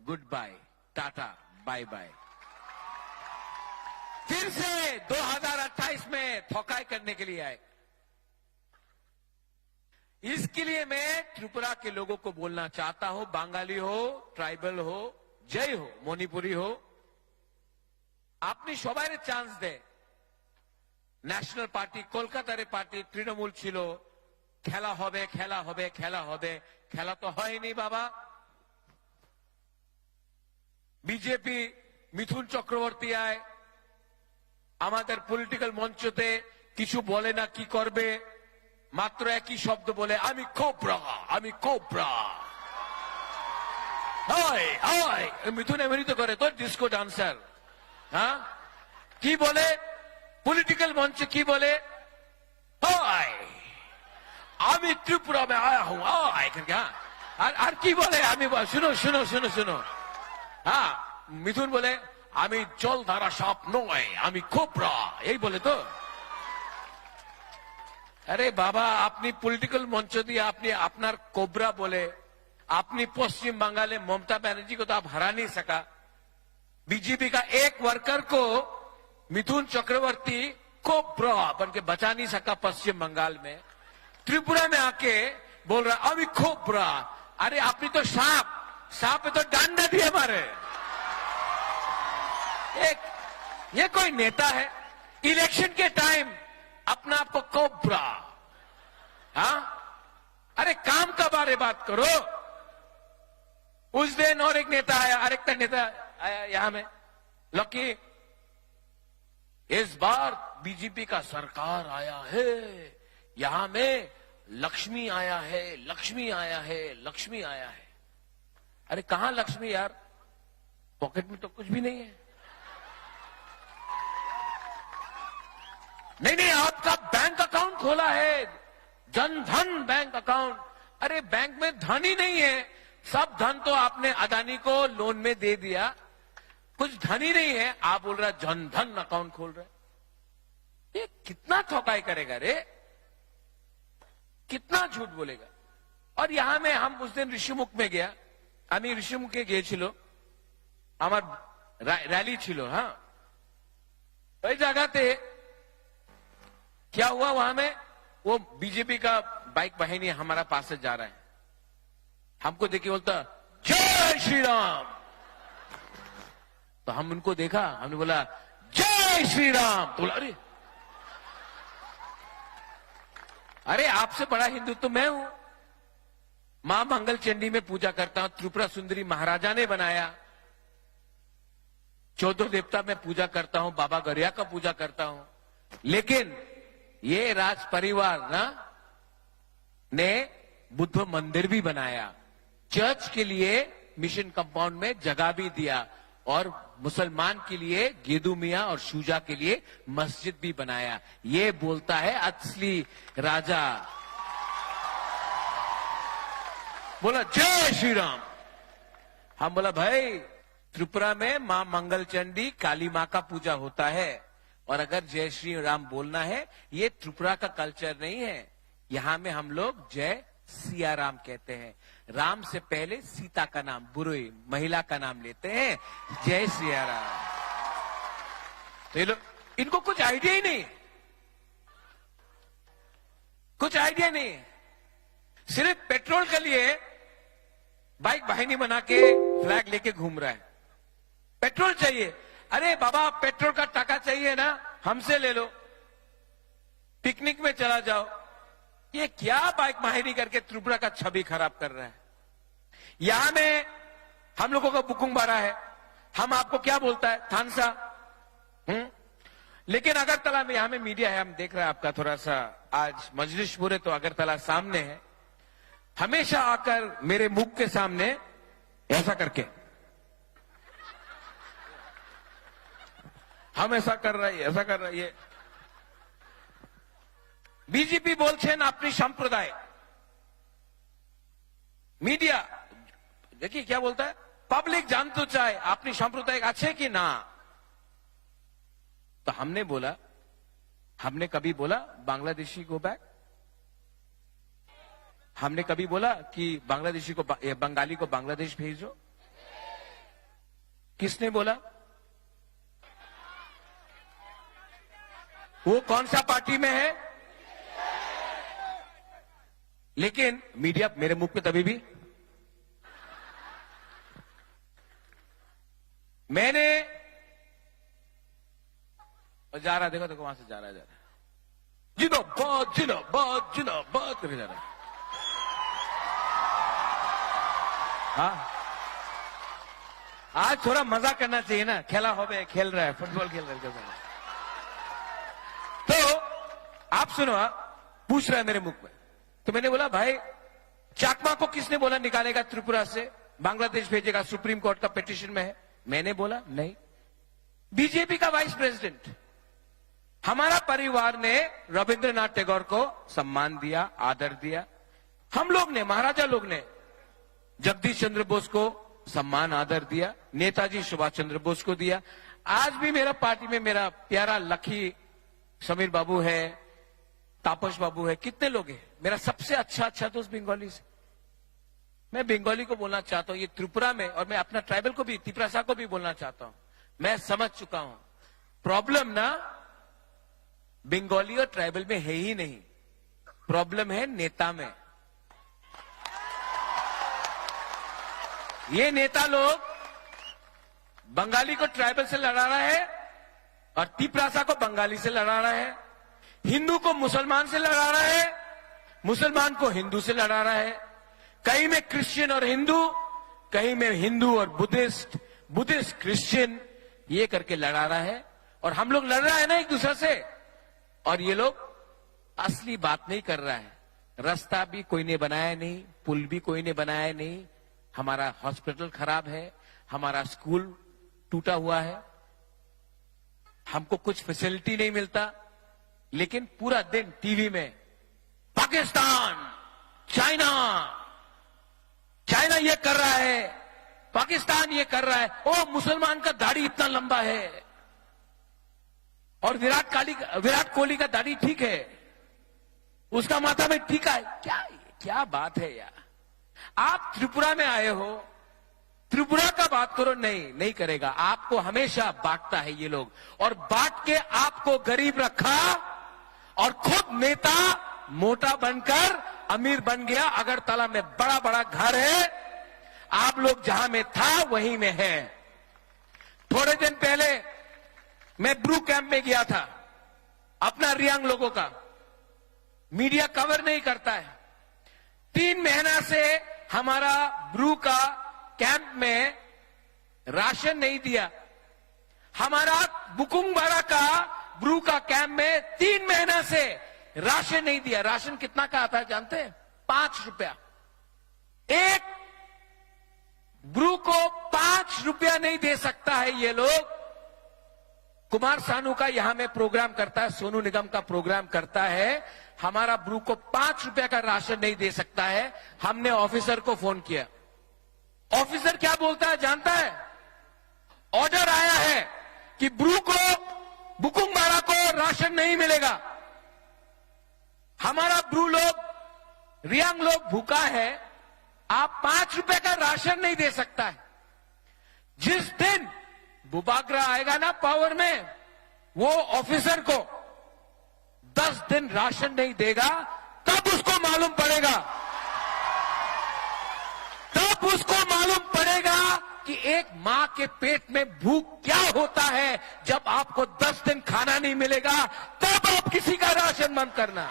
good bye, tata, bye bye. फिर से 2028 में ठोकाई करने के लिए आए। इसके लिए मैं त्रिपुरा के लोगों को बोलना चाहता हूं, बंगाली हो, ट्राइबल हो, जय हो, मणिपुरी हो, আপনি সবাইরে চান্স দে। ন্যাশনাল পার্টি, কলকাতার পার্টি, তৃণমূল ছিল, খেলা হবে, খেলা হবে, খেলা হবে, খেলা তো হয়নি বাবা। বিজেপি মিথুন চক্রবর্তী আয় আমাদের পলিটিক্যাল মঞ্চতে কিছু বলে না, কি করবে, মাত্র একই শব্দ বলে, আমি কোবরা, আমি কোবরা। মিথুন এমনি তো করে তো, ডিস্কো ডান্সার। हाँ, की बोले पॉलिटिकल मंच, की बोले आमी त्रिपुरा में आया हूं, करके। हाँ, और की बोले, आमी सुनो सुनो सुनो सुनो, हाँ, मिथुन बोले आमी जलधारा साप नय, आमी कोबरा, यही बोले तो। अरे बाबा, अपनी पॉलिटिकल मंच दिए आपने अपना कोबरा बोले, अपनी पश्चिम बंगाल में ममता बनर्जी को तो आप हरा नहीं सका। बीजेपी का एक वर्कर को मिथुन चक्रवर्ती कोबरा बन के बचा नहीं सका पश्चिम बंगाल में। त्रिपुरा में आके बोल रहा अभी कोबरा। अरे आपने तो सांप, सांप पे तो डंडा दिए मारे। ये कोई नेता है? इलेक्शन के टाइम अपना आप को कोबरा। हाँ, अरे काम का बारे बात करो। उस दिन और एक नेता आया, अरेकता नेता आया यहां में, लकी इस बार बीजेपी का सरकार आया है, यहां में लक्ष्मी आया है, लक्ष्मी आया है, लक्ष्मी आया है। अरे कहां लक्ष्मी यार, पॉकेट में तो कुछ भी नहीं है। नहीं नहीं, आपका बैंक अकाउंट खोला है, जनधन बैंक अकाउंट। अरे बैंक में धन ही नहीं है, सब धन तो आपने अदानी को लोन में दे दिया, कुछ धन ही नहीं है। आप बोल रहा जनधन अकाउंट खोल रहे, ये कितना ठोकाई करेगा रे, कितना झूठ बोलेगा। और यहां में हम उस दिन ऋषिमुख में गया, আমি ঋষিমুখে গিয়েছিল, আমার रैली छिलो। हाँ, वही जगहते क्या हुआ, वहां में वो बीजेपी का बाइक वाहिनी हमारा पास से जा रहा है, हमको देखिए बोलता जय श्री राम। तो हम उनको देखा, हमने बोला जय श्री राम, तो बोला अरे आपसे बड़ा हिंदू तो मैं हूं, मां मंगल चंडी में पूजा करता हूं, त्रिपुरा सुंदरी महाराजा ने बनाया, 14 देवता में पूजा करता हूं, बाबा गरिया का पूजा करता हूं। लेकिन ये राज परिवार ना ने बुद्ध मंदिर भी बनाया, चर्च के लिए मिशन कंपाउंड में जगह भी दिया, और मुसलमान के लिए गेदू मियां और शूजा के लिए मस्जिद भी बनाया। ये बोलता है असली राजा। बोला जय श्री राम। हम बोला भाई त्रिपुरा में मां मंगल चंडी काली मां का पूजा होता है, और अगर जय श्री राम बोलना है, ये त्रिपुरा का कल्चर नहीं है। यहां में हम लोग जय सिया राम कहते हैं, राम से पहले सीता का नाम, बुरुई महिला का नाम लेते हैं, जय सिया राम। तो ये लोग, इनको कुछ आइडिया ही नहीं, कुछ आइडिया नहीं, सिर्फ पेट्रोल के लिए बाइक वाहिनी बना के फ्लैग लेके घूम रहा है, पेट्रोल चाहिए। अरे बाबा पेट्रोल का टाका चाहिए ना, हमसे ले लो, पिकनिक में चला जाओ। ये क्या बाइक माहिरी करके त्रिपुरा का छवि खराब कर रहा है। यहां में हम लोगों का बुकुंग भरा है, हम आपको क्या बोलता है, थानसा। लेकिन अगरतला में, यहां में मीडिया है, हम देख रहे हैं आपका थोड़ा सा आज मजलिस पूरे तो अगरतला सामने है, हमेशा आकर मेरे मुख के सामने ऐसा करके हम ऐसा कर रहे हैं, ऐसा कर रहे हैं। बीजेपी बोलছেন अपनी संप्रदाय, मीडिया देखिए क्या बोलता है, पब्लिक जानते चाहे अपनी संप्रदाय अच्छे कि ना। तो हमने बोला, हमने कभी बोला बांग्लादेशी गो बैक? हमने कभी बोला कि बांग्लादेशी को, बंगाली को बांग्लादेश भेजो? किसने बोला? वो कौन सा पार्टी में है? लेकिन मीडिया मेरे मुख पे तभी भी, मैंने जा रहा, देखो देखो वहां से जा रहा है, जिन्दाबाद जिन्दाबाद जिन्दाबाद करके जा रहा है। हाँ, आज थोड़ा मजा करना चाहिए ना, खेला हो गया, खेल रहा है, फुटबॉल खेल रहा है। तो आप सुनो, पूछ रहा है मेरे मुख में, तो मैंने बोला भाई चाकमा को किसने बोला निकालेगा त्रिपुरा से, बांग्लादेश भेजेगा, सुप्रीम कोर्ट का पिटीशन में है? मैंने बोला नहीं, बीजेपी का वाइस प्रेसिडेंट। हमारा परिवार ने रविंद्रनाथ टैगोर को सम्मान दिया, आदर दिया, हम लोग ने, महाराजा लोग ने जगदीश चंद्र बोस को सम्मान आदर दिया, नेताजी सुभाष चंद्र बोस को दिया। आज भी मेरा पार्टी में मेरा प्यारा लखी समीर बाबू है, तापस बाबू है, कितने लोग हैं। मेरा सबसे अच्छा दोस्त बंगाली से, मैं बंगाली को बोलना चाहता हूं ये त्रिपुरा में, और मैं अपना ट्राइबल को भी, तिपरासा को भी बोलना चाहता हूं, मैं समझ चुका हूं प्रॉब्लम ना बंगाली और ट्राइबल में है ही नहीं, प्रॉब्लम है नेता में। ये नेता लोग बंगाली को ट्राइबल से लड़ा रहा है और तिपरासा को बंगाली से लड़ा रहा है, हिंदू को मुसलमान से लड़ा रहा है, मुसलमान को हिंदू से लड़ा रहा है, कहीं में क्रिश्चियन और हिंदू, कहीं में हिंदू और बुद्धिस्ट, बुद्धिस्ट क्रिश्चियन, ये करके लड़ा रहा है। और हम लोग लड़ रहा है ना एक दूसरे से, और ये लोग असली बात नहीं कर रहा है। रास्ता भी कोई ने बनाया नहीं, पुल भी कोई ने बनाया नहीं, हमारा हॉस्पिटल खराब है, हमारा स्कूल टूटा हुआ है, हमको कुछ फैसिलिटी नहीं मिलता, लेकिन पूरा दिन टीवी में पाकिस्तान, चाइना, चाइना ये कर रहा है, पाकिस्तान ये कर रहा है, ओ मुसलमान का दाढ़ी इतना लंबा है, और विराट कोहली का दाढ़ी ठीक है, उसका माथा में टीका है। क्या बात है यार। आप त्रिपुरा में आए हो, त्रिपुरा का बात करो, नहीं करेगा, आपको हमेशा बांटता है ये लोग, और बांट के आपको गरीब रखा और खुद नेता मोटा बनकर अमीर बन गया। अगरतला में बड़ा बड़ा घर है, आप लोग जहां में था वहीं में है। थोड़े दिन पहले मैं ब्रू कैंप में गया था, अपना रियांग लोगों का, मीडिया कवर नहीं करता है। 3 महीना से हमारा ब्रू का कैंप में राशन नहीं दिया। हमारा बुकुंगबाड़ा का ब्रू का कैंप में 3 महीना से राशन नहीं दिया। राशन कितना का आता है जानते हैं? 5 रुपया। एक ब्रू को 5 रुपया नहीं दे सकता है ये लोग। कुमार सानू का यहां में प्रोग्राम करता है, सोनू निगम का प्रोग्राम करता है, हमारा ब्रू को 5 रुपया का राशन नहीं दे सकता है। हमने ऑफिसर को फोन किया, ऑफिसर क्या बोलता है जानता है? ऑर्डर आया है कि ब्रू को, बुकुंगबाड़ा को राशन नहीं मिलेगा। हमारा ब्रू लोग, रियांग लोग भूखा है, आप 5 रुपए का राशन नहीं दे सकता है। जिस दिन बुबागरा आएगा ना पावर में, वो ऑफिसर को 10 दिन राशन नहीं देगा, तब उसको मालूम पड़ेगा, तब उसको मालूम पड़ेगा कि एक मां के पेट में भूख क्या होता है जब आपको 10 दिन खाना नहीं मिलेगा, तब आप किसी का राशन बंद करना।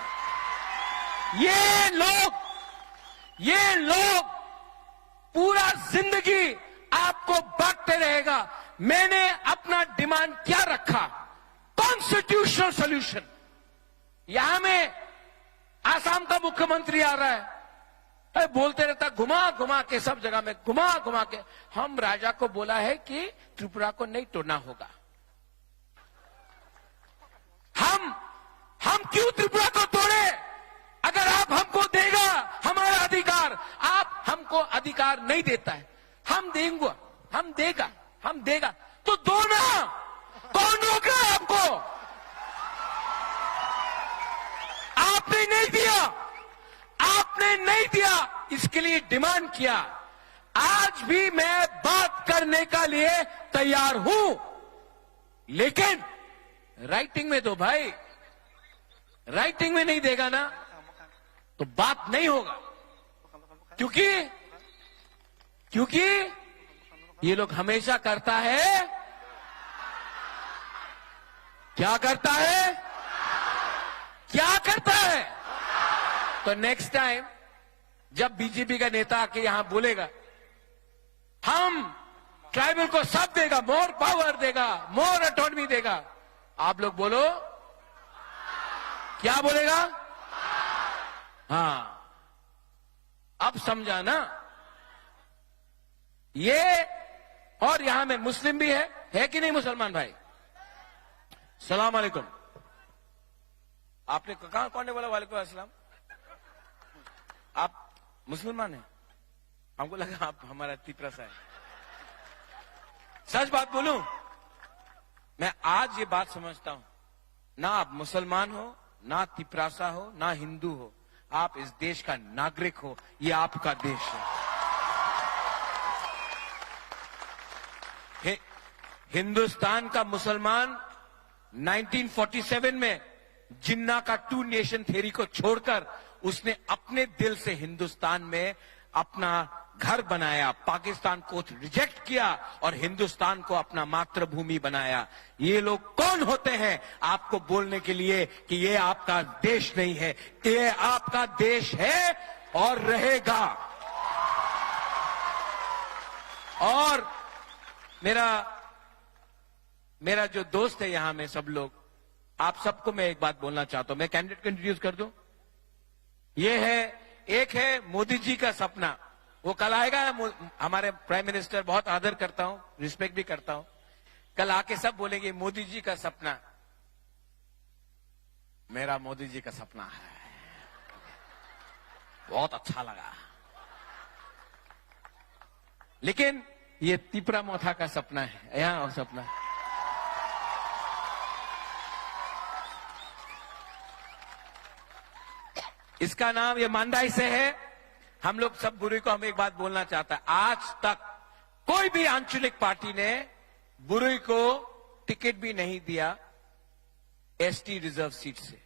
ये लोग पूरा जिंदगी आपको बांटते रहेगा। मैंने अपना डिमांड क्या रखा? Constitutional solution. यहां में आसाम का मुख्यमंत्री आ रहा है, बोलते रहता घुमा घुमा के, सब जगह में घुमा घुमा के। हम राजा को बोला है कि त्रिपुरा को नहीं तोड़ना होगा। हम क्यों त्रिपुरा को तोड़े? अगर आप हमको देगा हमारा अधिकार, आप हमको अधिकार नहीं देता है, हम देगा तो दो ना। कौन रोक रहा है आपको? आपने नहीं दिया, इसके लिए डिमांड किया। आज भी मैं बात करने का लिए तैयार हूं, लेकिन राइटिंग में दो भाई। राइटिंग में नहीं देगा ना तो बात नहीं होगा, क्योंकि ये लोग हमेशा करता है, क्या करता है? तो नेक्स्ट टाइम जब बीजेपी का नेता आके यहां बोलेगा हम ट्राइबल को सब देगा, मोर पावर देगा, मोर ऑटोनॉमी देगा, आप लोग बोलो क्या बोलेगा? हाँ, अब समझा ना? ये और यहां में मुस्लिम भी है कि नहीं मुसलमान भाई? सलाम अलैकुम। आपने कहा कौन ने बोला वालेकुम अस्सलाम? आप मुसलमान हैं? हमको लगा आप हमारा तिपरासा है। सच बात बोलूं, मैं आज ये बात समझता हूं, ना आप मुसलमान हो, ना तिपरासा हो, ना हिंदू हो, आप इस देश का नागरिक हो। ये आपका देश है। हिंदुस्तान का मुसलमान 1947 में जिन्ना का 2 नेशन थ्योरी को छोड़कर उसने अपने दिल से हिंदुस्तान में अपना घर बनाया, पाकिस्तान को रिजेक्ट किया और हिंदुस्तान को अपना मातृभूमि बनाया। ये लोग कौन होते हैं आपको बोलने के लिए कि ये आपका देश नहीं है? ये आपका देश है और रहेगा। और मेरा जो दोस्त है यहां में सब लोग, आप सबको मैं एक बात बोलना चाहता हूं। मैं कैंडिडेट को इंट्रोड्यूस कर दूं। एक है मोदी जी का सपना, वो कल आएगा। हमारे प्राइम मिनिस्टर, बहुत आदर करता हूं, रिस्पेक्ट भी करता हूं, कल आके सब बोलेंगे मोदी जी का सपना। मेरा मोदी जी का सपना है, बहुत अच्छा लगा। लेकिन ये तिपरा मोथा का सपना है, यहां और सपना है। इसका नाम ये मांडाई से है। हम लोग सब बुरुई को हम एक बात बोलना चाहता है, आज तक कोई भी आंचलिक पार्टी ने बुरुई को टिकट भी नहीं दिया एसटी रिजर्व सीट से।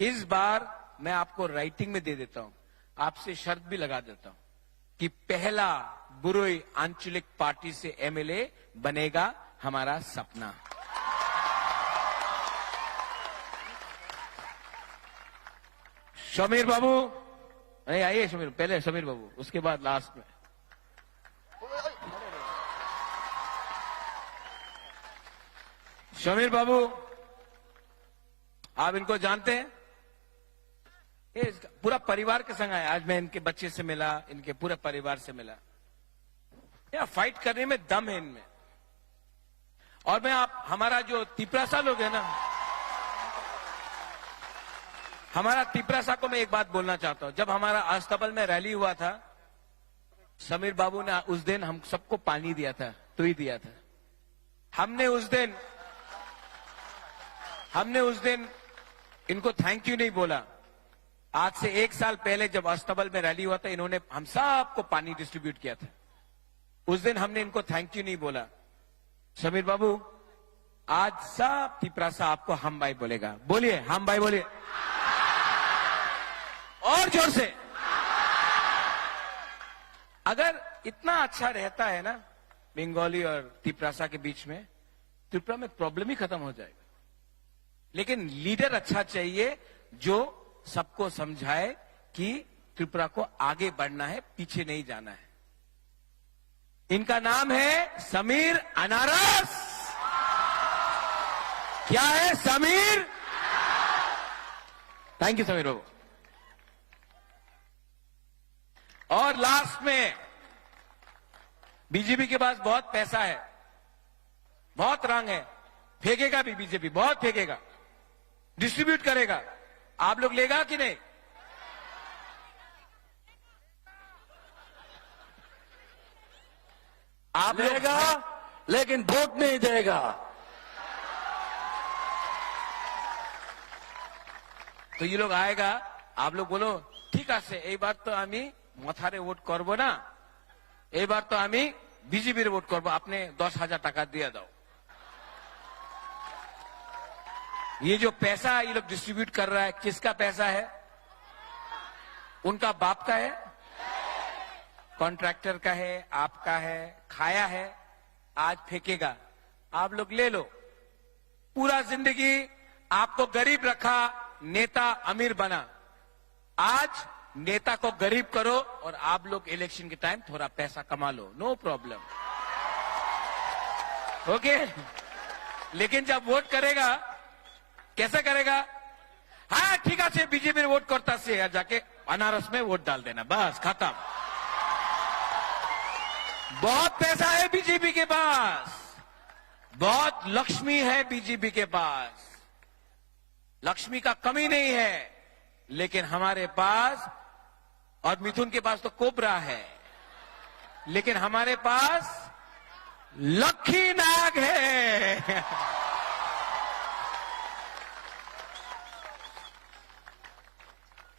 इस बार मैं आपको राइटिंग में दे देता हूं, आपसे शर्त भी लगा देता हूं कि पहला बुरुई आंचलिक पार्टी से एमएलए बनेगा हमारा सपना। समीर बाबू, नहीं आइए समीर, पहले समीर बाबू, उसके बाद लास्ट में समीर बाबू। आप इनको जानते हैं? ये पूरा परिवार के संग आया। आज मैं इनके बच्चे से मिला, इनके पूरे परिवार से मिला। या फाइट करने में दम है इनमें। और मैं हमारा जो तिपरासा लोग है ना, हमारा तिपरासा को मैं एक बात बोलना चाहता हूं। जब हमारा अस्तबल में रैली हुआ था, समीर बाबू ने उस दिन हम सबको पानी दिया था, तो ही दिया था। हमने उस दिन इनको थैंक यू नहीं बोला। आज से 1 साल पहले जब अस्तबल में रैली हुआ था, इन्होंने हम सबको पानी डिस्ट्रीब्यूट किया था। उस दिन हमने इनको थैंक यू नहीं बोला। समीर बाबू, आज सब तिपरासा आपको हम भाई बोलेगा। बोलिए, हम भाई बोलिए और जोर से। अगर इतना अच्छा रहता है ना, बंगाली और तिपरासा के बीच में, त्रिपुरा में प्रॉब्लम ही खत्म हो जाएगा। लेकिन लीडर अच्छा चाहिए जो सबको समझाए कि त्रिपुरा को आगे बढ़ना है, पीछे नहीं जाना है। इनका नाम है समीर अनारस। क्या है समीर? थैंक यू समीर बाबू। और लास्ट में बीजेपी के पास बहुत पैसा है, बहुत रंग है, फेंकेगा भी बीजेपी, बहुत फेंकेगा, डिस्ट्रीब्यूट करेगा। आप लोग लेगा कि नहीं? आप लोग लेगा लेकिन वोट नहीं देगा। तो ये लोग आएगा, आप लोग बोलो ठीक আছে এইবার তো আমি মথারে ভোট করব না, এইবার তো আমি বিজেপির ভোট করব, আপনি 10,000 টাকা দিয়ে দাও। ये जो पैसा ये लोग डिस्ट्रीब्यूट कर रहा है, किसका पैसा है? उनका बाप का है, कॉन्ट्रैक्टर का है, आपका है, खाया है, आज फेंकेगा। आप लोग ले लो। पूरा जिंदगी आपको गरीब रखा, नेता अमीर बना। आज नेता को गरीब करो और आप लोग इलेक्शन के टाइम थोड़ा पैसा कमा लो, नो प्रॉब्लम। ओके? लेकिन जब वोट करेगा कैसे करेगा? हाँ ठीक है, बीजेपी वोट करता से यार, जाके अनारस में वोट डाल देना, बस खत्म। बहुत पैसा है बीजेपी के पास, बहुत लक्ष्मी है बीजेपी के पास, लक्ष्मी का कमी नहीं है। लेकिन हमारे पास, और मिथुन के पास तो कोबरा है, लेकिन हमारे पास लक्ष्मी नाग है।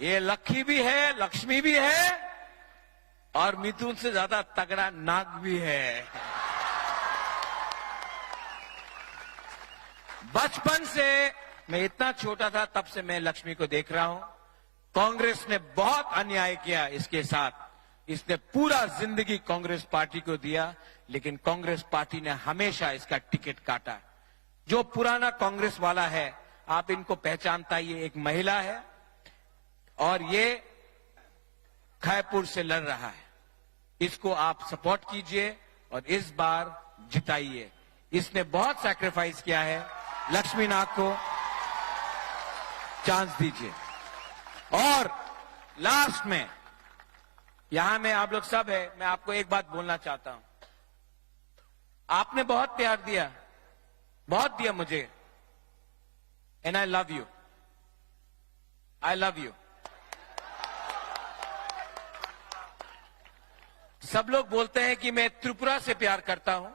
ये लक्ष्मी भी है, लक्ष्मी भी है, और मिथुन से ज्यादा तगड़ा नाग भी है। बचपन से मैं इतना छोटा था तब से मैं लक्ष्मी को देख रहा हूं। कांग्रेस ने बहुत अन्याय किया इसके साथ, इसने पूरा जिंदगी कांग्रेस पार्टी को दिया, लेकिन कांग्रेस पार्टी ने हमेशा इसका टिकट काटा। जो पुराना कांग्रेस वाला है, आप इनको पहचानता, ये एक महिला है और ये खैपुर से लड़ रहा है। इसको आप सपोर्ट कीजिए और इस बार जिताइए। इसने बहुत सैक्रिफाइस किया है, लक्ष्मी नाग को चांस दीजिए। और लास्ट में यहां में आप लोग सब है, मैं आपको एक बात बोलना चाहता हूं। आपने बहुत प्यार दिया, बहुत दिया मुझे, and I love you, I love you. सब लोग बोलते हैं कि मैं त्रिपुरा से प्यार करता हूं,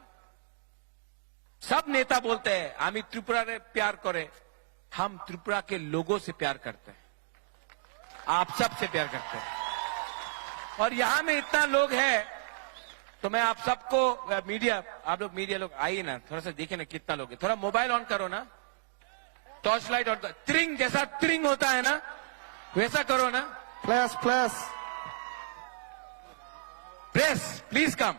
सब नेता बोलते हैं आमी त्रिपुरा रे प्यार करे। हम त्रिपुरा के लोगों से प्यार करते हैं, आप सब से प्यार करते हैं। और यहां में इतना लोग हैं, तो मैं आप सबको, मीडिया, आप लोग मीडिया लोग आइए ना, थोड़ा सा देखे ना कितना लोग है। थोड़ा मोबाइल ऑन करो ना, टॉर्च लाइट, और त्रिंग जैसा त्रिंग होता है ना, वैसा करो ना। Please, please. Press please come.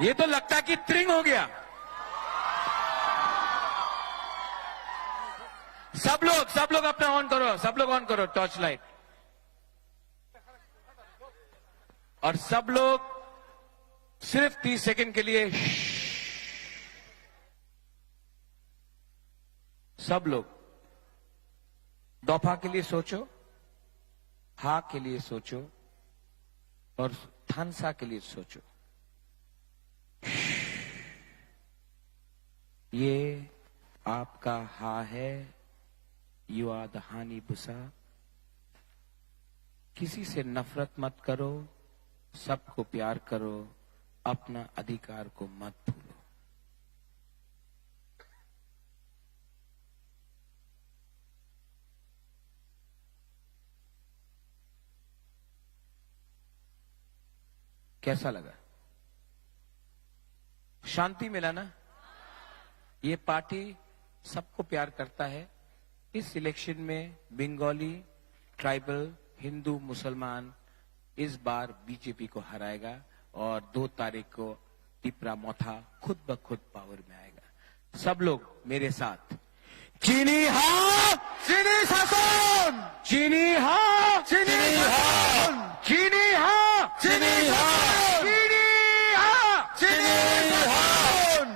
ये तो लगता कि त्रिंग हो गया। सब लोग अपना ऑन करो, सब लोग ऑन करो टॉर्च लाइट, और सब लोग सिर्फ 30 सेकंड के लिए, सब लोग दफा के लिए सोचो, हा के लिए सोचो, और थानसा के लिए सोचो। ये आपका हा है, यू आर द हानी बुसा। किसी से नफरत मत करो, सबको प्यार करो, अपना अधिकार को मत भूलो। कैसा लगा? शांति मिला ना? ये पार्टी सबको प्यार करता है। इस इलेक्शन में बंगाली, ट्राइबल, हिंदू मुसलमान इस बार बीजेपी को हराएगा और 2 तारीख को तिपरा मोथा खुद ब खुद पावर में आएगा। सब लोग मेरे साथ चीनी हाँ, চিনি শাসন चीनी हाँ, চিনি শাসন चीनी हाँ, চিনি শাসন चीनी हाँ, চিনি শাসন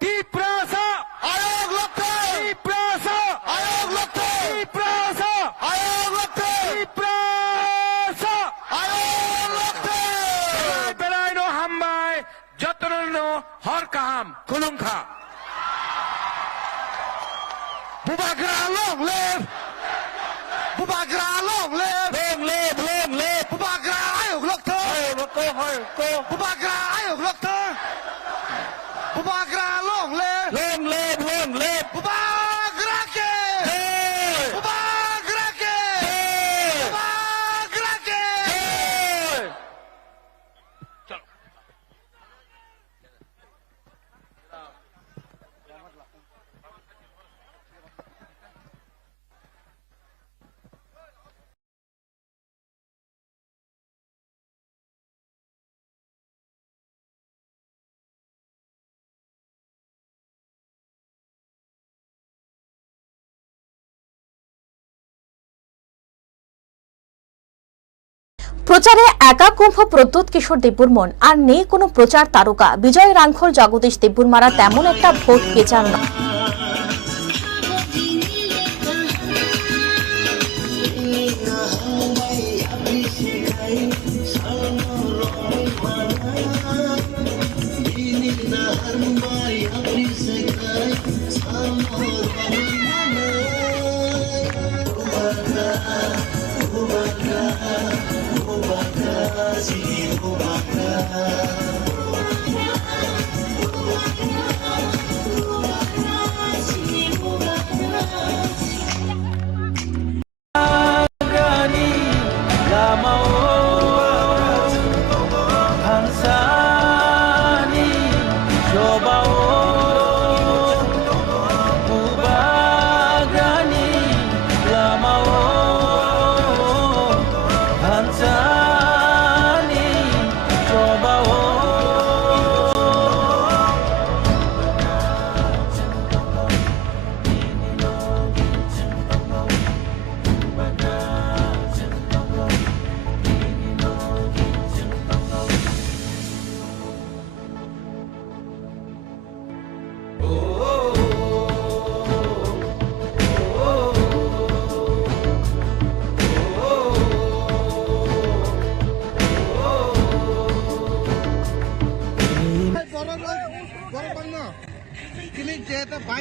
तिपरासा আয়োগ লক্ষ্য तिपरासा আয়োগ লক্ষ্য तिपरासा আয়োগ লক্ষ্য तिपरासा আয়োগ লক্ষ্য বেলাইনো হামবাই যতননো হর কাহাম খুলুংখা বুবাগ্রা লং লেভ বুবাগ্রা লং লেভ বুবাগ্রা আয়োগ লক্ষ্য বুবাগ্রা আয়োগ লক্ষ্য বুবাগ্রা লং লেভ বুবাগ্রা কে বুবাগ্রা কে বুবাগ্রা কে প্রচারে একা কুম্ভ প্রদ্যুৎ কিশোর দেববর্মন আর নেই কোনো প্রচার তারকা বিজয় রাঙ্খল জগদীশ দেববর্মারা তেমন একটা ভোট পেচার নয়।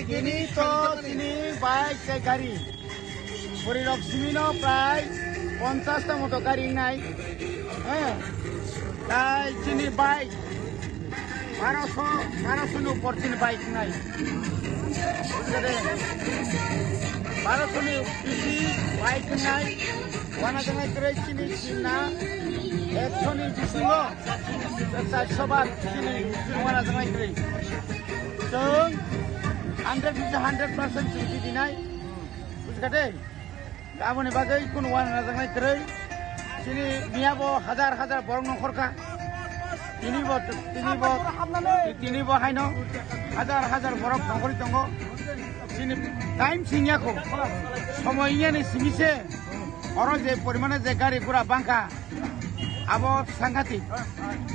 তিনি তো তিনি বাইক গাড়ি পরিরক সিমিনো প্রায় 50টা মতো গাড়ি নাই হ্যাঁ তাই চিনি বাইক 1200 উপর চিনি বাইক নাই 1200 পিসি বাইক নাই ওয়ানা জায়গায় করে চিনি চিনা 100 নি বিসিল 400 বার চিনি ওয়ানা জায়গায় করে जों 100% चिन्ति दिनाय बुझगाते गाबोनि बागै कुन वान नाजांनाय क्रय चिनि मियाबो हजार बरं नखरका तिनिबो हायनो हजार बरं नखरि दङ चिनि टाइम सिंयाखौ समययानि सिमिसे अर जे परिमाणे जे गारि गुरा बांखा आबो सांघातिक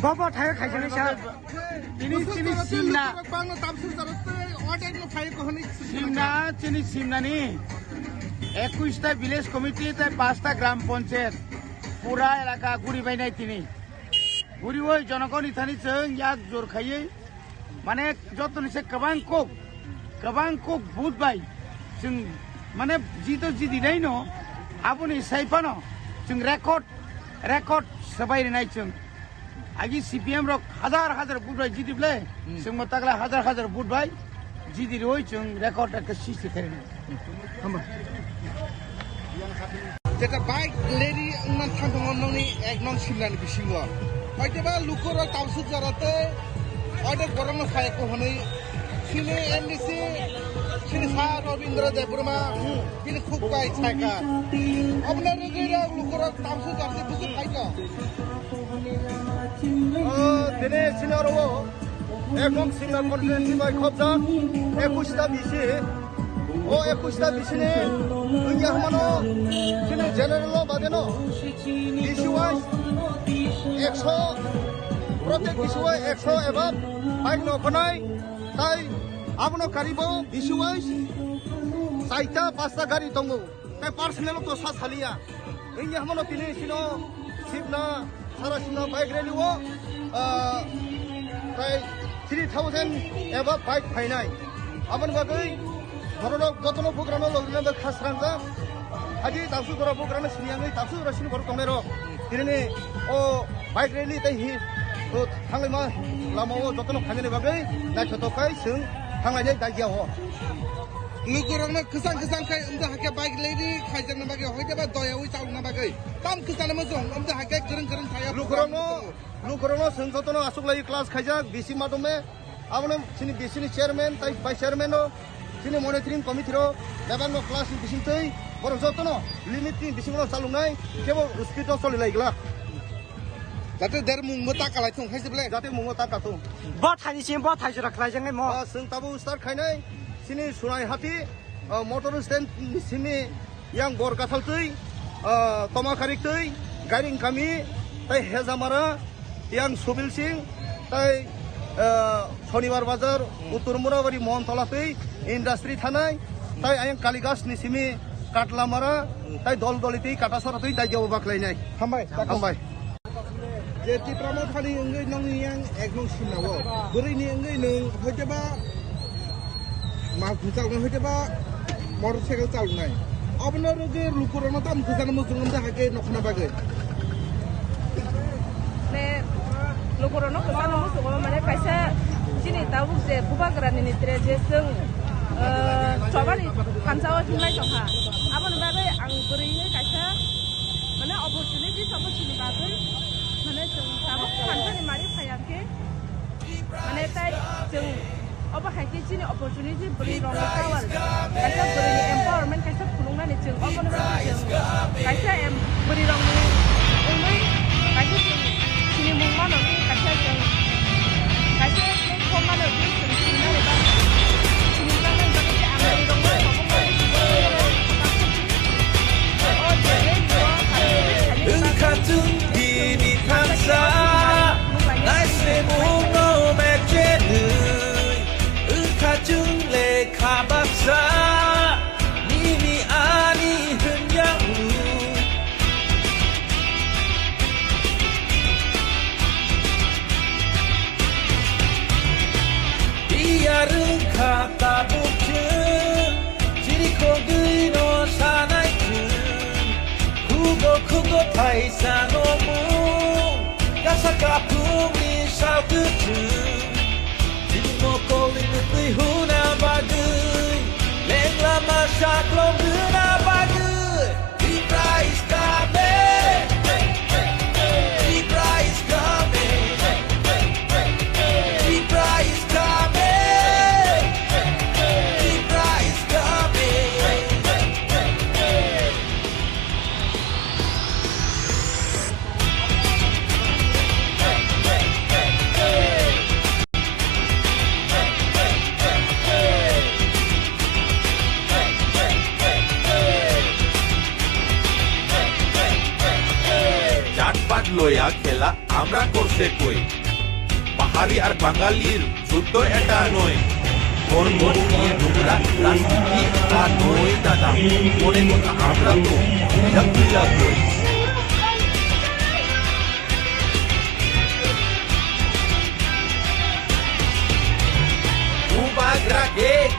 बाबा थायो खाइसने सार तिनी सिमना सिमना चिनी सिमनानी 21टा विलेज कमिटी 5टा ग्राम पंचायत पूरा एलाका गुरी बायनाय तिनी गुरी होय जनगणनि थानि जों याक जोर खायै माने जतनिसे गोबां कोक बुथ बाय जों माने जितो जिदिनाय न आबुनि साइफानो जों रेकर्ड सबायनाय जों आगे सीपीएम रक हजार बुथ बाय जिदिब्ले जों मतागला हजार बुथ बाय जिदिर होय जों रेकर्ड का सिसि करेन जेटा बाइक लेडी मान थांदोंनि एक नन सिमलानि बिसिङो हयतोबा लुखर तावसु जराते अदे गरम फायको हनै सिने MDC sini sa Robindra Deburma bini khuk bai chaika abna rugera lukura tamsu jarse busu khaika দিনে সিনারো একদম সিঙ্গার কনফারেন্স বাই খবজা 21টা বিসি ও 21টা বিসিনে ইয়া হামানো সিনে জেনারেল বাদেনো বিসিওয়াই 100 প্রত্যেক বিসিওয়াই 100 এবং বাইক নখনাই তাই আপনো কারিবো বিসিওয়াই 4টা 5টা গাড়ি দঙ্গো তাই পার্সোনাল তো সালিয়া ইয়া হামানো তিনি সিনো সিবনা সারাসিনা বাইক রেলিও প্রায় 3000 एबा बाइक फाइनाय आमन बागै धरनो जतनो फुग्रानो लग्रिना खासरांजा हादि दासु दरा फुग्रानो सिनियाङै दासु रसिन गर कमेरो दिनै ओ बाइक रेली तै हि ओ थांलायमा लामाव जतनो फाइनाय बागै नायथतखाय जों थांलायनाय दागियाव lukura kesan kai umda hake bike lady khaijak na bagai hoide ba doyawi chaul na bagai tam kesan mo jong umda hake gereng thaya लुखरनो जों जतनो आसुगलाय क्लास खायजाक बिसि मादमे आबनो सिनि बिसिनि चेयारमेन ताइ भाइस चेयारमेन सिनि मनिटरिं कमिटि रो लेबानो क्लास बिसिनतै बर जतनो लिमिटनि बिसिङो चालुनाय केबो स्पिडो सलिलायग्ला जाते देर मुं मता कालाय थं खायजबले जाते मुङो ताकाथु बा थाइनिसिम बा थाइजरा खालायजोंङै म जों ताबु स्टार्ट खायनाय सिनि सुनाय हाति मटर स्टेन्ड सिनि यां बरगाथालतै तमाखारितै गारिं कामि ताइ हेजामारा yang Subil Singh, tai Shonibar Bazar, Uttur Murabari Mohontolati, Industri Thanai, tai ayang Kaligas Nisimi, Katlamara, tai Dol-Doliti, Katasarati, tai Jawa Baklainai. Hambai. Jadi pramo thani ngai nang yang eknong sinawo beri ni ngai nang hoide ba ma khusal ngai hoide ba motorcycle chalunai abna roge lukurano tam khusal mo jungam da hake nokna bagai Lukorono kesana musuh kalau mana kaisa sini tahu je bubageran ini terjadi seng coba nih kancawa timai coba apa nih ang berinya kaisa mana opportunity sama sini bagai mana seng tahu kanca nih mari sayang ke mana tay seng apa haki sini opportunity beri rong kawal kaisa beri empowerment kaisa kulungan nih seng apa nih seng kaisa beri rong ini kaisa sini mungkin nanti kaca yang kaca ini koma nanti sini nanti kan sini kan nanti kita ambil di rumah oh jadi dua kali Engkau bini kansa, nasi mungo mecene, engkau leka baksa, nini ani henyang. Biarun kata bukun, jadi kogui no sanai kugo taisa no mu, kasa kapung ni sao kutun, jadi mo calling itu huna bagai, leng lama syak long huna bagai, di price kame, di price kame, di price kame. লয়া খেলা আমরা করতে কই পাহাড়ি আর বাঙালির যুদ্ধ এটা নয় ধর্ম নিয়ে নোংরা রাজনীতি আর নয় দাদা মনে কথা আমরা তো জাতীয় কই উবাগ্রা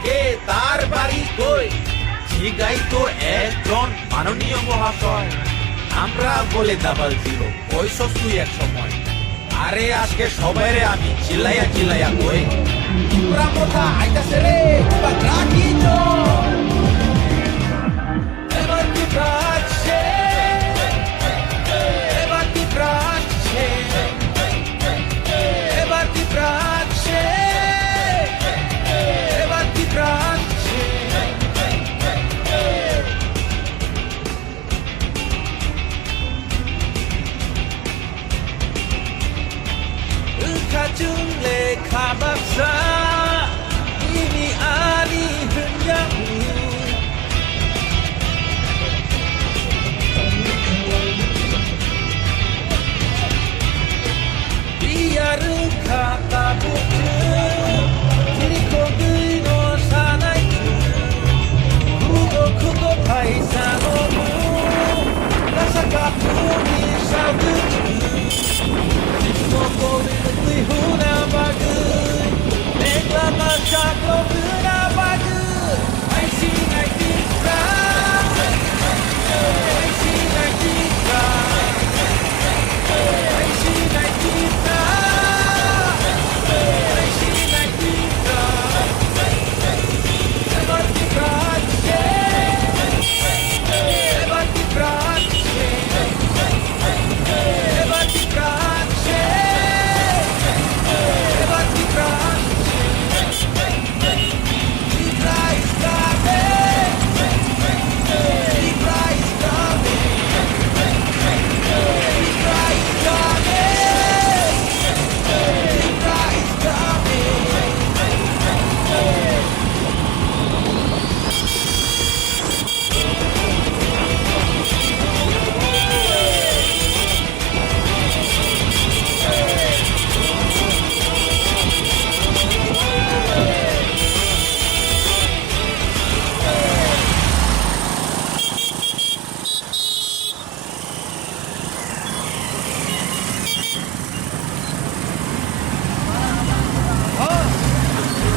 কে তার বাড়ি কই জিগাই তো একজন মাননীয় মহাশয় আমরা বলে দাবাল ছিল কইছস তুই এক সময় আরে আজকে সবাইরে আমি চিল্লাইয়া কই পুরা কথা আইতাছে রে বাগরা কি তো এবার কি প্রাচ্ছে এবার কি প্রাচ্ছে এবার কি প্রাচ্ছে এবার কি প্রাচ্ছে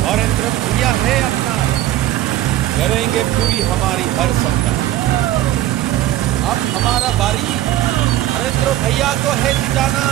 नरेंद्र भैया है अपना, करेंगे पूरी हमारी हर सपना। अब हमारा बारी, नरेंद्र भैया को है जिताना।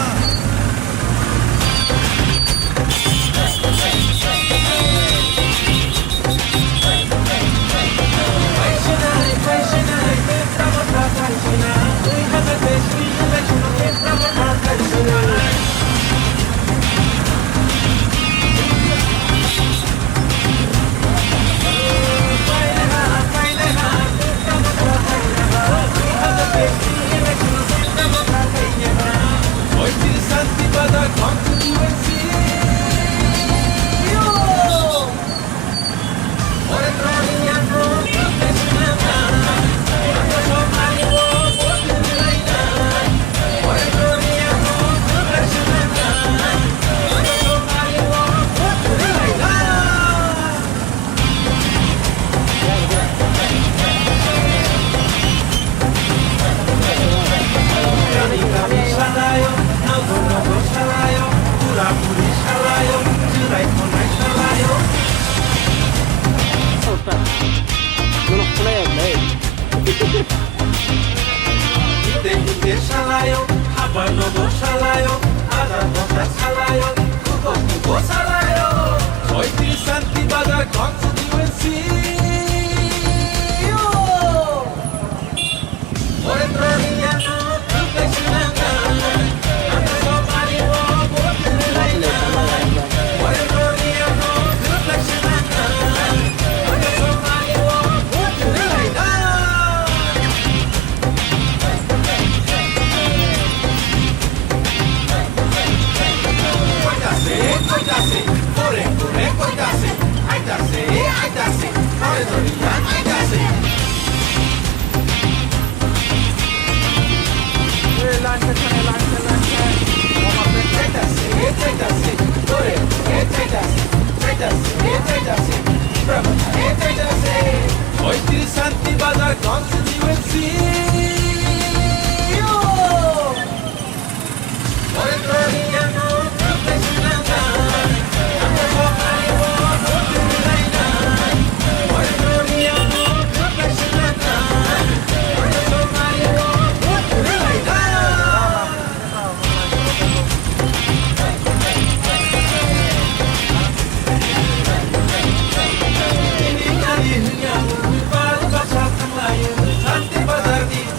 Santi Bazar di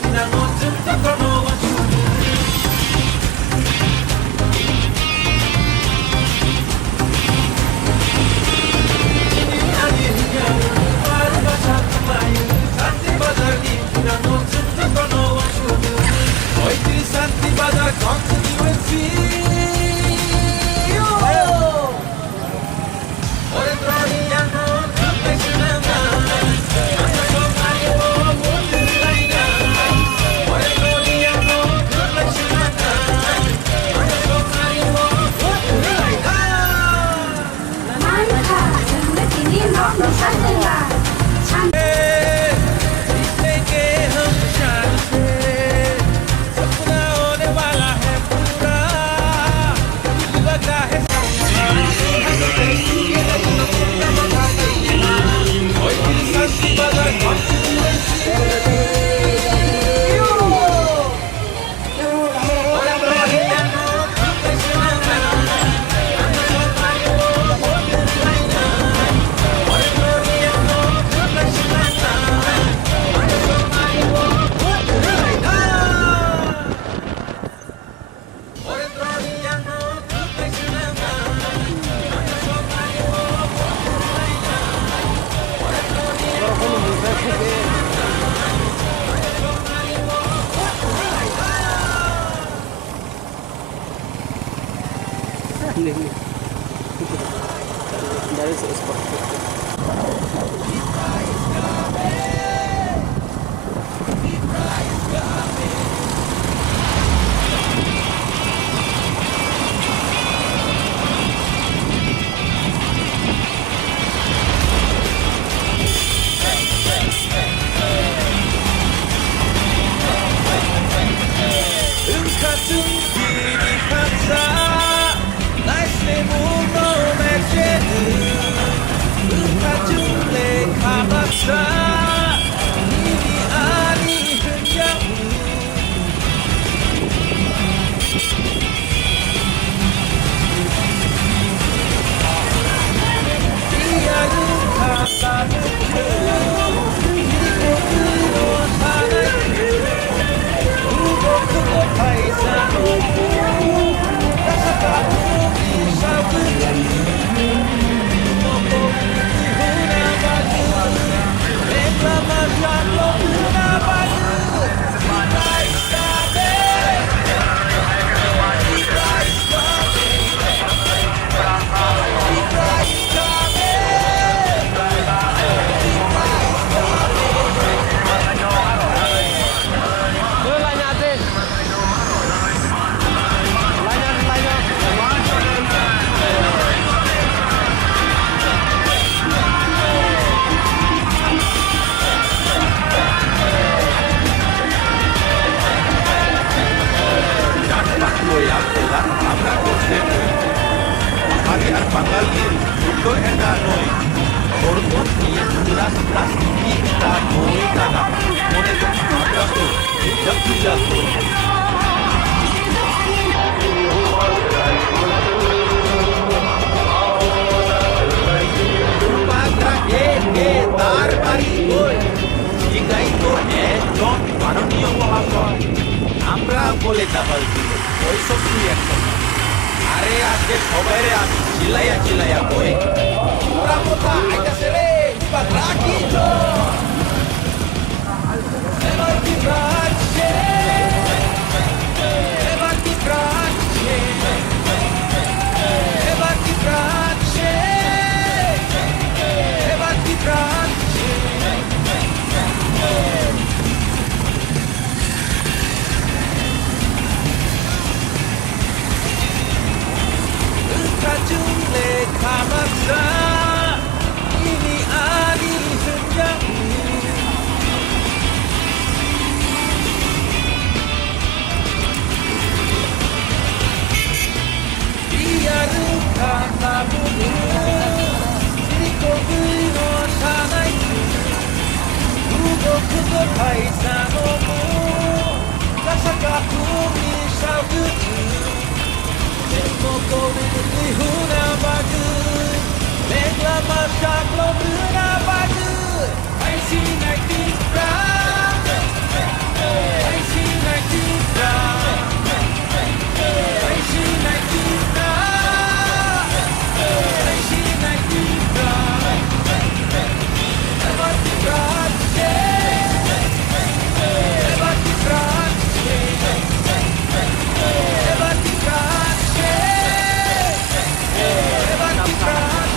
আমরা বলে দাবাল দিব ওইসব তুই একটা আরে আজকে সবাই রে আমি চিল্লাইয়া চিল্লাইয়া বই পুরা কথা আইতাছে রে বাকি তো এবার কি প্রাচ্ছে এবার কি প্রাচ্ছে এবার কি প্রাচ্ছে এবার কি প্রাচ্ছে Kacungle kamaksa ini ari sejak biar kata bulu siko bino sanai kugo kugo paisa nomu rasa kakumi saugutu Huna bagus, Megla masak lo huna bagus. I see like this brown, I see like this brown, I see like this brown, I see like this brown. Ever the brown, ever the brown, ever the brown.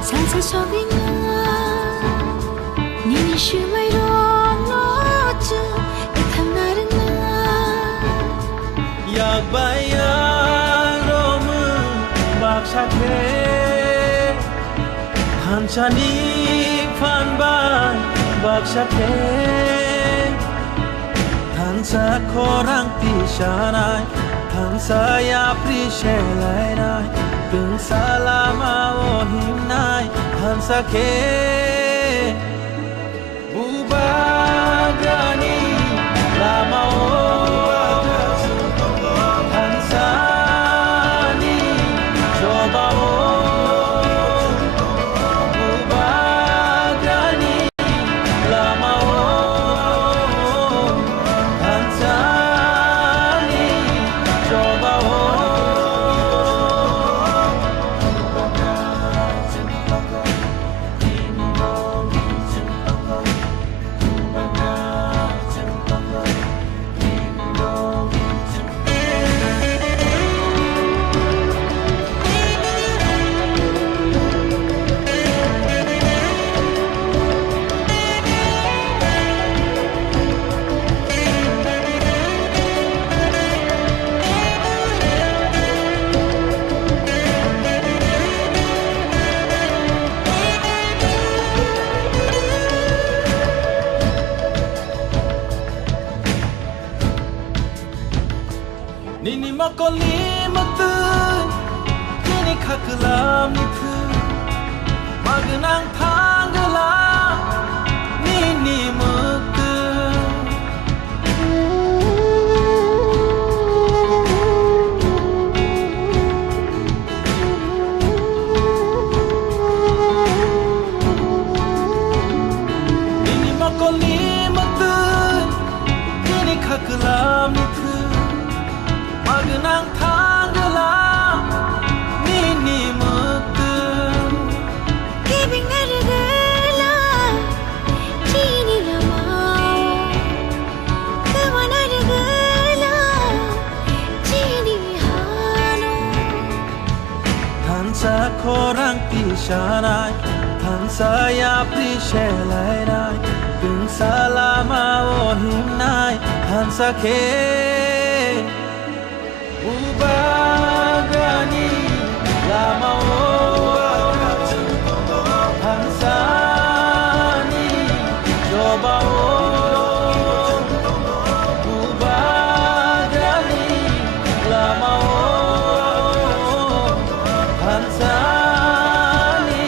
산산 속이냐 니니 슈마이로 너즈 이탄 나른 나 약바야로무 박샤케 한차니 판반 박샤케 한사 코랑 피샤나이 한사야 프리셰라이나이 등 살라마오 힘나이 한사케 부바가니 라마오 한사니 조바오 부바가니 라마오 한사니 조바오 Nini makoli matun Nini kakalam nitu Magenang tanggalam Nini mutun Nini makoli matun Nini kakalam nitu Magenang tanggalam Nini mutun Giving naragala Chini lamao Kawa naragala Chini hano Tansa korang pishanay Tansa ya prishelairay Tung salama o himnay Tansa ke Ubagani Lamao Hansani Jobao Ubagani Lamao Hansani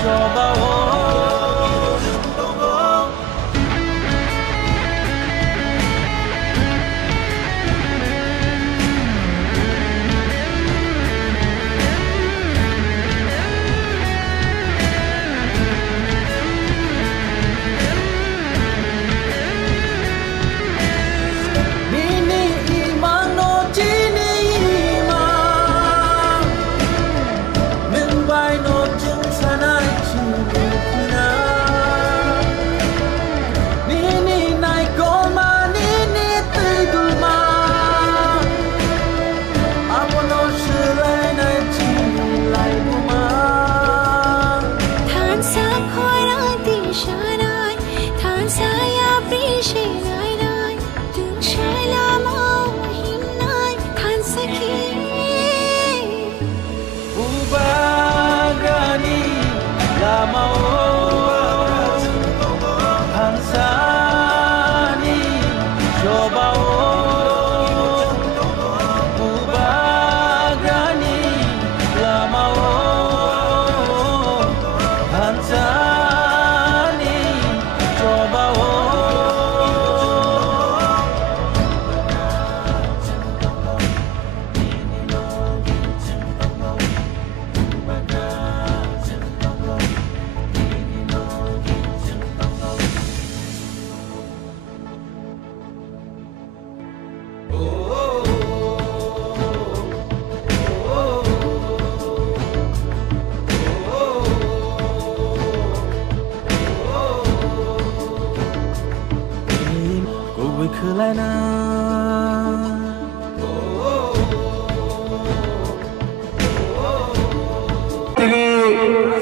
Jobao Nini imang no chini imang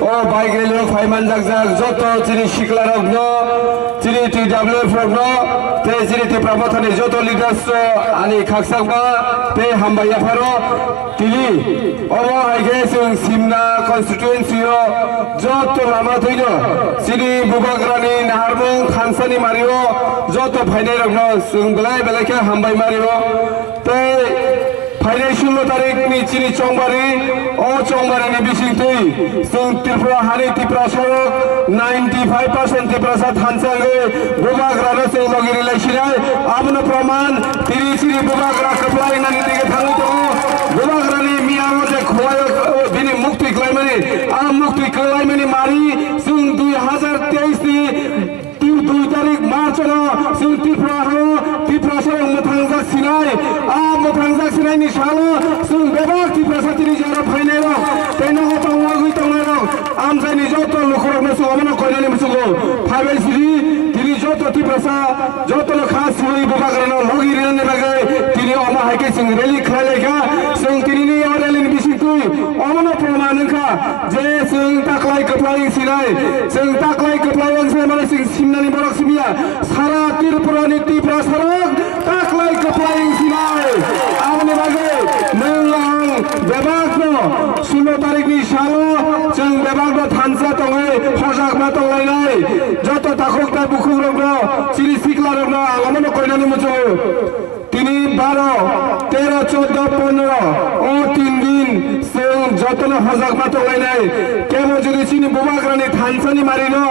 O bike rail ফাইমান জাক যত চিনি শিকলা রগ্ন চিনি TWF রগ্ন তে চিনি ত্রিপুরামথানি যত leaders আনি খাকসাংবা তে হামবাইয়া Faro Tili of হাইগে जों Simna constituency যত লামা থইল চিনি বুবাগ্রানি নাহারমুং খানসানি মারিও যত ফাইনাই রগ্ন जों বেলায় বেলাকে হামবাই মারিও তে फाइनाय 16 तारिखनि चिनि चंबारी ओ चंबारीनि बिसिंथै जों त्रिपुरा हारि त्रिपुरा सरक 95% त्रिपुरा सा थानसांगै बुबाग्रानो जों लगिरि लाइसिनाय आबनो प्रमाण तिरि सिरि बुबाग्रा कप्लायनानि दिगे थाङै दङ बुबाग्रानि मियाव जे खवाय बिनि मुक्ति क्लाइमानि आ मुक्ति क्लाइमानि मारि जों 2023 नि 2 तारिख मार्च जों त्रिपुरा सरक मोथांजाक सिनाय आ मोथांजाक सिनायनि सालो जों बेबाक त्रिपुरा साथिनि जारा फाइनाय दं तेनो गतंगै तंनाय दं आमजायनि जत नखरनो सगमनो कयनानि मुसुगो फाइबाय सिरि तिनि जत त्रिपुरा जत खास सिरि बुबाग्रानो लगिरिनि बागै तिनि अमा हाइके जों रेलि खालायगा जों तिनिनि रेलिनि बिसिंतुय अमनो प्रमाणखा जे जों ताक्लाय कप्लाय सिनाय जों ताक्लाय कप्लाय ओनसोल माने जों सिमनानि बरक सिबिया सारा त्रिपुरानि त्रिपुरा सरक ताक्लाय कप्लाय सिनाय आमनि बागै नों आं बेबागनो 16 तारिखनि सालो जों बेबागनो थानसा दङै हजागमा दंलायनाय जत ताखुकता बुखुरग्नो सिरि सिक्लारग्नो आमनो कयनानि मुजो তিনি 12, 13, 14, 15 ও 3 দিন जों जतन हजाक मातलायनाय केबो जुदि चिनि बुबाग्रानि थानसानि मारिनो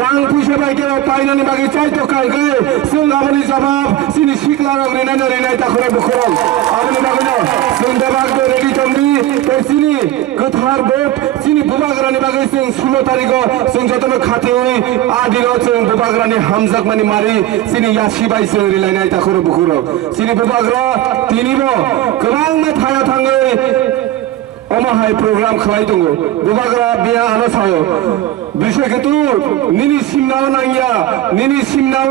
रां फैसा बायगे पाइनानि बागै चाइतो कालगै जों आबनि जवाब चिनि सिक्लारग रेनाय रेनाय ताखरे बुखरग आबनि बागैनो जों देबागदो रेडि तंनि ते चिनि गोथार भोट चिनि बुबाग्रानि बागै जों 16 तारिखआव जों जतन खाथियै आदिनो जों बुबाग्रानि हामजाक मानि मारि चिनि यासिबाय जों रिलायनाय ताखरे बुखरग चिनि बुबाग्रा तिनिबो गोबां मेथाया थाङै अमाहाय प्रोग्राम खालाय दङ बुबाग्रा बिया आनो सायो बिसोर केतु निनि सिमनाव नांगिया निनि सिमनाव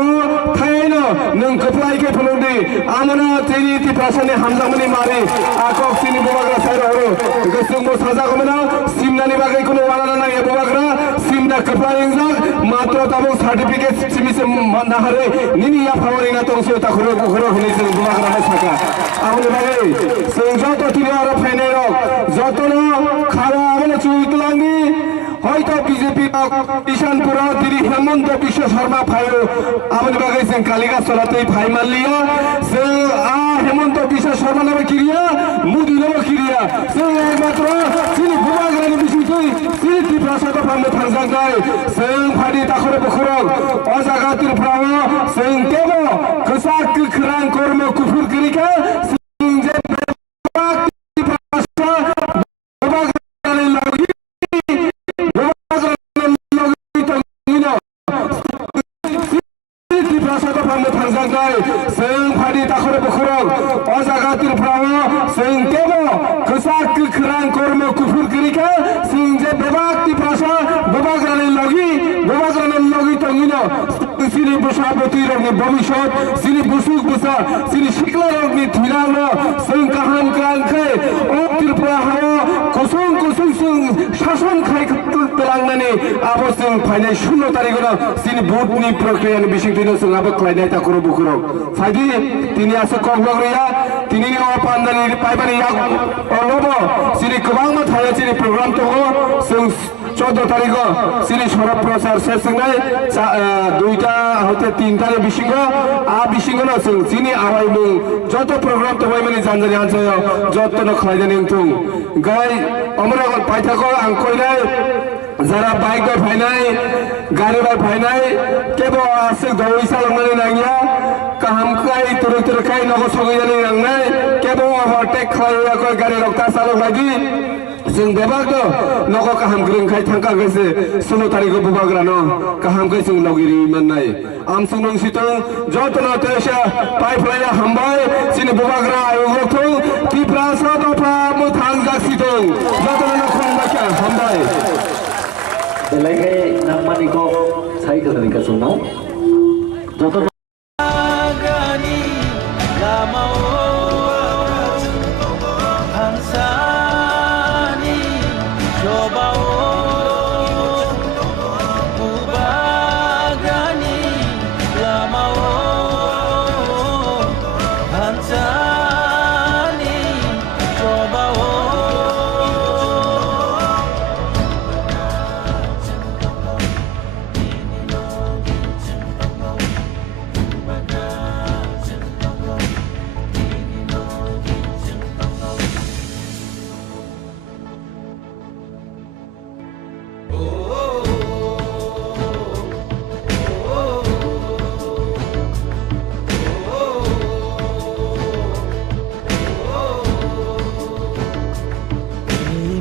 थायनो नों कप्लायके फलंदि आमना तेनि तिप्रासानि हामजामनि मारि आकक सिनि बुबाग्रा साइरो हरो गोसोंबो साजागमना सिमनानि बागै कुनो वाला नांगिया बुबाग्रा सिमना कप्लायिंजाक मात्र ताबो सार्टिफिकेट सिमिसे नाहारे निनि या फावरिना तंसो ताखरो बुखरो होनै जों बुबाग्रा साका आमनि बागै जों जत तिनि आरो फाइनाय रक जतनो खारा आमनो चुइतलांनि হয়তো বিজেপি কিষানপুরা তিনি হেমন্ত বিশ্ব শর্মা ফাইল আবনি বাগै जों কালিকা সলাতে ফাই মারলিয়া जों आ हेमন্ত বিশ্ব শর্মা নামে কিরিয়া মুদি নামে কিরিয়া जों একমাত্র তিনি বুবাগ্রানি বিশুই তিনি ত্রিপুরা সাথে থানজাঙ্গাই जों फादि ताखरे बखरग अजागा त्रिपुराव जों देबो गोसाक गोख्रां कर्म कुफुर गिरिका जों जे जों फादि ताखरे बखरग अजागा त्रिपुराव जों देबो गोसाक गोख्रां कर्म कुफुर गिरिका जों जे बेबाक त्रिपुरा बुबाग्रानि लगि तंगिनो सिनि बसापति रगनि भबिष्यत सिनि बुसुक बुसा सिनि सिक्ला रगनि थिरानो जों गाहाम क्रांखै ओ त्रिपुरा हाव कुसुं जों शासन खाय तलांनानै आबो जों फाइनाय 16 तारिखनो सिनि भोटनि प्रक्रियानि बिसिंथिनो जों आबो क्लायनाय ताखरो बुखरो फाइदि तिनि आसे कगलग्रिया तिनि नि पान्दानि पाइबानि या अलोबो सिनि गोबां थाया सिनि प्रग्राम दङ जों 14 तारिख सिनि सरब प्रचार सेसंनाय 2टा हते 3टा बिसिंगो आ बिसिंगनो जों सिनि आवायमुं जत प्रग्राम दबाय माने जानजानि आनसायाव जतनो खालायनानै थुं गाय अमरा पाइथाखौ आं कयनाय যারা বাইক বাই ফাইনাই গাড়ি বাই ফাইনাই কেবল আছে দৌড়িসা লাंनानै नांगिया काहामखाय तुरखाय नगो सगैनानै नांनाय केबल ओभारटेक खालाययाखै गारि रक्ता चालक बायदि जों बेबागो नगो काहाम ग्रोंखाय थांखा गैसे 16 तारिख बुबाग्रानो काहामखाय जों लगिरि मोननाय आमसुं नंसितों जतनो तेसा पाइपलाइना हामबाय सिनि बुबाग्रा आयोगखौ त्रिपुरा सादफा मोथां जासिदों जतनो खंबाय हामबाय Belai nang maniko saya ketika sunau. Jodoh Agani lamau Hansani Jobao